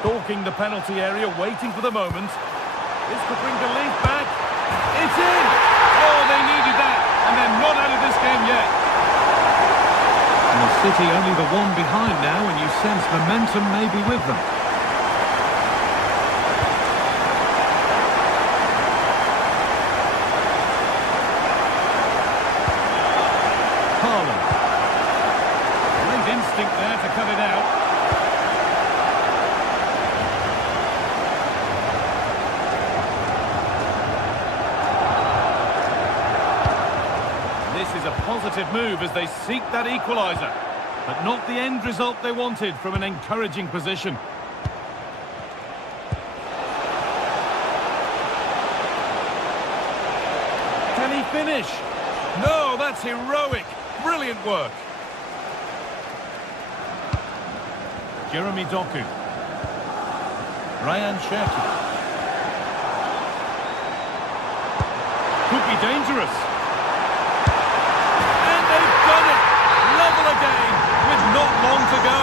Stalking the penalty area, waiting for the moment. This could bring belief back. It's in! Oh, they needed that, and they're not out of this game yet. And the City only the one behind now, and you sense momentum may be with them. Haaland. Great instinct there to cut it out. This is a positive move as they seek that equaliser, but not the end result they wanted from an encouraging position. Can he finish? No, that's heroic. Brilliant work. Jeremy Doku. Ryan Cherki. Could be dangerous. Again, with not long to go.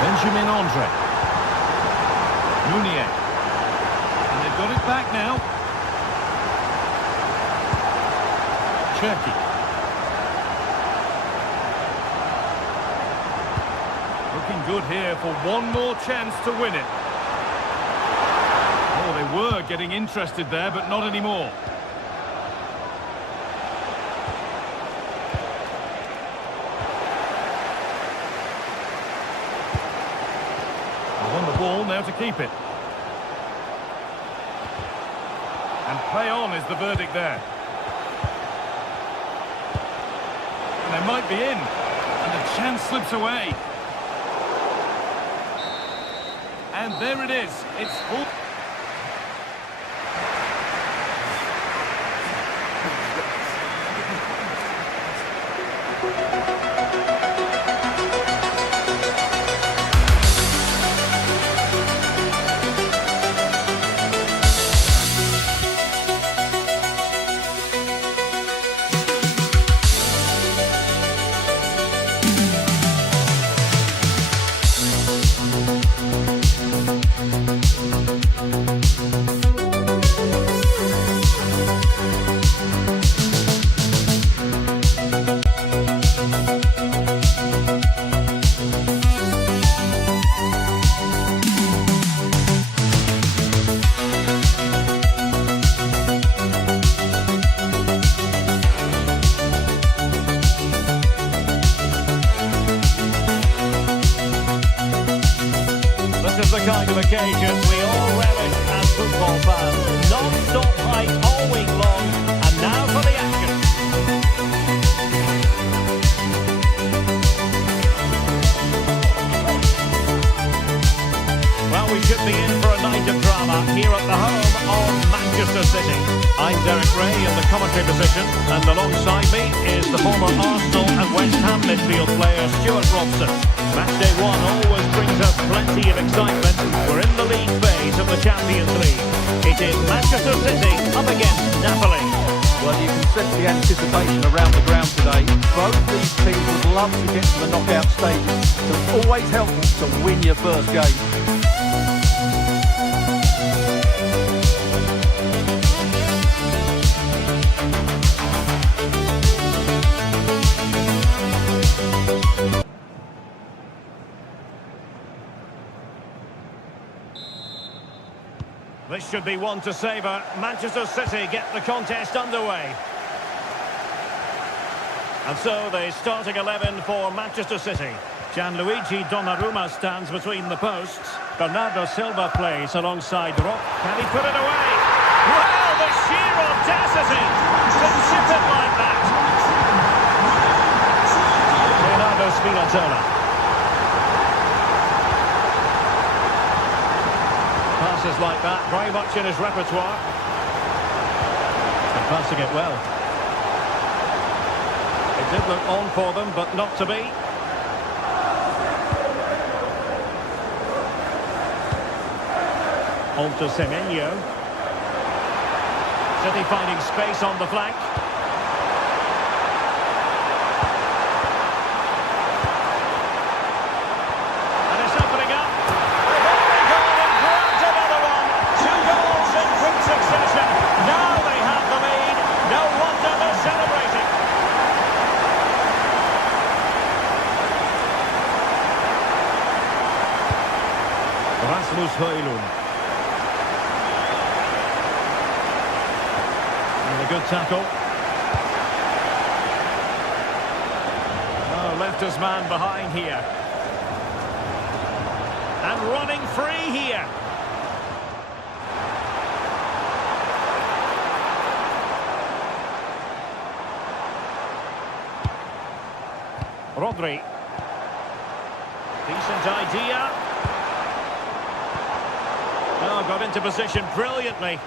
Benjamin Andre. Meunier. And they've got it back now. Cherki. Looking good here for one more chance to win it. Oh, they were getting interested there, but not anymore. They won the ball, now to keep it. And play on is the verdict there. And they might be in. And the chance slips away. And there it is. It's full. This is the kind of occasion we all relish as football fans. Non-stop hype all week long, and now for the action. Well, we should be in for a night of drama here at the home of Manchester City. I'm Derek Ray in the commentary position, and alongside me is the former Arsenal and West Ham midfield player Stuart Robson. Matchday 1 always brings us plenty of excitement. We're in the league phase of the Champions League. It is Manchester City up against Napoli. Well, you can sense the anticipation around the ground today. Both these teams would love to get to the knockout stages, so it's always helpful to win your first game. should be one to savour. Manchester City get the contest underway. And so the starting 11 for Manchester City. Gianluigi Donnarumma stands between the posts. Bernardo Silva plays alongside Rock. Can he put it away? Well, the sheer audacity to chip it like that. Leonardo Spinazzola. Passes like that, very much in his repertoire. And passing it well. It did look on for them, but not to be. On to Semenyo. City finding space on the flank. And it's opening up. They've only gone and grabbed another one. 2 goals in quick succession. Now they have the lead. No wonder they're celebrating. Rasmus Højlund. A good tackle. Oh, left his man behind here. And running free here. Rodri. Decent idea. Oh, got into position brilliantly.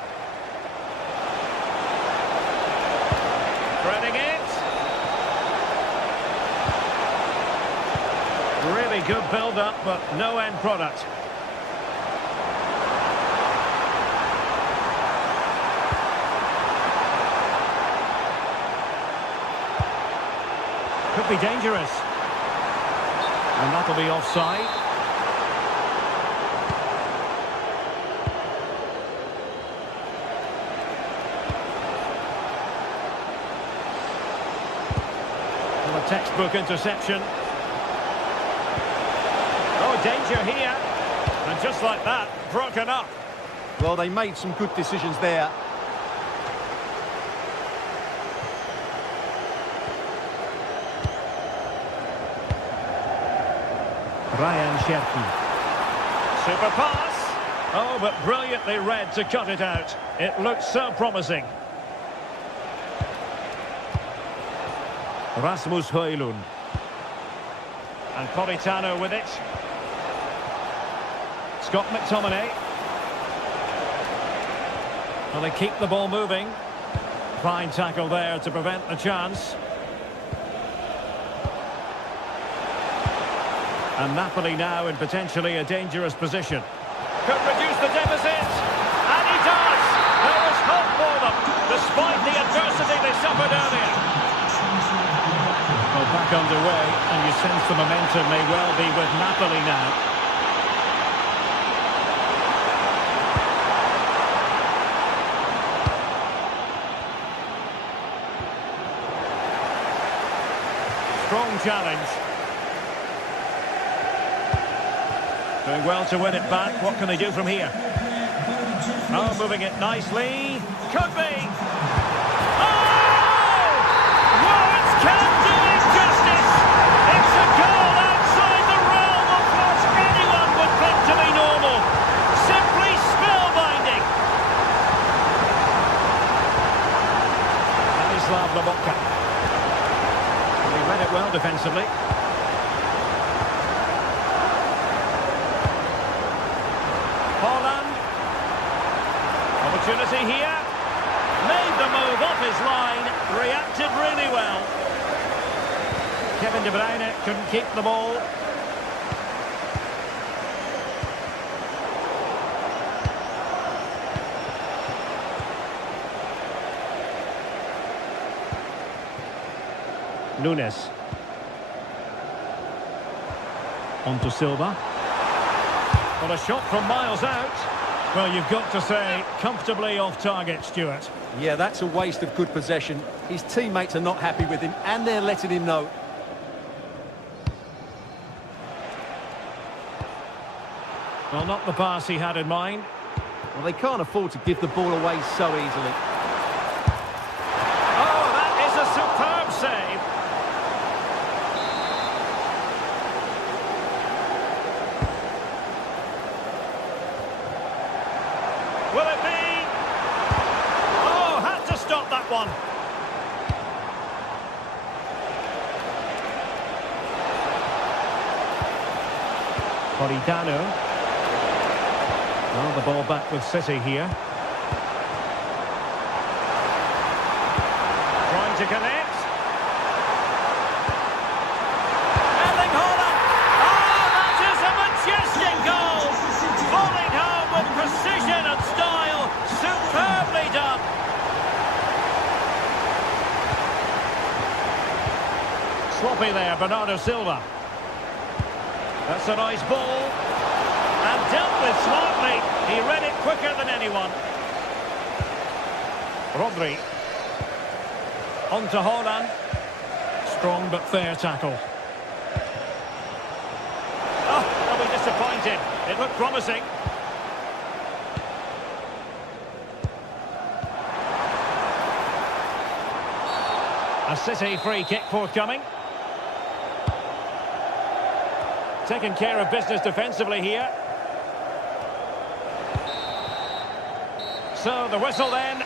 Threading it. Really good build-up, but no end product. Could be dangerous. And that'll be offside. Textbook interception. Oh, danger here. And just like that, broken up. Well, they made some good decisions there. Ryan Cherki. Super pass. Oh, but brilliantly read to cut it out. It looks so promising. Rasmus Højlund. And Politano with it. Scott McTominay. Well, they keep the ball moving. Fine tackle there to prevent the chance. And Napoli now in potentially a dangerous position. Could reduce the deficit. And he does! There is hope for them, despite the adversity they suffered earlier. Well, back underway, and you sense the momentum may well be with Napoli now. Strong challenge. Doing well to win it back. What can they do from here? Oh, moving it nicely. Could be. Oh! Words can't do it justice. It's a goal outside the realm of what anyone would think to be normal. Simply spellbinding. Stanislav Lobotka. He read it well defensively. Opportunity here. Made the move off his line. Reacted really well. Kevin De Bruyne couldn't keep the ball. Nunes. On to Silva. Well, a shot from miles out. Well, you've got to say, comfortably off target, Stuart. Yeah, that's a waste of good possession. His teammates are not happy with him, and they're letting him know. Well, not the pass he had in mind. Well, they can't afford to give the ball away so easily. Oh, that is a superb save. Will it be? Oh, had to stop that one. Politano. Well, the ball back with City here. Trying to connect. Erling Haaland. Oh, that is a majestic goal. Volleyed home with precision and style. Superbly done. Sloppy there, Bernardo Silva. That's a nice ball. And dealt with smartly. He read it quicker than anyone. Rodri. On to Haaland. Strong but fair tackle. Oh, they'll be disappointed. It looked promising. A City free kick forthcoming. Taking care of business defensively here. So the whistle then.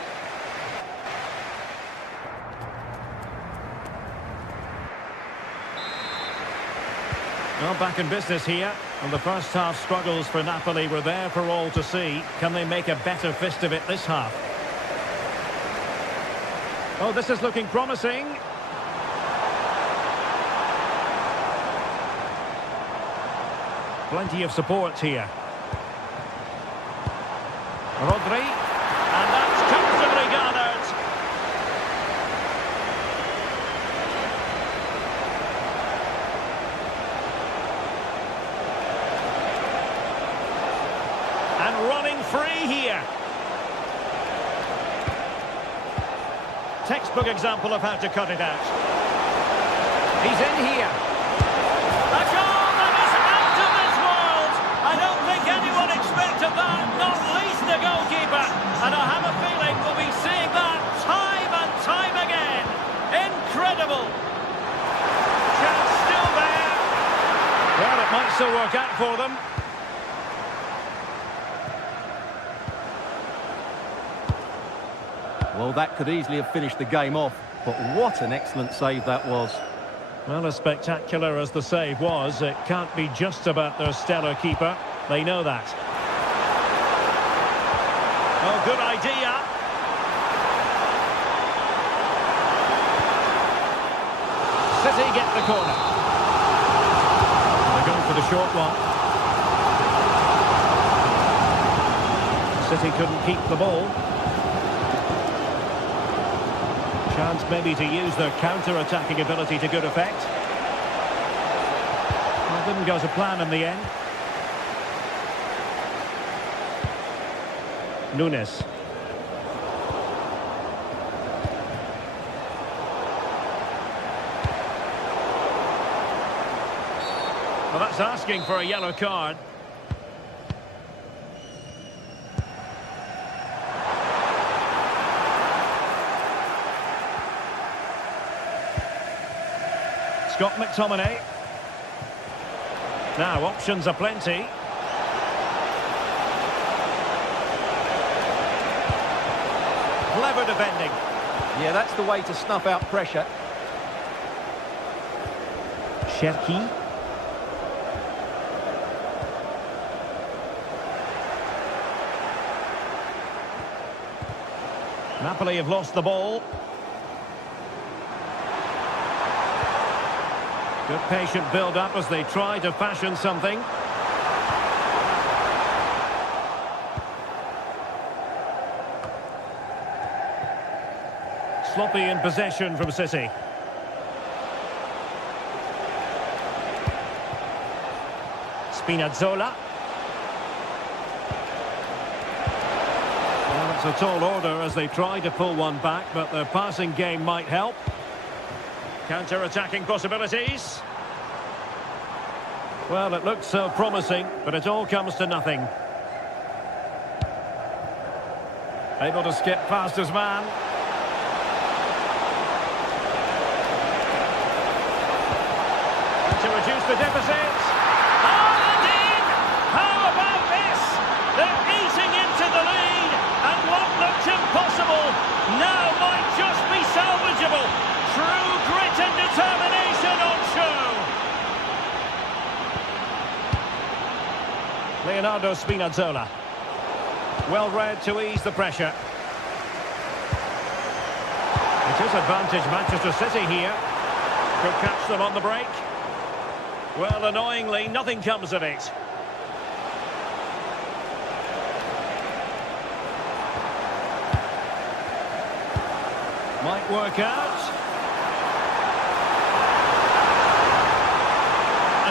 Well, back in business here. And the first half struggles for Napoli were there for all to see. Can they make a better fist of it this half? Oh, this is looking promising. Plenty of support here. Rodri. And that's comfortably gathered. And running free here. Textbook example of how to cut it out. He's in here. A goal that is out of this world. I don't think anyone expected that, not least the goalkeeper. And I have a feeling we'll be seeing that time and time again. Incredible. Chance still there. Well, it might still work out for them. Well, that could easily have finished the game off, but what an excellent save that was. Well, as spectacular as the save was, it can't be just about their stellar keeper. They know that. Oh, good idea. City get the corner. They're going for the short one. City couldn't keep the ball. Chance maybe to use their counter-attacking ability to good effect. Well, it didn't go to plan in the end. Nunes. Well, that's asking for a yellow card. Scott McTominay. Now, options are plenty. Clever defending. Yeah, that's the way to snuff out pressure. Cherki. Napoli have lost the ball. Good patient build-up as they try to fashion something. Sloppy in possession from City. Spinazzola. Well, it's a tall order as they try to pull one back, but their passing game might help. Counter-attacking possibilities. Well, it looked so promising, but it all comes to nothing. Able to skip past his man. To reduce the deficit. Oh, indeed! How about this? They're eating into the lead, and what looked impossible now might just be salvageable. True grit and determination on show. Leonardo Spinazzola. Well read to ease the pressure. It is advantage Manchester City here. Could catch them on the break. Well, annoyingly, nothing comes of it. Might work out.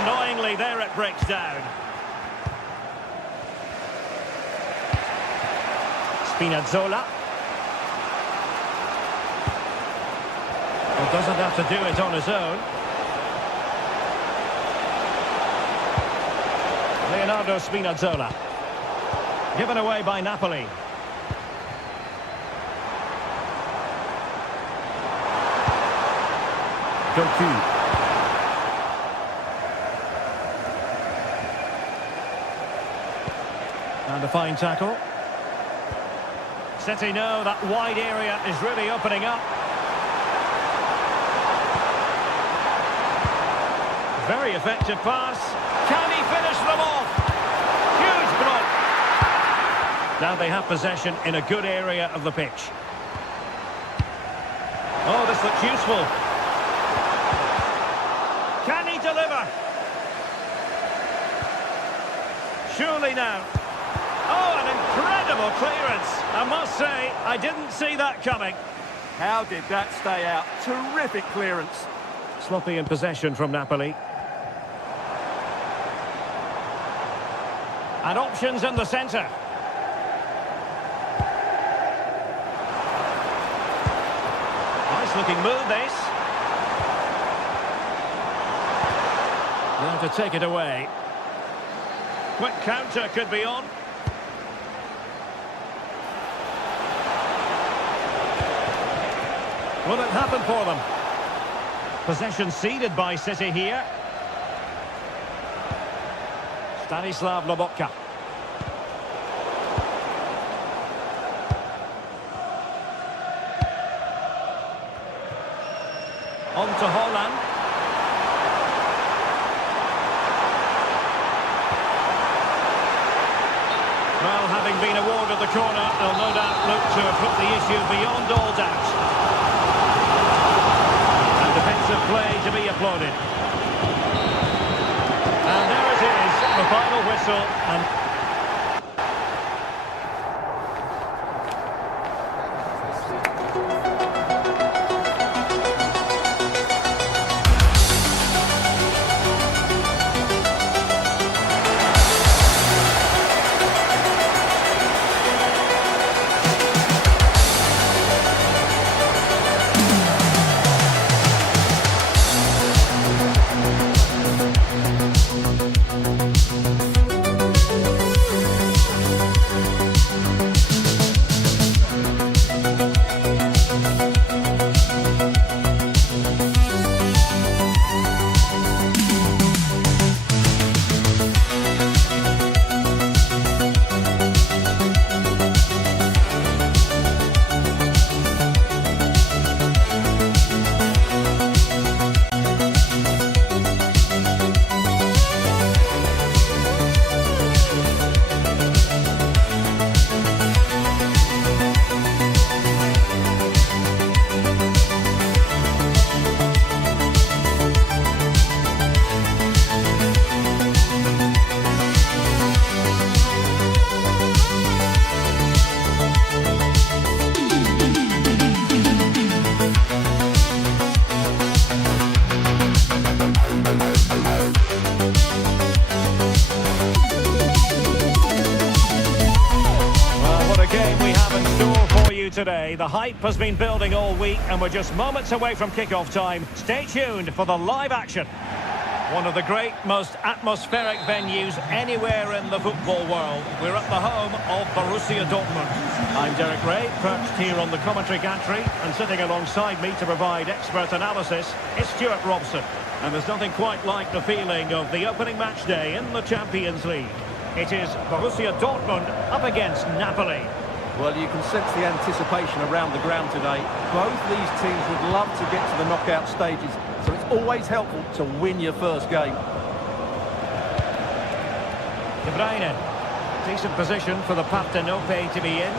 Annoyingly, there it breaks down. Spinazzola. Well, doesn't have to do it on his own. Leonardo Spinazzola. Given away by Napoli. Doku. And a fine tackle. City know that wide area is really opening up. Very effective pass. Can he finish them off? Huge block. Now they have possession in a good area of the pitch. Oh, this looks useful. Can he deliver? Surely now. Oh, an incredible clearance. I must say, I didn't see that coming. How did that stay out? Terrific clearance. Sloppy in possession from Napoli. And options in the centre. Nice looking move, this. Now to take it away. Quick counter could be on. Will it happen for them? Possession ceded by City here. Stanislav Lobotka. On to Holland. Well, having been awarded the corner, they'll no doubt look to put the issue beyond all doubt. And defensive play to be applauded. And there it is, the final whistle. And today. The hype has been building all week and we're just moments away from kick-off time. Stay tuned for the live action. One of the great, most atmospheric venues anywhere in the football world. We're at the home of Borussia Dortmund. I'm Derek Ray, perched here on the commentary gantry, and sitting alongside me to provide expert analysis is Stuart Robson. And there's nothing quite like the feeling of the opening match day in the Champions League. It is Borussia Dortmund up against Napoli. Well, you can sense the anticipation around the ground today. Both these teams would love to get to the knockout stages, so it's always helpful to win your first game. De Bruyne, decent position for the Partenope to be in.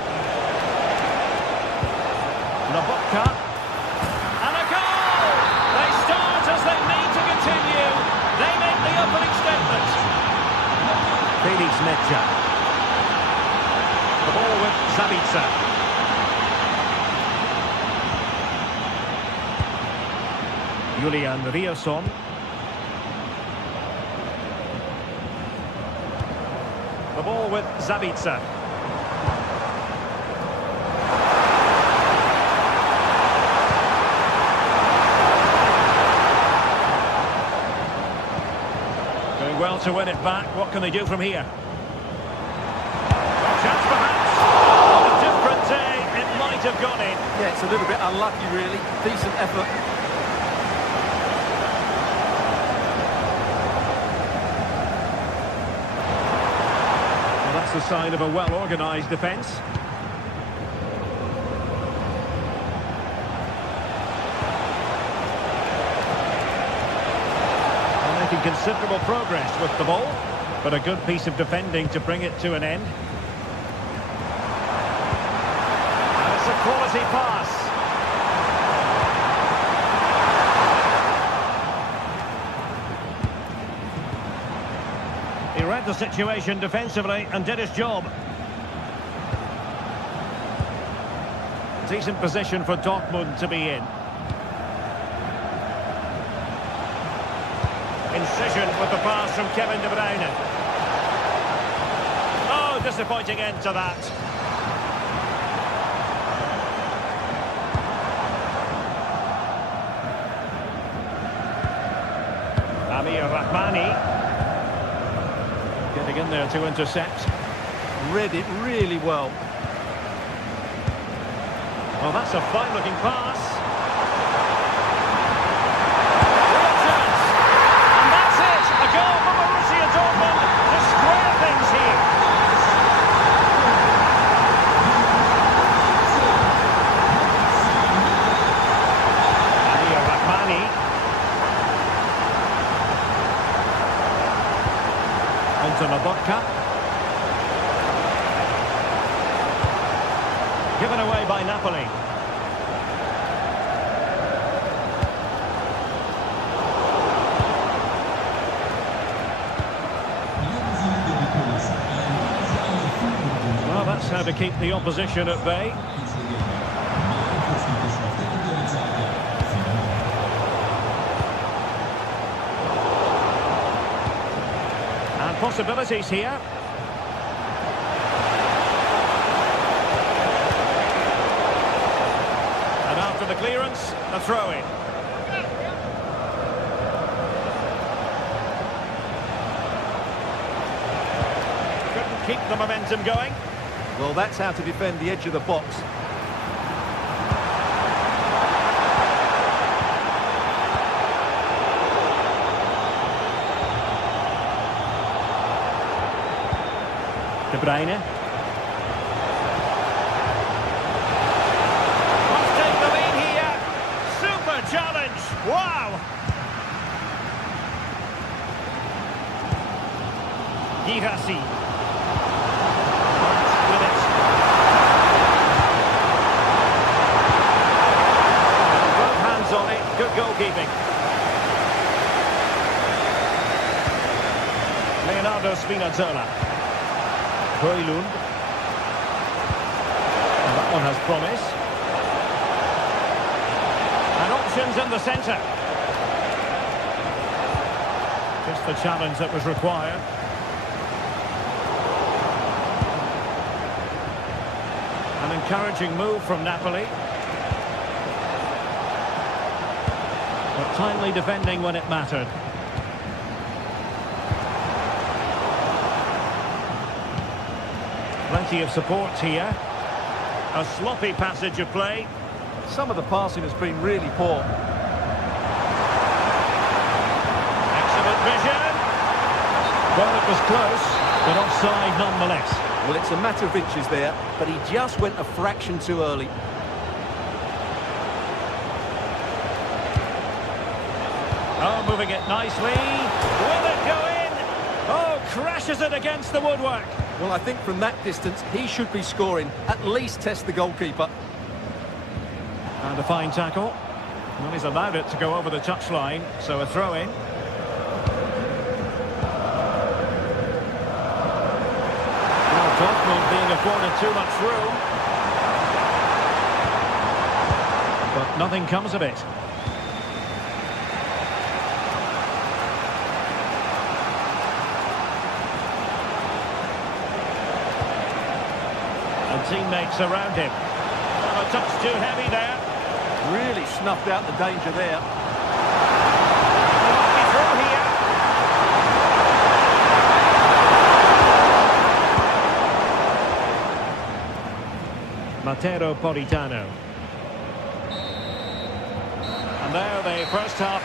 Lobotka, and a goal! They start as they need to continue. They make the opening statement. Felix Metja. The ball with Zabitzer. Julian Rierson. The ball with Zabitzer. Doing well to win it back. What can they do from here? Chance perhaps. On a different day, it might have gone in. Yeah, it's a little bit unlucky, really. Decent effort. Well, that's the sign of a well-organised defence. They're making considerable progress with the ball, but a good piece of defending to bring it to an end. It's a quality pass. He read the situation defensively and did his job. Decent position for Dortmund to be in. Incision with the pass from Kevin De Bruyne. Oh, disappointing end to that. Rahmani getting in there to intercept. Read it really well. Well, that's a fine-looking pass. Real chance. And that's it. A goal for Borussia Dortmund to square things here. Rahmani. Onto Lobotka. Given away by Napoli. Well, that's how to keep the opposition at bay. Possibilities here. And after the clearance, a throw-in. Couldn't keep the momentum going. Well, that's how to defend the edge of the box. De Bruyne. Must take the lead here. Super challenge. Wow. Girassi. With it. Both hands on it. Good goalkeeping. Leonardo Spinazzola. Højlund. And that one has promise. And options in the centre. Just the challenge that was required. An encouraging move from Napoli. But timely defending when it mattered. Plenty of support here. A sloppy passage of play. Some of the passing has been really poor. Excellent vision. Well, it was close, but offside nonetheless. Well, it's a matter of inches there, but he just went a fraction too early. Oh, moving it nicely. Will it go in? Oh, crashes it against the woodwork. Well, I think from that distance, he should be scoring. At least test the goalkeeper. And a fine tackle. Well, he's allowed it to go over the touchline, so a throw-in. Well, Dortmund being afforded too much room. But nothing comes of it. And teammates around him. Well, a touch too heavy there. Really snuffed out the danger there. Might be through here. Matteo Politano. And there the first half.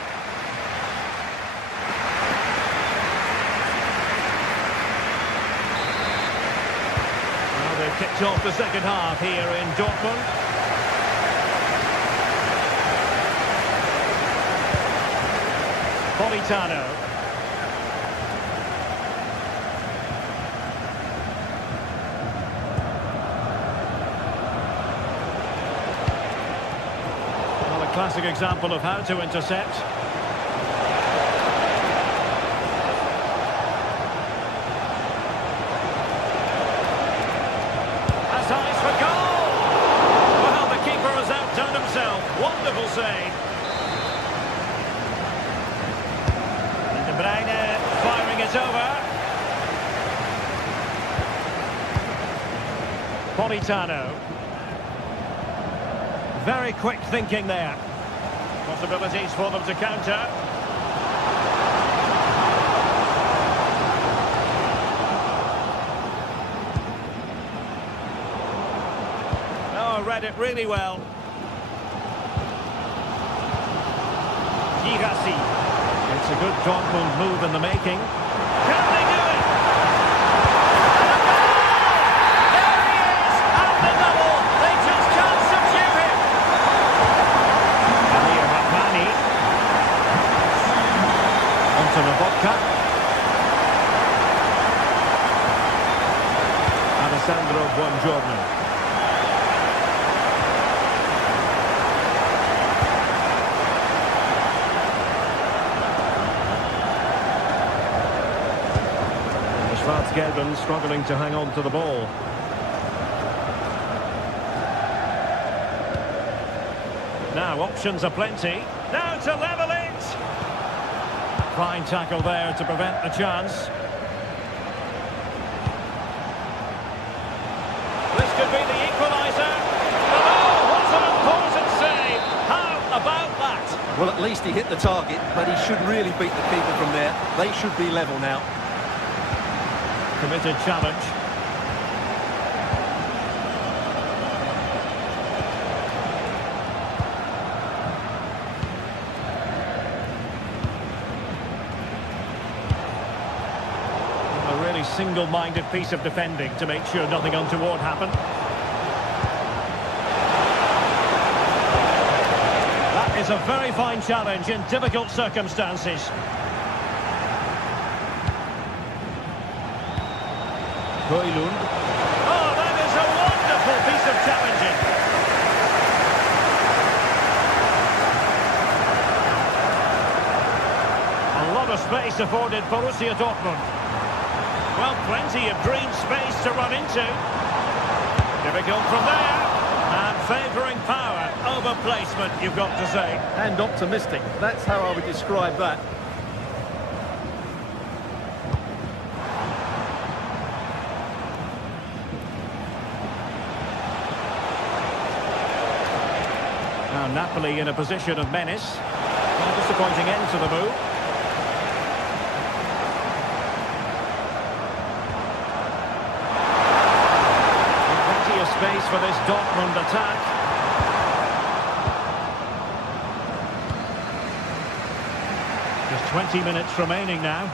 Well, they've kicked off the second half here in Dortmund. Politano. Well, a classic example of how to intercept. Has eyes for goal! Well, the keeper has outdone himself. Wonderful save. Bruyne firing it over. Politano. Very quick thinking there. Possibilities for them to counter. Oh, read it really well. Girassi. It's a good Dortmund move in the making. Can they do it? And a goal! There he is! And the double! They just can't subdue him! Amir Rahmani. Onto Lobotka. Alessandro Buongiorno. Schwarzgelben struggling to hang on to the ball. Now options are plenty. Now to level it. Fine tackle there to prevent the chance. This could be the equaliser. Oh, what an important save. How about that? Well, at least he hit the target, but he should really beat the keeper from there. They should be level now. Committed challenge. A really single-minded piece of defending to make sure nothing untoward happened. That is a very fine challenge in difficult circumstances. Højlund. Oh, that is a wonderful piece of challenging. A lot of space afforded Borussia Dortmund. Well, plenty of green space to run into. Difficult from there. And favouring power over placement, you've got to say. And optimistic. That's how I would describe that. Now Napoli in a position of menace. A disappointing end to the move. for this Dortmund attack. Just 20 minutes remaining now.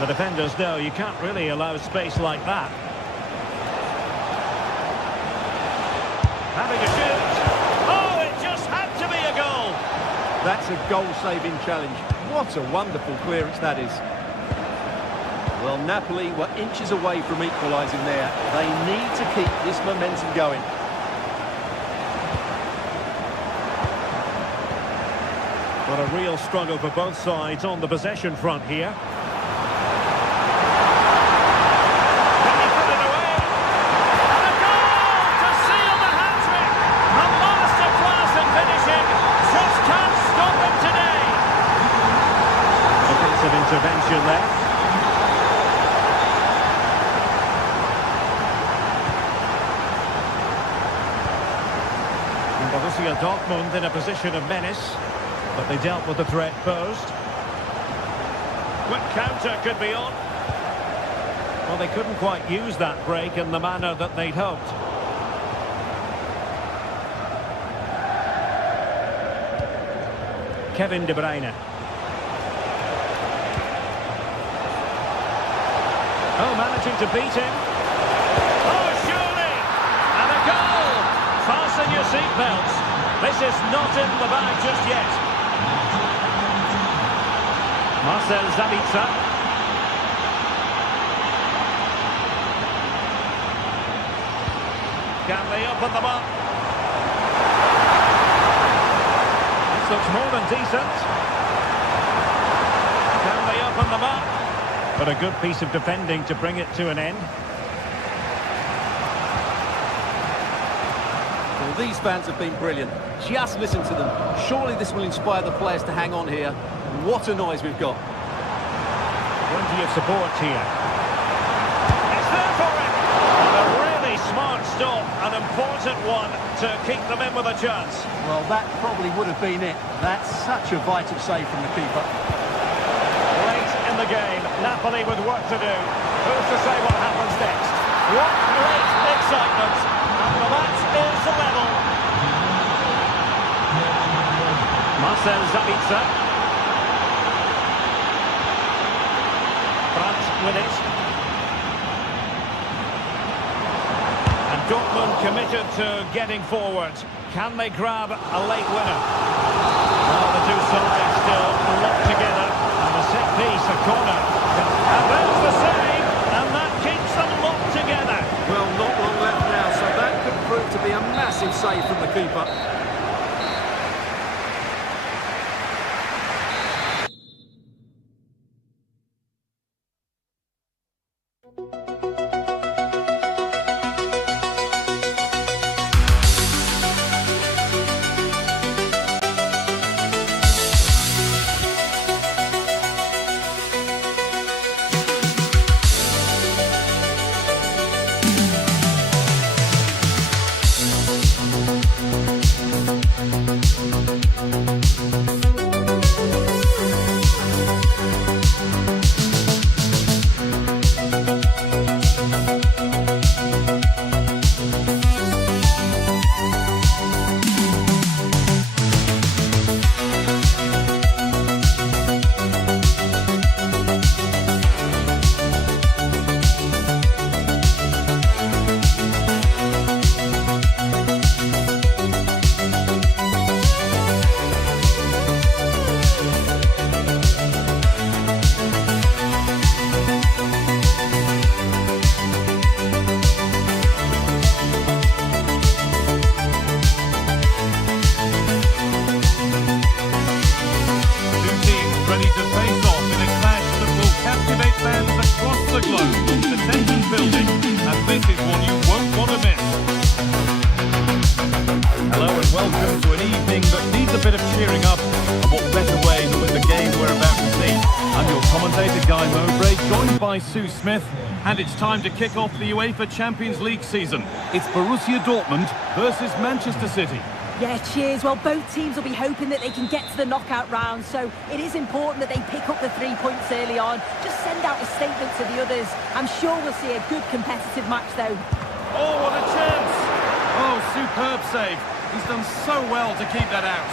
The defenders know you can't really allow space like that. Having a shoot. Oh, it just had to be a goal. That's a goal-saving challenge. What a wonderful clearance that is. Well, Napoli were inches away from equalising there. They need to keep this momentum going. What a real struggle for both sides on the possession front here. Can he put it away? And a goal to seal the hat-trick! A masterclass in finishing. Just can't stop him today. Defensive intervention there. Borussia Dortmund in a position of menace, but they dealt with the threat posed. Quick counter could be on. Well, they couldn't quite use that break in the manner that they'd hoped. Kevin De Bruyne. Oh, managing to beat him. Oh, surely! And a goal! Fasten your seatbelts. This is not in the bag just yet. Marcel Sabitzer. Can they open them up? This looks more than decent. Can they open them up? But a good piece of defending to bring it to an end. Well, these fans have been brilliant. Just listen to them. Surely this will inspire the players to hang on here. What a noise we've got. Plenty of support here. It's there for him! And a really smart stop, an important one to keep them in with a chance. Well, that probably would have been it. That's such a vital save from the keeper. Late in the game, Napoli with work to do. Who's to say what happens next? What great excitement! And the match is level. Marcel Sabitzer. Brandt with it. And Dortmund committed to getting forward. Can they grab a late winner? Well, the two sides still locked together. And a set piece, a corner. And there's the save. And that keeps them locked together. Well, not long left now, so that could prove to be a massive save from the keeper. welcome to an evening that needs a bit of cheering up, and what better way than with the game we're about to see. I'm your commentator, Guy Mowbray, joined by Sue Smith, and it's time to kick off the UEFA Champions League season. It's Borussia Dortmund versus Manchester City. Yeah, cheers. Well, both teams will be hoping that they can get to the knockout round, so it is important that they pick up the 3 points early on. Just send out a statement to the others. I'm sure we'll see a good competitive match, though. Oh, what a chance! Oh, superb save. He's done so well to keep that out.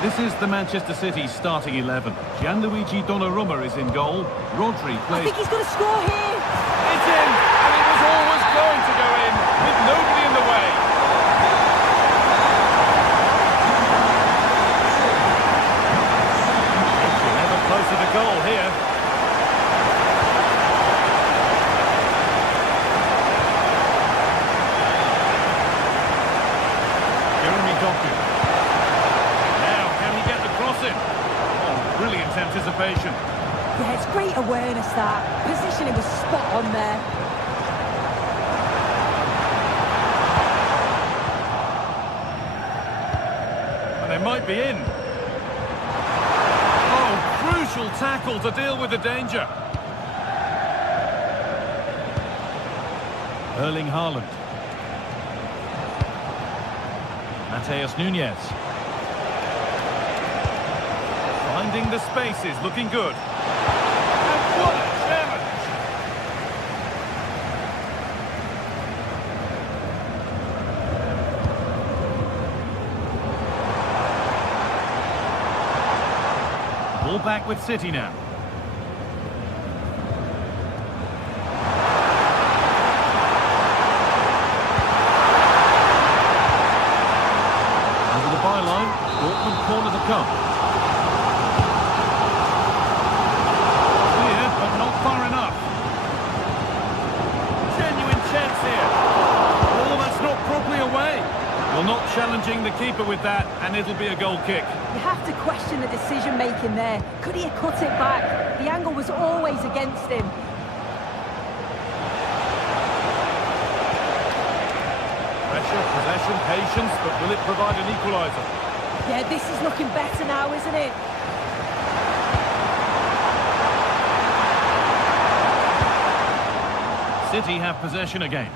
This is the Manchester City starting 11. Gianluigi Donnarumma is in goal. Rodri I plays... think he's going to score here. It's in! And it was always going to go in, with nobody in the way. Ever closer to goal here. Brilliant anticipation. Yeah, it's great awareness, that. Positioning was spot on there. And they might be in. Oh, crucial tackle to deal with the danger. Erling Haaland. Mateus Nunes. Finding the spaces, looking good. And what a challenge! Ball back with City now. Over the byline, Dortmund corner to come. Well, not challenging the keeper with that, and it'll be a goal kick. You have to question the decision-making there. Could he have cut it back? The angle was always against him. Pressure, possession, patience, but will it provide an equaliser? Yeah, this is looking better now, isn't it? City have possession again.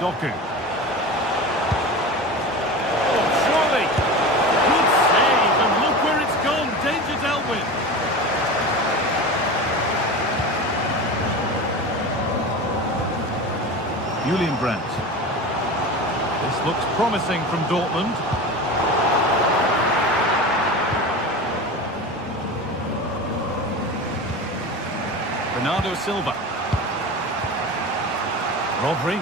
Doku. Oh, surely. Good save, and look where it's gone. Danger dealt with. Julian Brandt. This looks promising from Dortmund. Bernardo Silva. Rodri.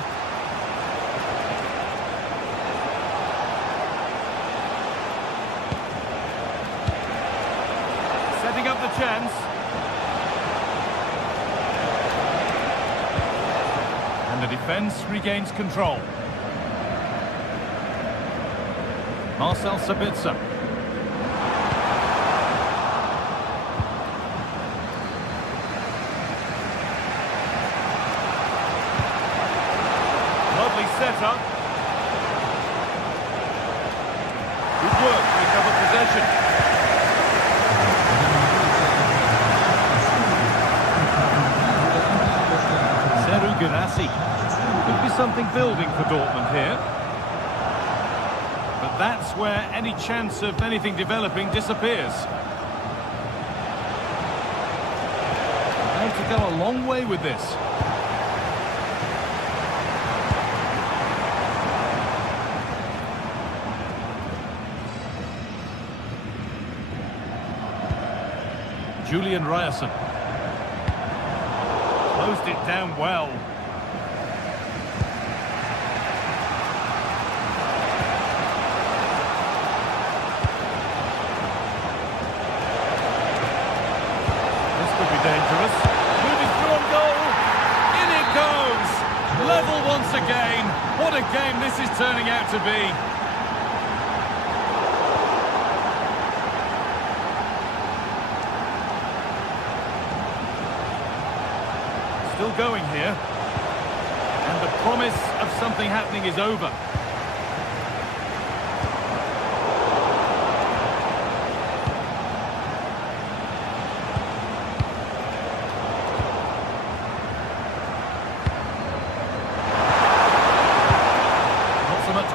Setting up the chance. And the defence regains control. Marcel Sabitzer. Lovely set-up. Good work to recover possession. Could be something building for Dortmund here. But that's where any chance of anything developing disappears. How to go a long way with this. Julian Ryerson. Closed it down well. This could be dangerous. Moving through on goal. In it goes. Level once again. What a game this is turning out to be. Still going here. And the promise of something happening is over.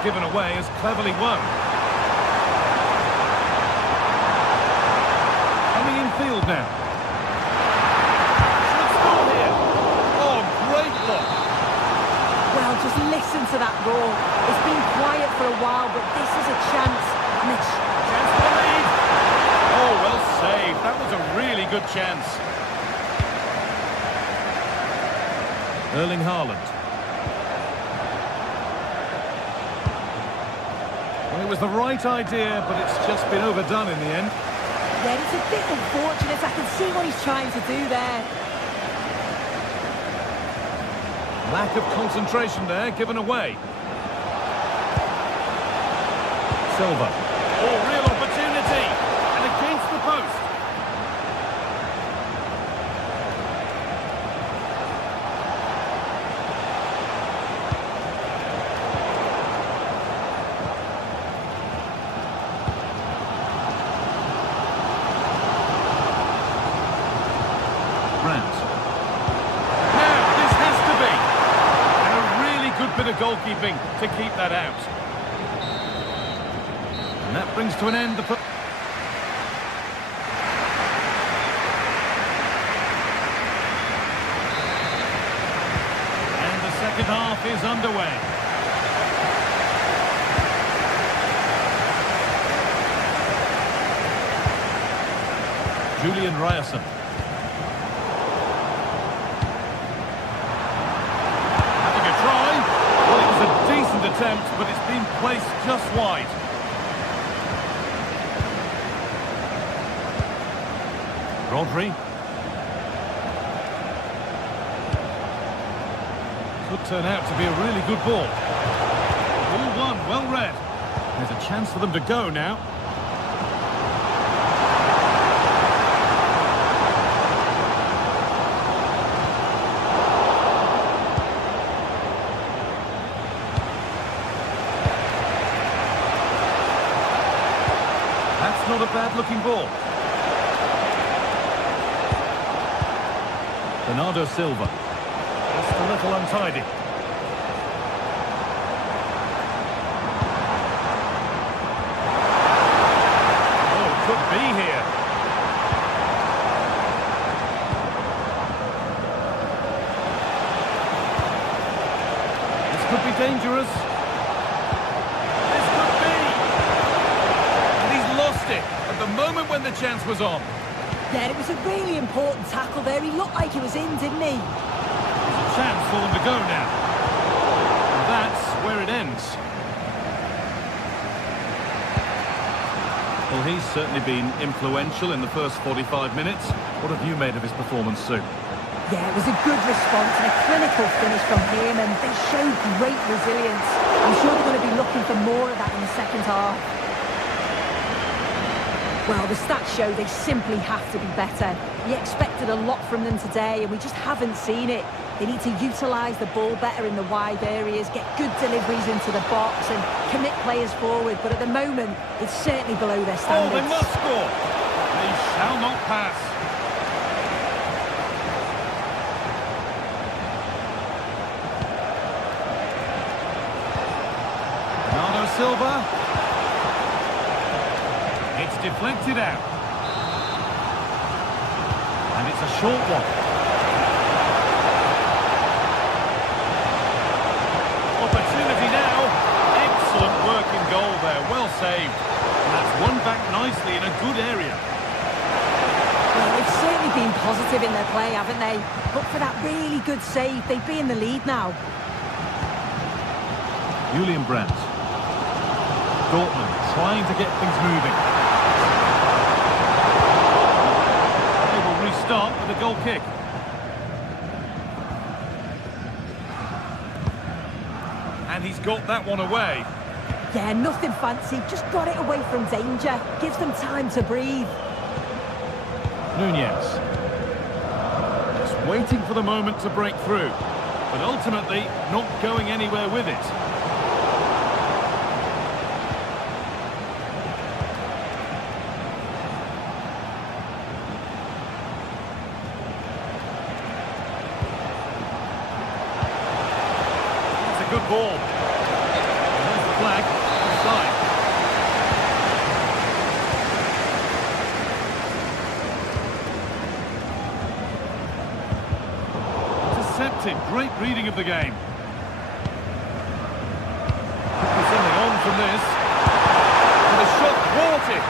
given away as cleverly won. Coming in field now. Should score here. Oh, great look. Well, just listen to that roar. It's been quiet for a while, but this is a chance. And it's... Chance for the lead. Oh, well saved. That was a really good chance. Erling Haaland. Well, it was the right idea, but it's just been overdone in the end. Yeah, it's a bit unfortunate. I can see what he's trying to do there. Lack of concentration there, given away. Silva. Oh, real opportunity. And against the post. Brandt. Now, this has to be. And a really good bit of goalkeeping to keep that out. And that brings to an end the... And the second half is underway. Julian Ryerson. Having a try. Well, it was a decent attempt, but it's been placed just wide. Rodri. Could turn out to be a really good ball. 2-1, well read. There's a chance for them to go now. That's not a bad-looking ball. Bernardo Silva. Just a little untidy. Oh, could be here. This could be dangerous. This could be. And he's lost it at the moment when the chance was on. Yeah, it was a really important tackle there. He looked like he was in, didn't he? There's a chance for them to go now. And that's where it ends. Well, he's certainly been influential in the first 45 minutes. What have you made of his performance, Sue? Yeah, it was a good response and a clinical finish from him, and they showed great resilience. I'm sure they're going to be looking for more of that in the second half. Well, the stats show they simply have to be better. We expected a lot from them today, and we just haven't seen it. They need to utilise the ball better in the wide areas, get good deliveries into the box, and commit players forward. But at the moment, it's certainly below their standards. Oh, they must score. They shall not pass. Bernardo Silva. It's deflected out. And it's a short one. Opportunity now. Excellent work in goal there. Well saved. And that's won back nicely in a good area. Well, they've certainly been positive in their play, haven't they? But for that really good save, they'd be in the lead now. Julian Brandt. Dortmund trying to get things moving. Start with a goal kick. And he's got that one away. Yeah, nothing fancy, just got it away from danger. Gives them time to breathe. Nunez. Just waiting for the moment to break through. But ultimately, not going anywhere with it. Good ball. There's the flag. Offside. Intercepted. Great reading of the game. Could be something on from this. And the shot thwarted.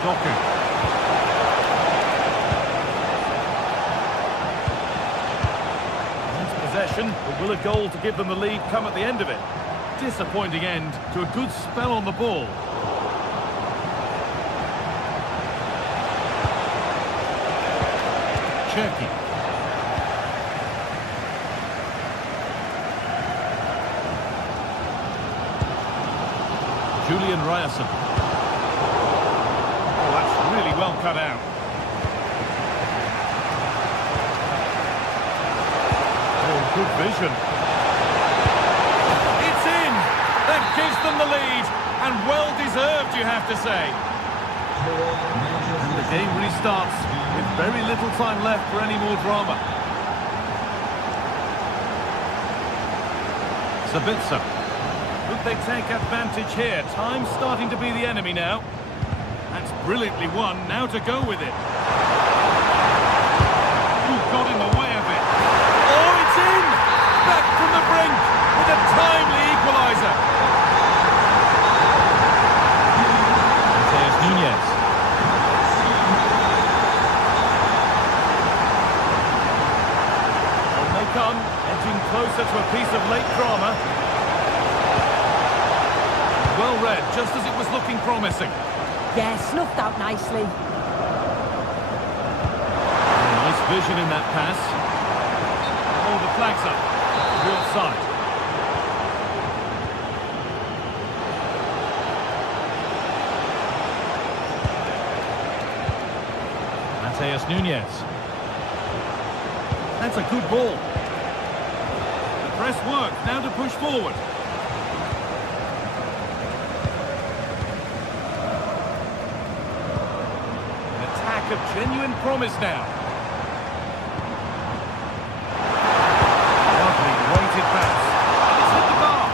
Doku. That's possession, but will a goal to give them the lead come at the end of it? Disappointing end to a good spell on the ball. Cherky. Julian Ryerson. Really well cut out. Oh, good vision. It's in! That gives them the lead, and well deserved, you have to say. And the game restarts with very little time left for any more drama. Sabitzer. Could they take advantage here? Time's starting to be the enemy now. That's brilliantly won, now to go with it. Who got in the way of it? Oh, it's in! Back from the brink with a timely equaliser. There's Nunez. On they come, edging closer to a piece of late drama. Well read, just as it was looking promising. Yeah, snuffed out nicely. Nice vision in that pass. Oh, the flag's up. The offside. Mateus Nunez. That's a good ball. The press works, now to push forward. Of genuine promise now. Lovely weighted pass. It's hit the bar.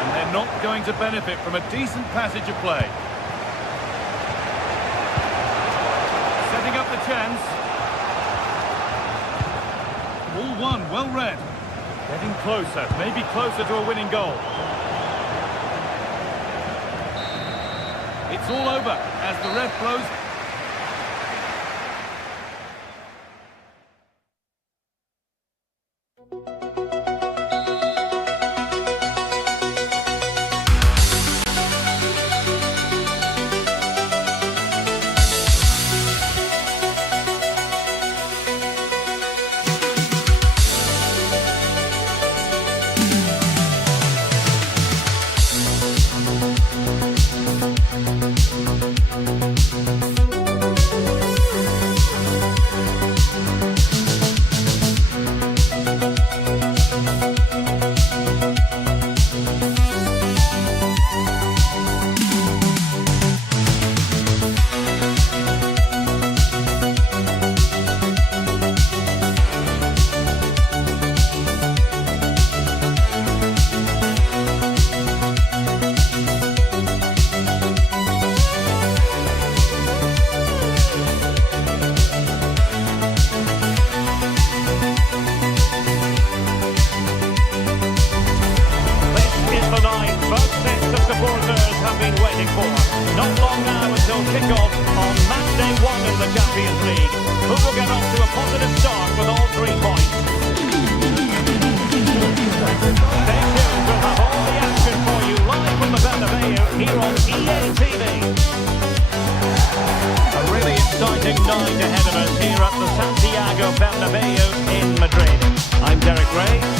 And they're not going to benefit from a decent passage of play. Setting up the chance. All one, well read. Getting closer, maybe closer to a winning goal. It's all over as the ref blows.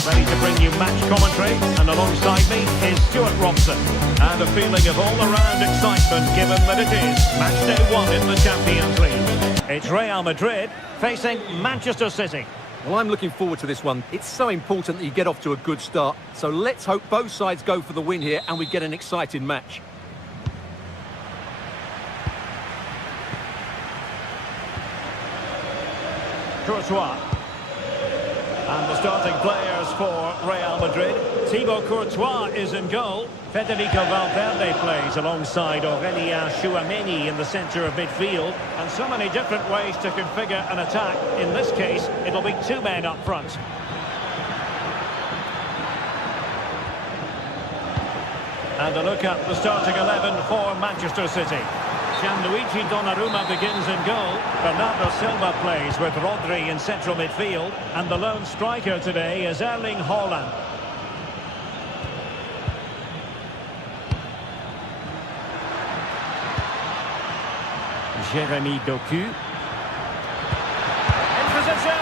ready to bring you match commentary, and alongside me is Stuart Robson. And a feeling of all-around excitement given that it is match day 1 in the Champions League. It's Real Madrid facing Manchester City. Well, I'm looking forward to this one. It's so important that you get off to a good start. So let's hope both sides go for the win here and we get an exciting match. Courtois. And the starting players for Real Madrid. Thibaut Courtois is in goal. Federico Valverde plays alongside Aurélien Tchouameni in the centre of midfield. And so many different ways to configure an attack. In this case, it'll be two men up front. And a look at the starting 11 for Manchester City. Gianluigi Donnarumma begins in goal. Bernardo Silva plays with Rodri in central midfield. And the lone striker today is Erling Haaland. Jeremy Doku. In position.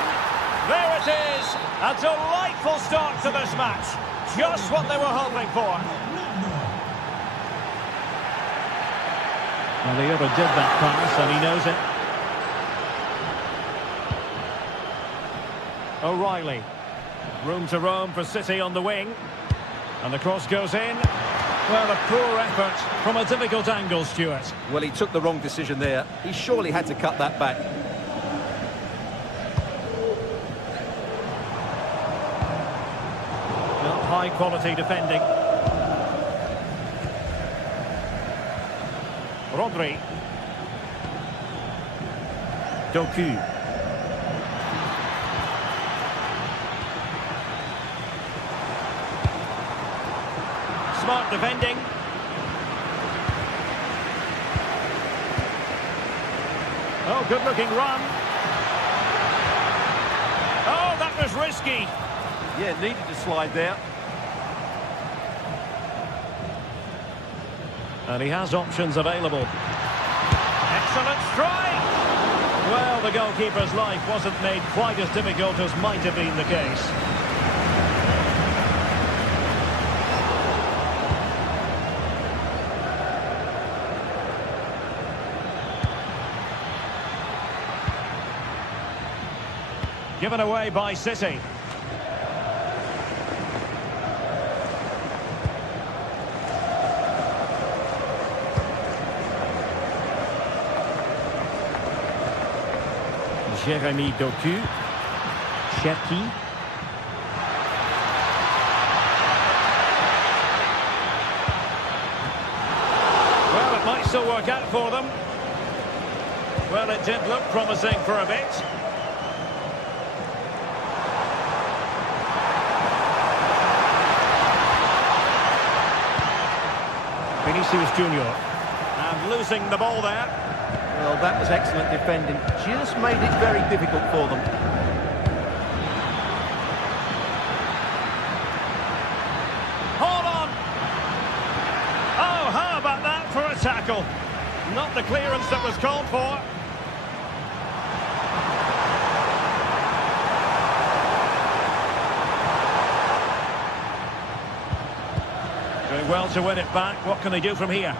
There it is. A delightful start to this match. Just what they were hoping for. Well, he overdid that pass, and he knows it. O'Reilly. Room to roam for City on the wing. And the cross goes in. Well, a poor effort from a difficult angle, Stuart. Well, he took the wrong decision there. He surely had to cut that back. Not high-quality defending. Rodri. Doku. Smart defending. Oh, good-looking run. Oh, that was risky. Yeah, needed to slide there. And he has options available. Excellent strike! Well, the goalkeeper's life wasn't made quite as difficult as might have been the case. Given away by City. Jeremy Doku. Cherki. Well, it might still work out for them. Well, it did look promising for a bit. Vinicius Junior. And losing the ball there. Well, that was excellent defending. Just made it very difficult for them. Hold on! Oh, how about that for a tackle? Not the clearance that was called for. Doing well to win it back. What can they do from here?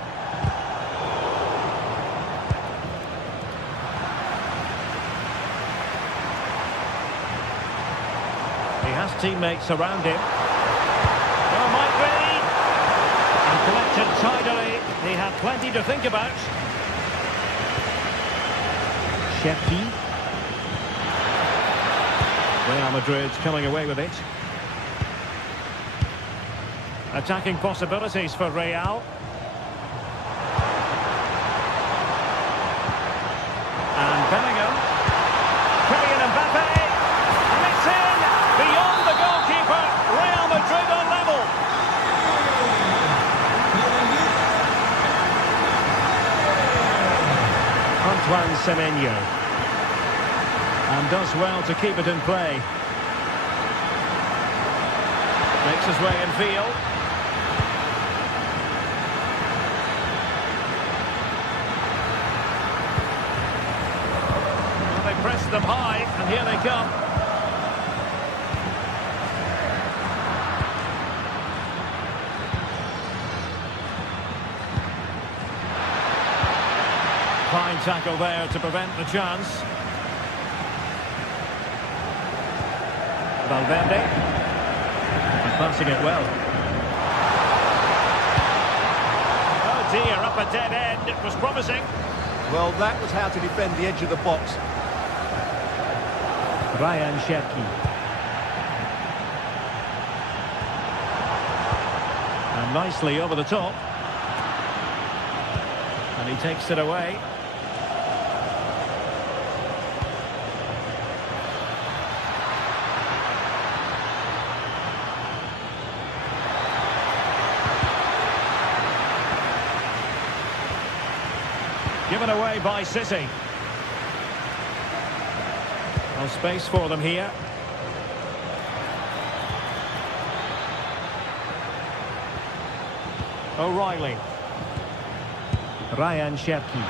Teammates around him. Oh, might be. And collected tidily. He had plenty to think about. Cherki. Real Madrid's coming away with it. Attacking possibilities for Real. And Bellingham. Kylian Mbappe. And it's in! Beyond the goalkeeper, Real Madrid are level. Antoine Semenyo. And does well to keep it in play. Makes his way in field. Well, they pressed them high, and here they come. Fine tackle there to prevent the chance. Valverde. And passing it well. Oh dear, up a dead end. It was promising. Well, that was how to defend the edge of the box. Ryan Cherki. And nicely over the top. And he takes it away. Given away by City. No space for them here. O'Reilly. Ryan Cherki.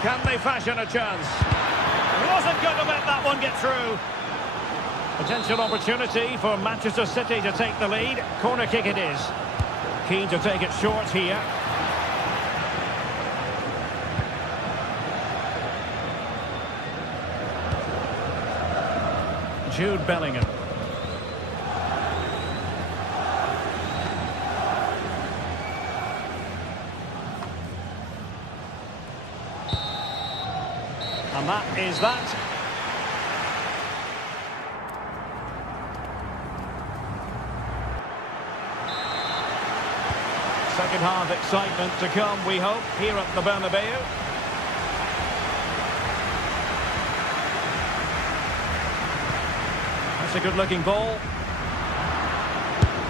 Can they fashion a chance? Wasn't going to let that one get through. Potential opportunity for Manchester City to take the lead. Corner kick it is. Keen to take it short here. Jude Bellingham. And that is that. Second half excitement to come, we hope, here at the Bernabeu. That's a good-looking ball.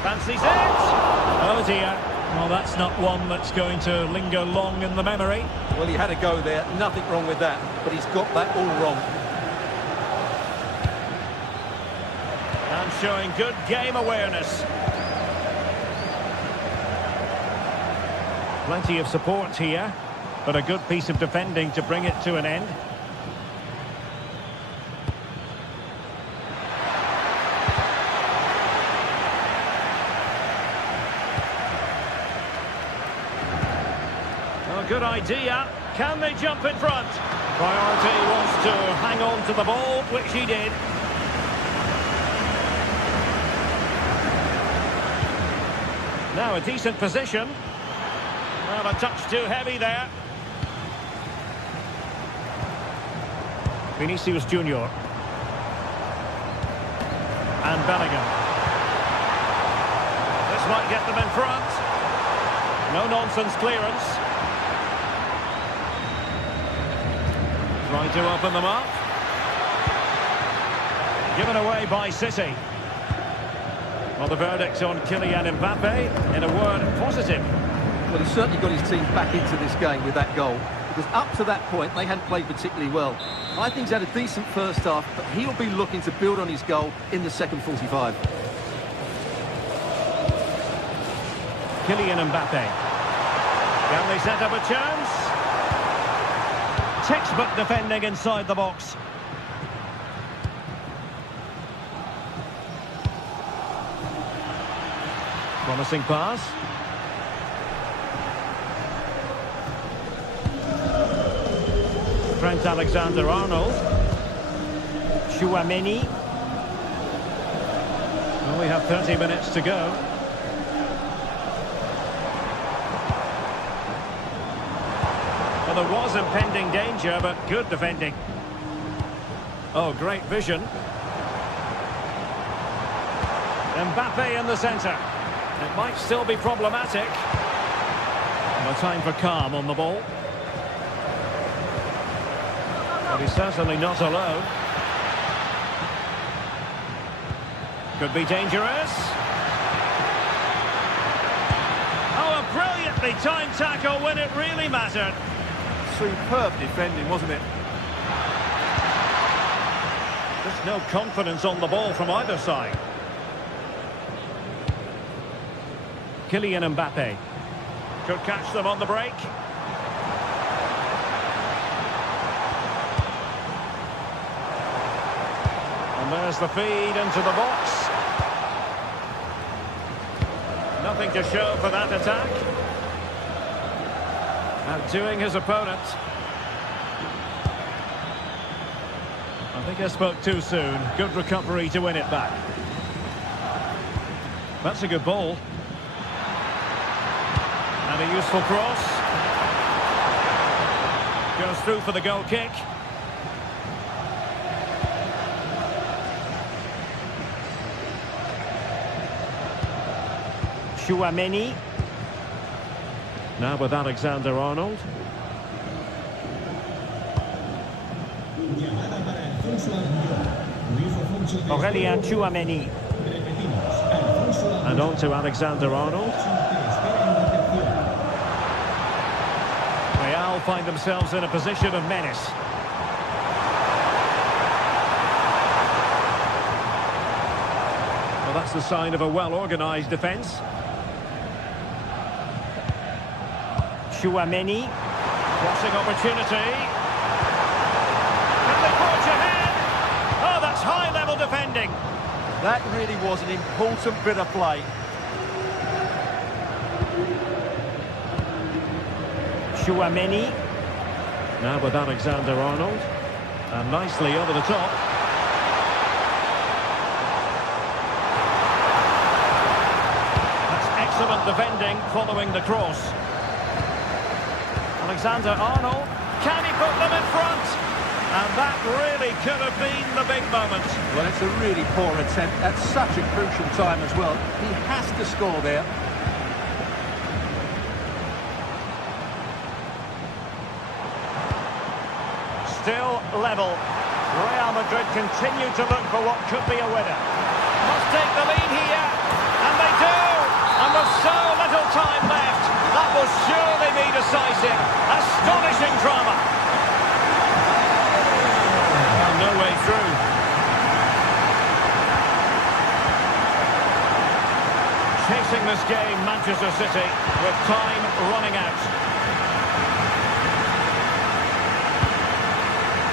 Fancies it! Oh dear. Well, that's not one that's going to linger long in the memory. Well, he had a go there. Nothing wrong with that. But he's got that all wrong. And showing good game awareness. Plenty of support here. But a good piece of defending to bring it to an end. Good idea. Can they jump in front? Priority was to hang on to the ball, which he did. Now a decent position. Well, a touch too heavy there. Vinicius Junior. And Bellingham. This might get them in front. No-nonsense clearance. Trying to open them up. Given away by City. Well, the verdict on Kylian Mbappe, in a word, positive. Well, he's certainly got his team back into this game with that goal. Because up to that point, they hadn't played particularly well. I think he's had a decent first half, but he'll be looking to build on his goal in the second 45. Kylian Mbappe. Can they set up a chance? Textbook defending inside the box. Promising pass. Trent Alexander-Arnold. Chouameni. Well, we have 30 minutes to go. Well, there was impending danger, but good defending. Oh, great vision. Mbappe in the centre. It might still be problematic. No time for calm on the ball. But he's certainly not alone. Could be dangerous. Oh, a brilliantly timed tackle when it really mattered. Superb defending, wasn't it? Just no confidence on the ball from either side. Kylian Mbappe could catch them on the break. And there's the feed into the box. Nothing to show for that attack. Outdoing his opponent. I think I spoke too soon. Good recovery to win it back. That's a good ball. And a useful cross. Goes through for the goal kick. Chouameni. Now with Alexander-Arnold. Aurélien Chouameni. And on to Alexander-Arnold. Real find themselves in a position of menace. Well, that's the sign of a well-organised defence. Chouameni. Crossing opportunity. Can they forge ahead? Oh, that's high-level defending. That really was an important bit of play. Chouameni. Now with Alexander-Arnold. And nicely over the top. That's excellent defending following the cross. Alexander-Arnold. Can he put them in front? And that really could have been the big moment. Well, it's a really poor attempt at such a crucial time as well. He has to score there. Still level. Real Madrid continue to look for what could be a winner. Must take the lead here. And they do. And with so little time left, that will surely be decisive. Astonishing drama. And no way through. Chasing this game, Manchester City, with time running out.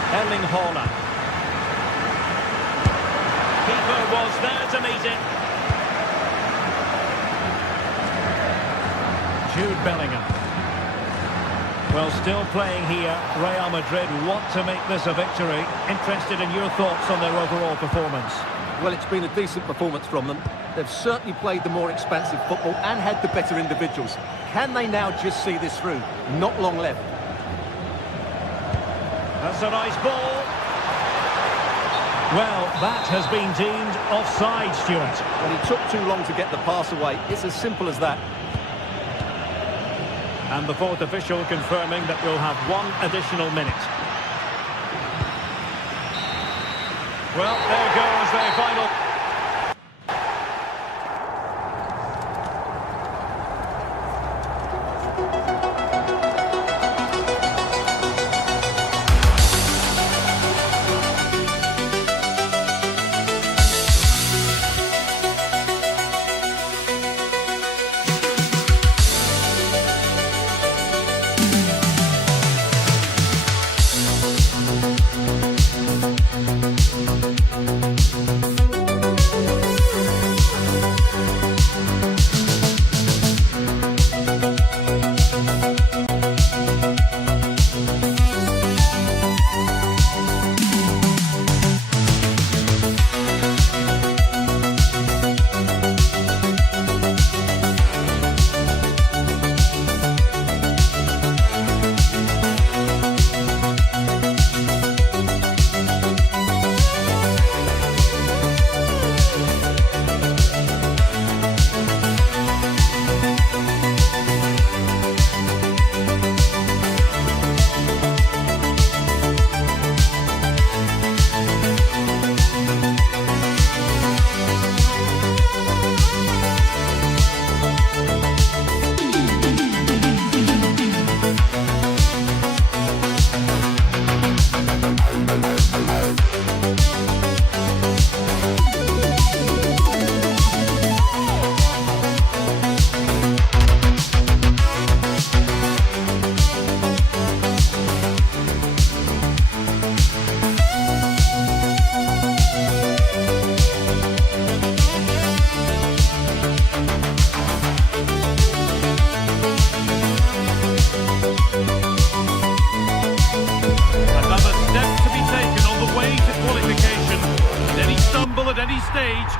Erling Haaland. Keeper was there to meet it. Jude Bellingham. Well, still playing here, Real Madrid want to make this a victory. Interested in your thoughts on their overall performance? Well, it's been a decent performance from them. They've certainly played the more expansive football and had the better individuals. Can they now just see this through? Not long left. That's a nice ball. Well, that has been deemed offside, Stuart. Well, he took too long to get the pass away. It's as simple as that. And the fourth official confirming that we'll have one additional minute. Well, there goes their final.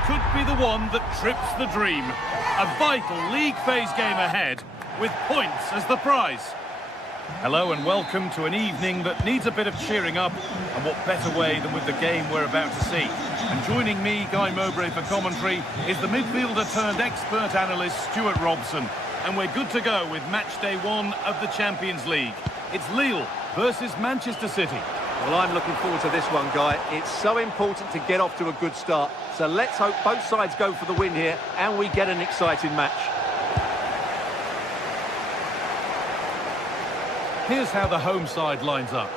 Could be the one that trips the dream. A vital league phase game ahead with points as the prize. Hello and welcome to an evening that needs a bit of cheering up, and what better way than with the game we're about to see. And joining me, Guy Mowbray, for commentary is the midfielder turned expert analyst Stuart Robson. And we're good to go with match day 1 of the Champions League. It's Lille versus Manchester City. Well, I'm looking forward to this one, Guy. It's so important to get off to a good start. So let's hope both sides go for the win here and we get an exciting match. Here's how the home side lines up.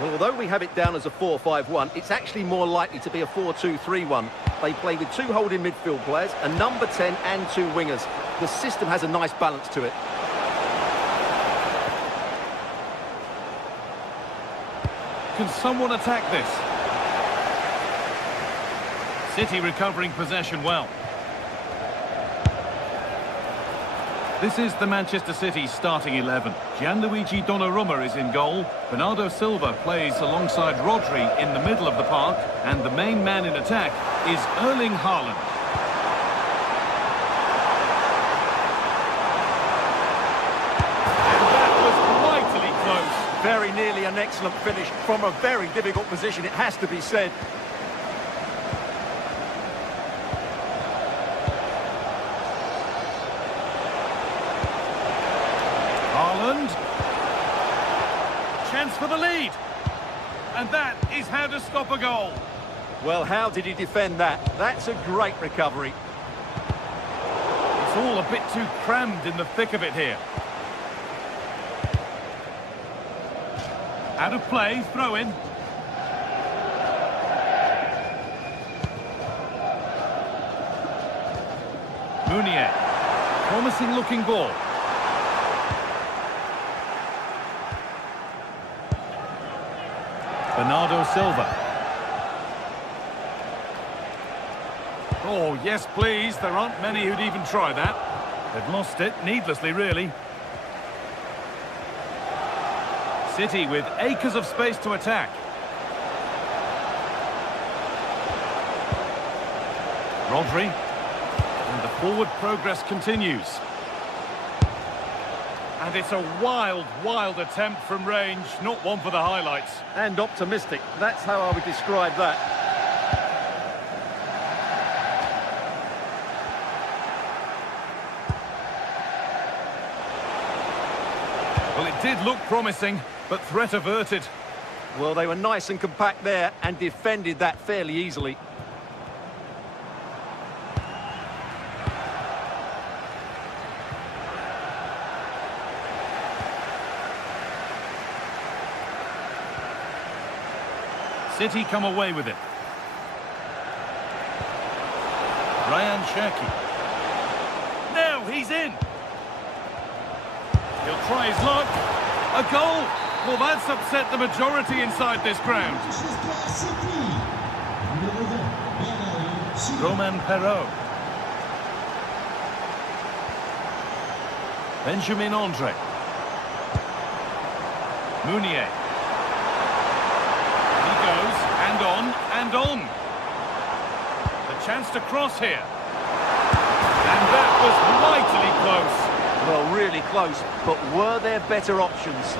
Well, although we have it down as a 4-5-1, it's actually more likely to be a 4-2-3-1. They play with 2 holding midfield players, a number 10 and 2 wingers. The system has a nice balance to it. Can someone attack this? City recovering possession well. This is the Manchester City starting 11. Gianluigi Donnarumma is in goal. Bernardo Silva plays alongside Rodri in the middle of the park. And the main man in attack is Erling Haaland. And that was mightily close. Very nearly an excellent finish from a very difficult position, it has to be said. Chance for the lead. And that is how to stop a goal. Well, how did he defend that? That's a great recovery. It's all a bit too crammed in the thick of it here. Out of play, throw in. Meunier. Promising looking ball. Bernardo Silva. Oh, yes, please. There aren't many who'd even try that. They've lost it, needlessly, really. City with acres of space to attack. Rodri. And the forward progress continues. And it's a wild, wild attempt from range, not one for the highlights. And optimistic, that's how I would describe that. Well, it did look promising, but threat averted. Well, they were nice and compact there and defended that fairly easily. City come away with it. Ryan Cherki. Now he's in. He'll try his luck. A goal. Well, that's upset the majority inside this ground. Romain Perraud. Benjamin Andre. Meunier. And on, and on. The chance to cross here. And that was mightily close. Well, really close, but were there better options?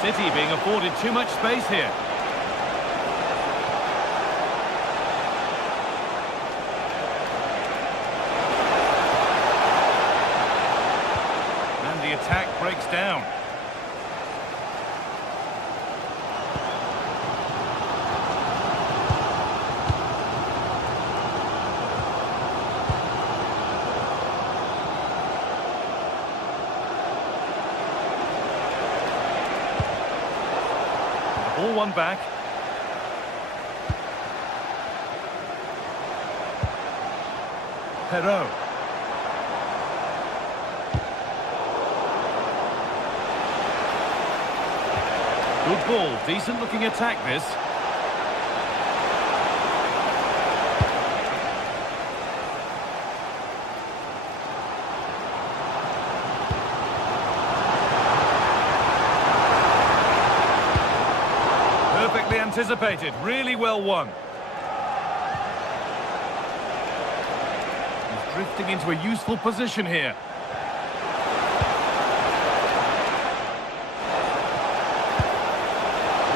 City being afforded too much space here. Attack breaks down. The ball won back. Perraud. Good ball, decent looking attack this. Perfectly anticipated, really well won. Drifting into a useful position here.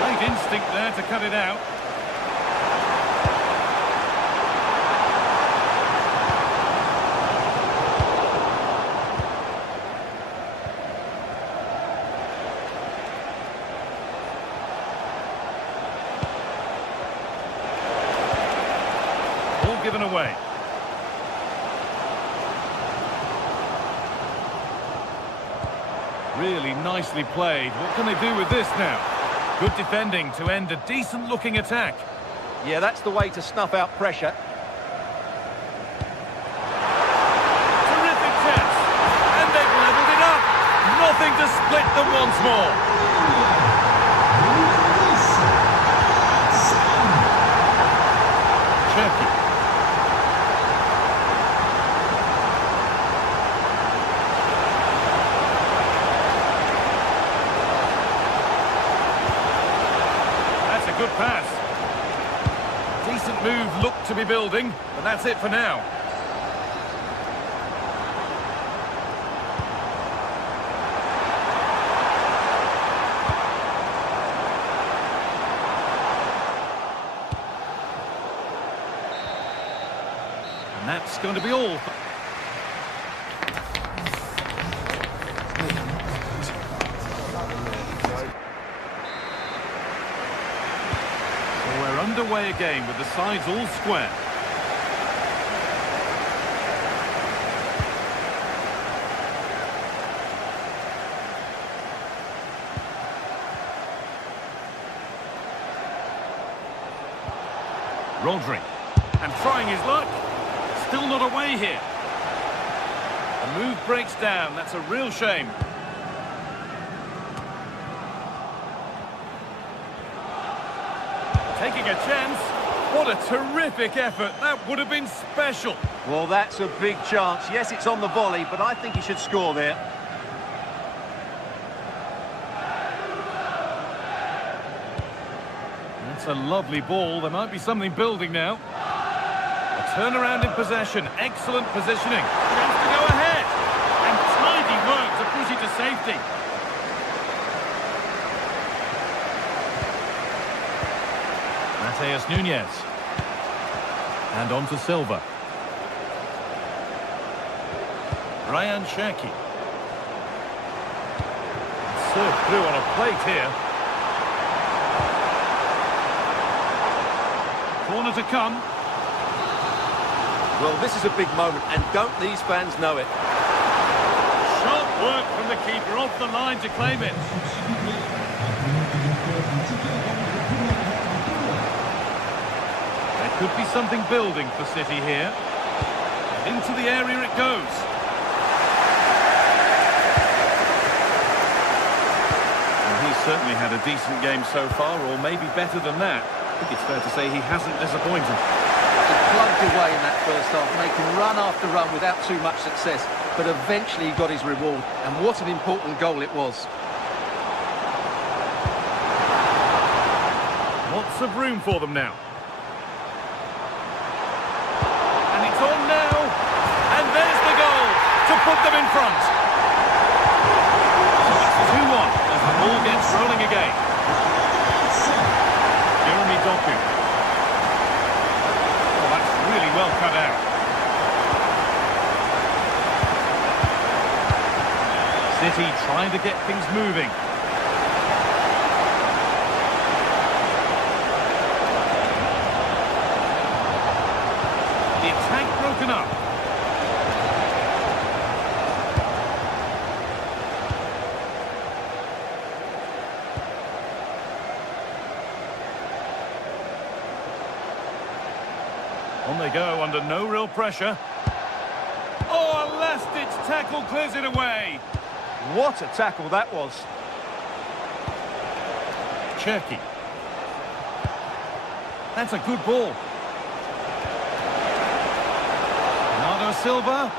Great instinct there to cut it out. Ball given away. Really nicely played. What can they do with this now? Good defending to end a decent-looking attack. Yeah, that's the way to snuff out pressure. Terrific chance. And they've levelled it up. Nothing to split them once more. Cherky. Good pass. Decent move looked to be building, but that's it for now. And that's going to be all. Underway again with the sides all square. Rodri, and trying his luck. Still not away here. The move breaks down. That's a real shame. Taking a chance. What a terrific effort. That would have been special. Well, that's a big chance. Yes, it's on the volley, but I think he should score there. That's a lovely ball. There might be something building now. A turnaround in possession. Excellent positioning. Chance to go ahead. And tidy work to push it to safety. Mateus Nunes. And on to Silva. Ryan Cherky. Served through on a plate here. Corner to come. Well, this is a big moment, and don't these fans know it? Sharp work from the keeper off the line to claim it. Could be something building for City here. Into the area it goes. Well, he's certainly had a decent game so far, or maybe better than that. I think it's fair to say he hasn't disappointed. He plugged away in that first half, making run after run without too much success, but eventually he got his reward, and what an important goal it was. Lots of room for them now. It's on now, and there's the goal to put them in front. So it's 2-1 as the ball gets rolling again. Jeremy Doku. Oh, that's really well cut out. City trying to get things moving. Broken up. On they go under no real pressure. Oh, a last-ditch tackle clears it away. What a tackle that was. Cherky. That's a good ball. Silva.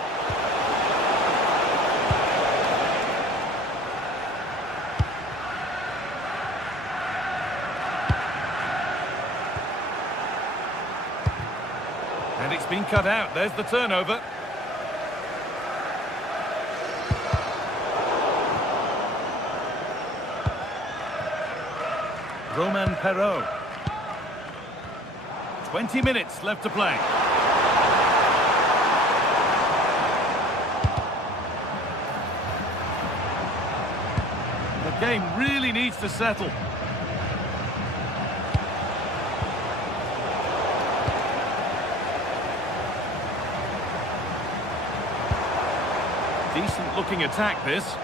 And it's been cut out. There's the turnover. Roman Perrault. 20 minutes left to play. The game really needs to settle. Decent looking attack, this.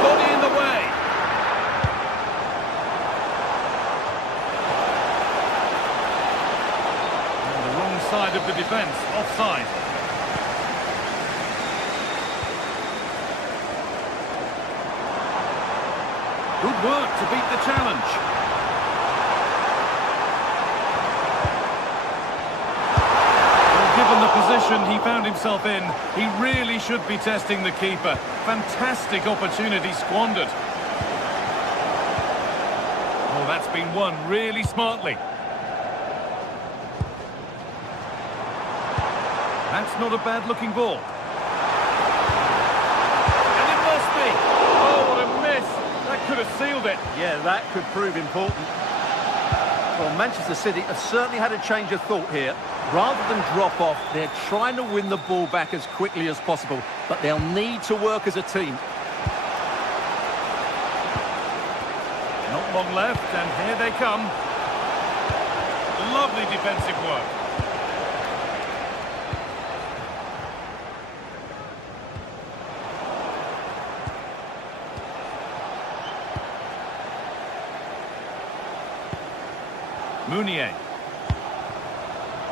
Body in the way. On the wrong side of the defence, offside. Good work to beat the challenge. Well, given the position he found himself in, he really should be testing the keeper. Fantastic opportunity squandered. Oh, that's been won really smartly. That's not a bad-looking ball. And it must be. Oh, what a miss. That could have sealed it. Yeah, that could prove important. Well, Manchester City have certainly had a change of thought here. Rather than drop off, they're trying to win the ball back as quickly as possible, but they'll need to work as a team. Not long left, and here they come. Lovely defensive work. Mounier.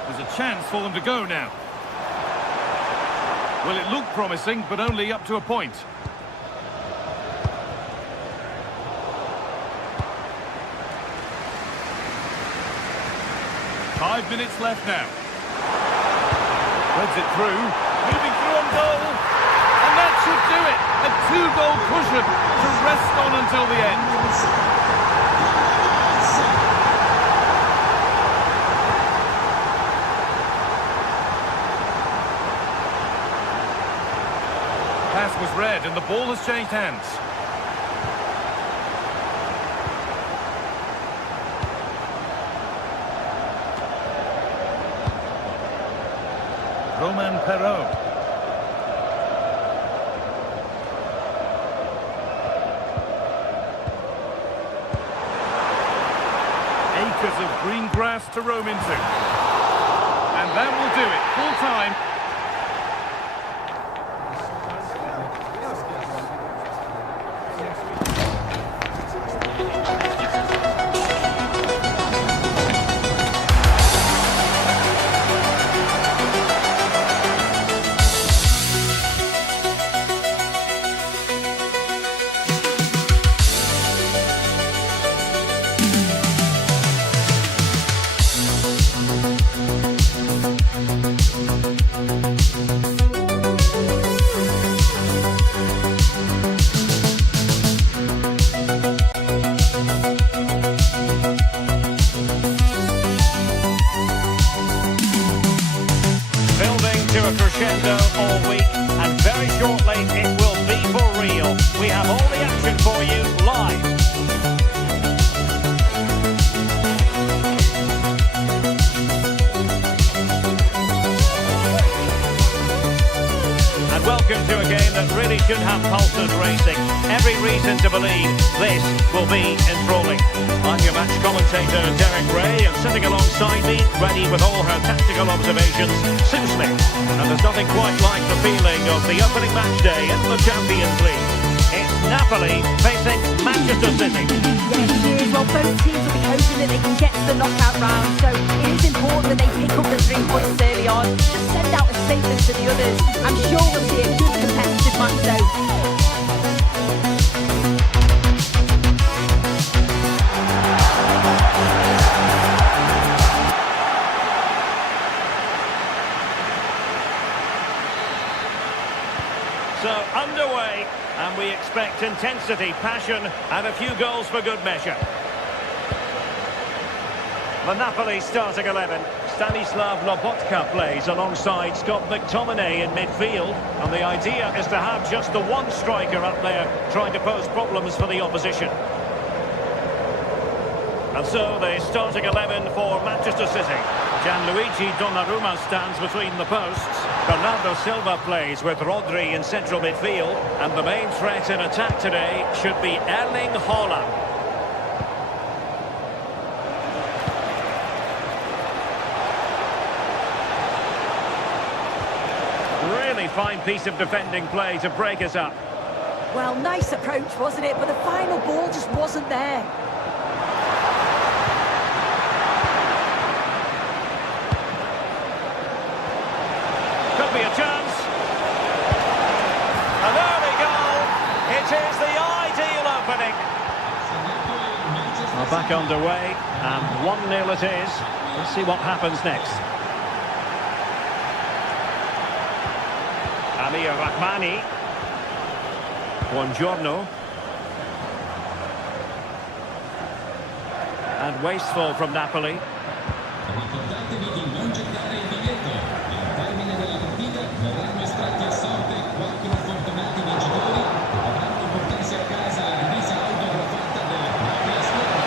There's a chance for them to go now. Well, it looked promising, but only up to a point. Five minutes left now. Threads it through. Moving through on goal. And that should do it. A two-goal cushion to rest on until the end. Pass was read and the ball has changed hands. Roman Perrault. Acres of green grass to roam into. And that will do it. Full time. A crescendo all week, and very shortly it will be for real. We have all the action for you live. And welcome to a game that really should have pulses racing. Every reason to believe this will be enthralling. I'm your match commentator, Derek Ray, and sitting alongside me, ready with all her tactical observations, Sue Smith. And there's nothing quite like the feeling of the opening match day in the Champions League. It's Napoli facing Manchester City. Yes, it is. Well, both teams will be hoping that they can get to the knockout round, so it is important that they pick up the 3 points early on. Just send out a statement to the others. I'm sure we'll see a good competitive match though. So underway, and we expect intensity, passion, and a few goals for good measure. The Napoli starting 11. Stanislav Lobotka plays alongside Scott McTominay in midfield. And the idea is to have just the one striker up there trying to pose problems for the opposition. And so the starting 11 for Manchester City. Gianluigi Donnarumma stands between the posts. Bernardo Silva plays with Rodri in central midfield. And the main threat in attack today should be Erling Haaland. Really fine piece of defending play to break us up. Well, nice approach, wasn't it? But the final ball just wasn't there. Could be a chance. And there we go. It is the ideal opening. Well, back underway, and 1-0 it is. Let's see what happens next. Amir Rahmani. Buongiorno. And wasteful from Napoli. Ricordatevi di non gettare il biglietto. Al termine della partita verranno estratti a sorte 4 fortunati vincitori che dovranno portarsi a casa la divisa autografata della propria squadra.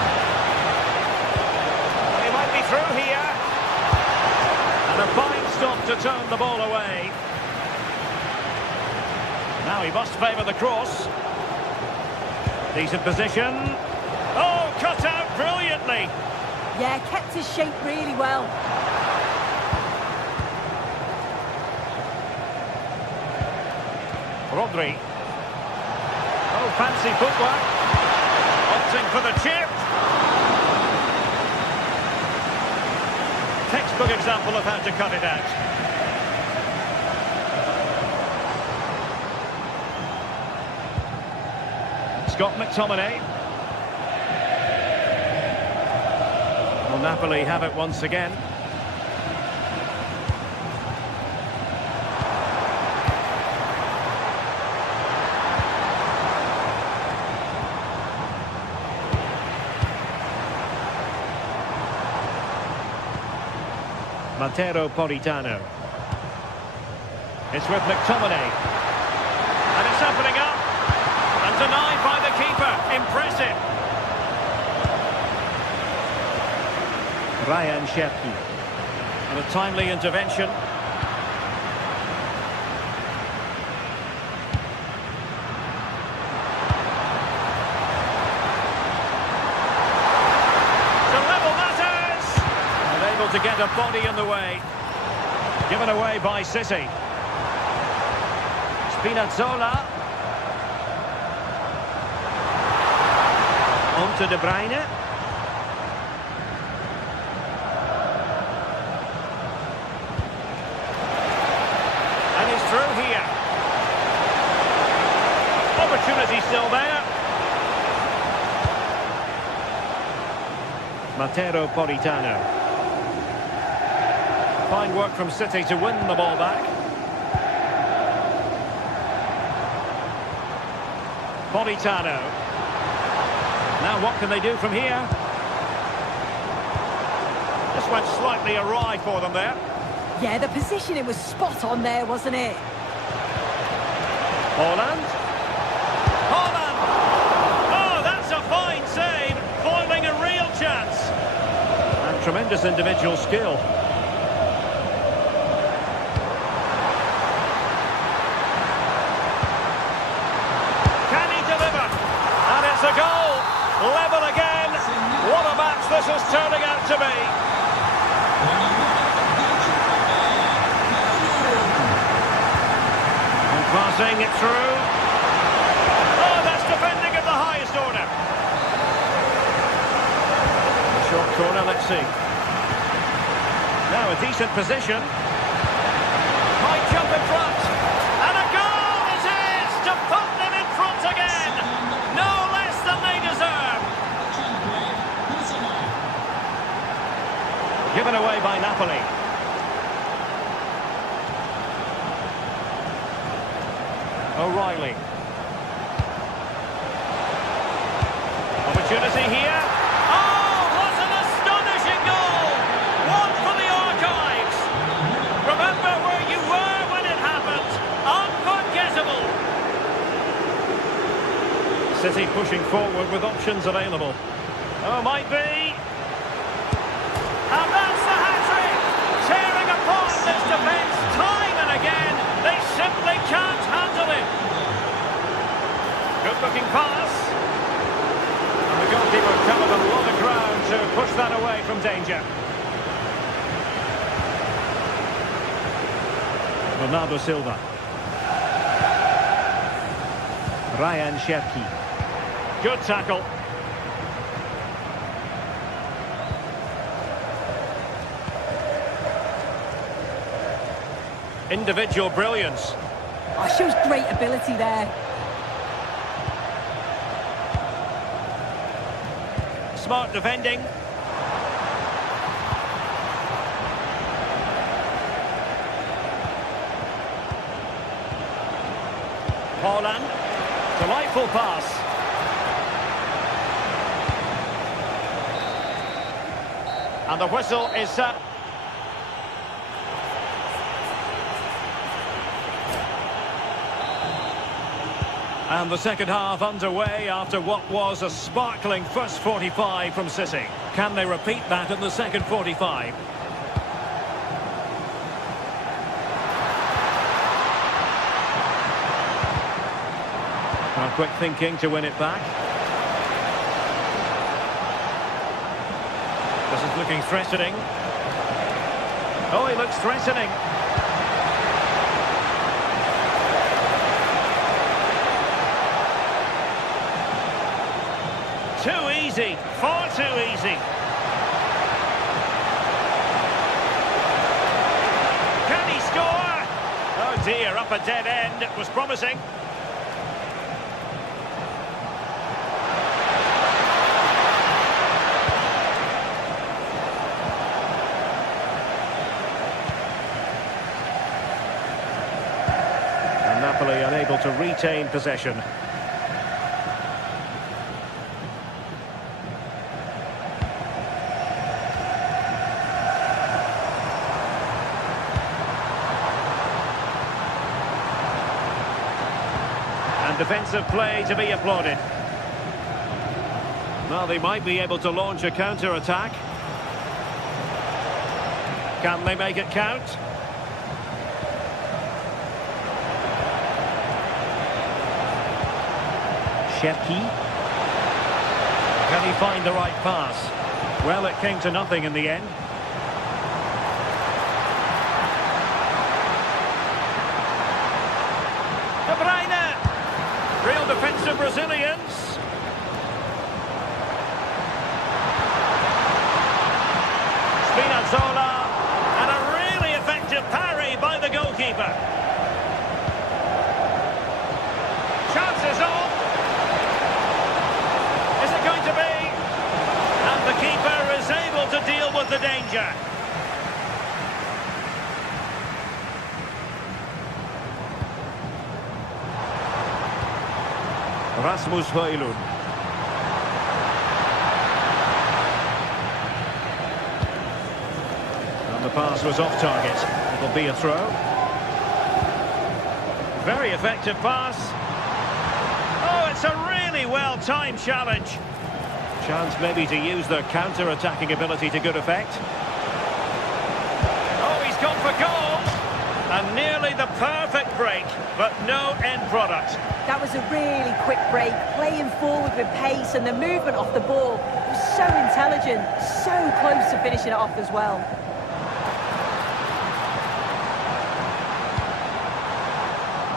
He might be through here. And a fine stop to turn the ball away. Now he must favour the cross. Decent position. Oh, cut out brilliantly. Yeah, kept his shape really well. Rodri. Oh, fancy footwork. Opting for the chip. Textbook example of how to cut it out. Scott McTominay. Will Napoli have it once again? Matteo Politano. It's with McTominay. And it's opening up. And denied by the keeper. Impressive. Ryan Cherki. And a timely intervention. To level matters. Unable to get a body in the way. Given away by City. Spinazzola. On to De Bruyne. And he's through here. Opportunity still there. Matteo Politano. Fine work from City to win the ball back. Politano. Now what can they do from here? This went slightly awry for them there. Yeah, the positioning was spot on there, wasn't it? Haaland. Haaland! Oh, that's a fine save, foiling a real chance. And tremendous individual skill. Can he deliver? And it's a goal. Level again. What a match this is turning out to be. And passing it through. Oh, that's defending at the highest order. Short corner, let's see. Now a decent position. Might jump in front. And a goal it is to put them in front again. No less than they deserve. Given away by Napoli. O'Reilly. Opportunity here. Oh, what an astonishing goal! City pushing forward with options available. Oh, might be. And that's the hat-trick! Tearing apart this defence time and again. They simply can't handle it. Good-looking pass. And the goalkeeper covered a lot of ground to push that away from danger. Bernardo Silva. Ryan Cherki. Good tackle. Individual brilliance. Oh, shows great ability there. Smart defending. Holland. Delightful pass. And the whistle is set. And the second half underway after what was a sparkling first 45 from City. Can they repeat that in the second 45? Quick thinking to win it back. This is looking threatening. Oh, he looks threatening. Too easy, far too easy. Can he score? Oh dear, up a dead end. It was promising. And Napoli unable to retain possession. Defensive play to be applauded. Well, they might be able to launch a counter-attack. Can they make it count? Cherki. Can he find the right pass? Well, it came to nothing in the end. Real defensive Brazilians. Spinazzola. And a really effective parry by the goalkeeper. Chances on. Is it going to be? And the keeper is able to deal with the danger. Rasmus Højlund. And the pass was off target. It'll be a throw. Very effective pass. Oh, it's a really well-timed challenge. Chance maybe to use their counter-attacking ability to good effect. Oh, he's gone for goal. And nearly the perfect break, but no end product. That was a really quick break, playing forward with pace, and the movement off the ball was so intelligent, so close to finishing it off as well.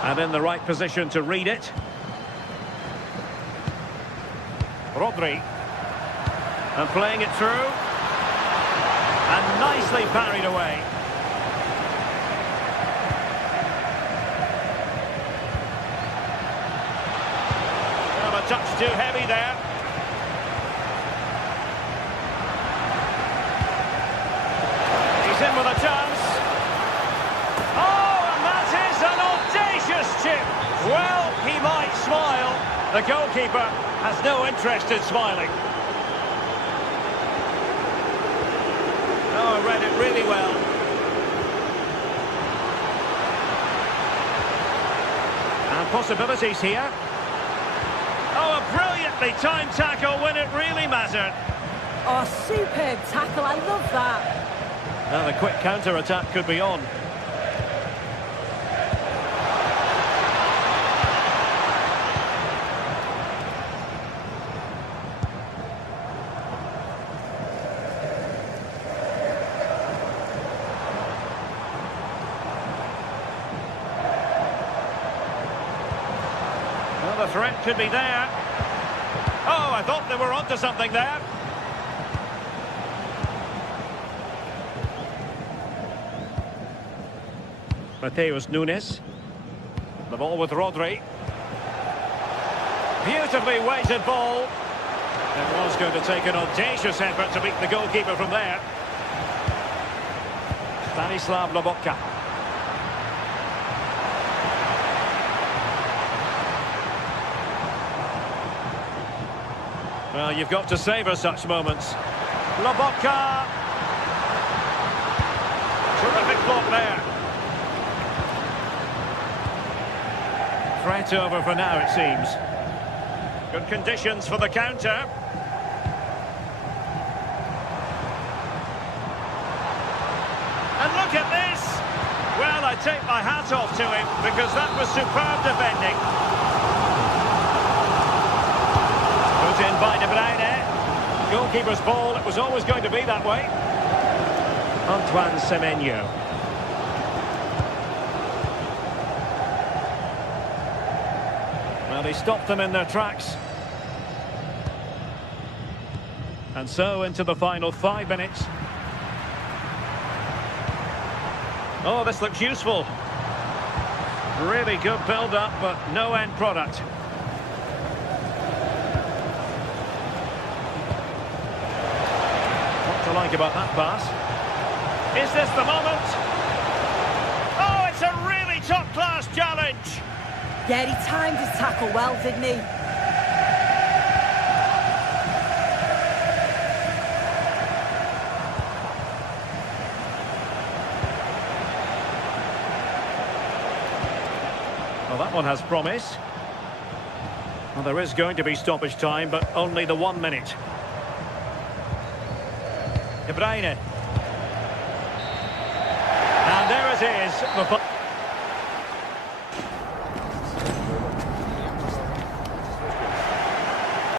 And in the right position to read it. Rodri. And playing it through. And nicely parried away. Touch too heavy there. He's in with a chance. Oh, and that is an audacious chip. Well, he might smile. The goalkeeper has no interest in smiling. Oh, read it really well. And possibilities here. Oh, a brilliant perfectly timed tackle when it really mattered. Oh, superb tackle. I love that. Now the quick counter-attack could be on. Well, the threat could be there. Oh, I thought they were onto something there. Mateus Nunes. The ball with Rodri. Beautifully weighted ball. It was going to take an audacious effort to beat the goalkeeper from there. Stanislav Lobotka. Well, you've got to savour such moments. Lobotka. Terrific block there. Threat over for now, it seems. Good conditions for the counter. And look at this! Well, I take my hat off to him because that was superb defending. Put in by De Bruyne. Goalkeeper's ball, it was always going to be that way. Antoine Semenyo. Well, he stopped them in their tracks. And so into the final 5 minutes. Oh, this looks useful. Really good build-up, but no end product. What to like about that pass? Is this the moment? Oh, it's a really top-class challenge! Yeah, he timed his tackle well, didn't he? Well, that one has promise. Well, there is going to be stoppage time, but only the 1 minute. De Bruyne. And there it is.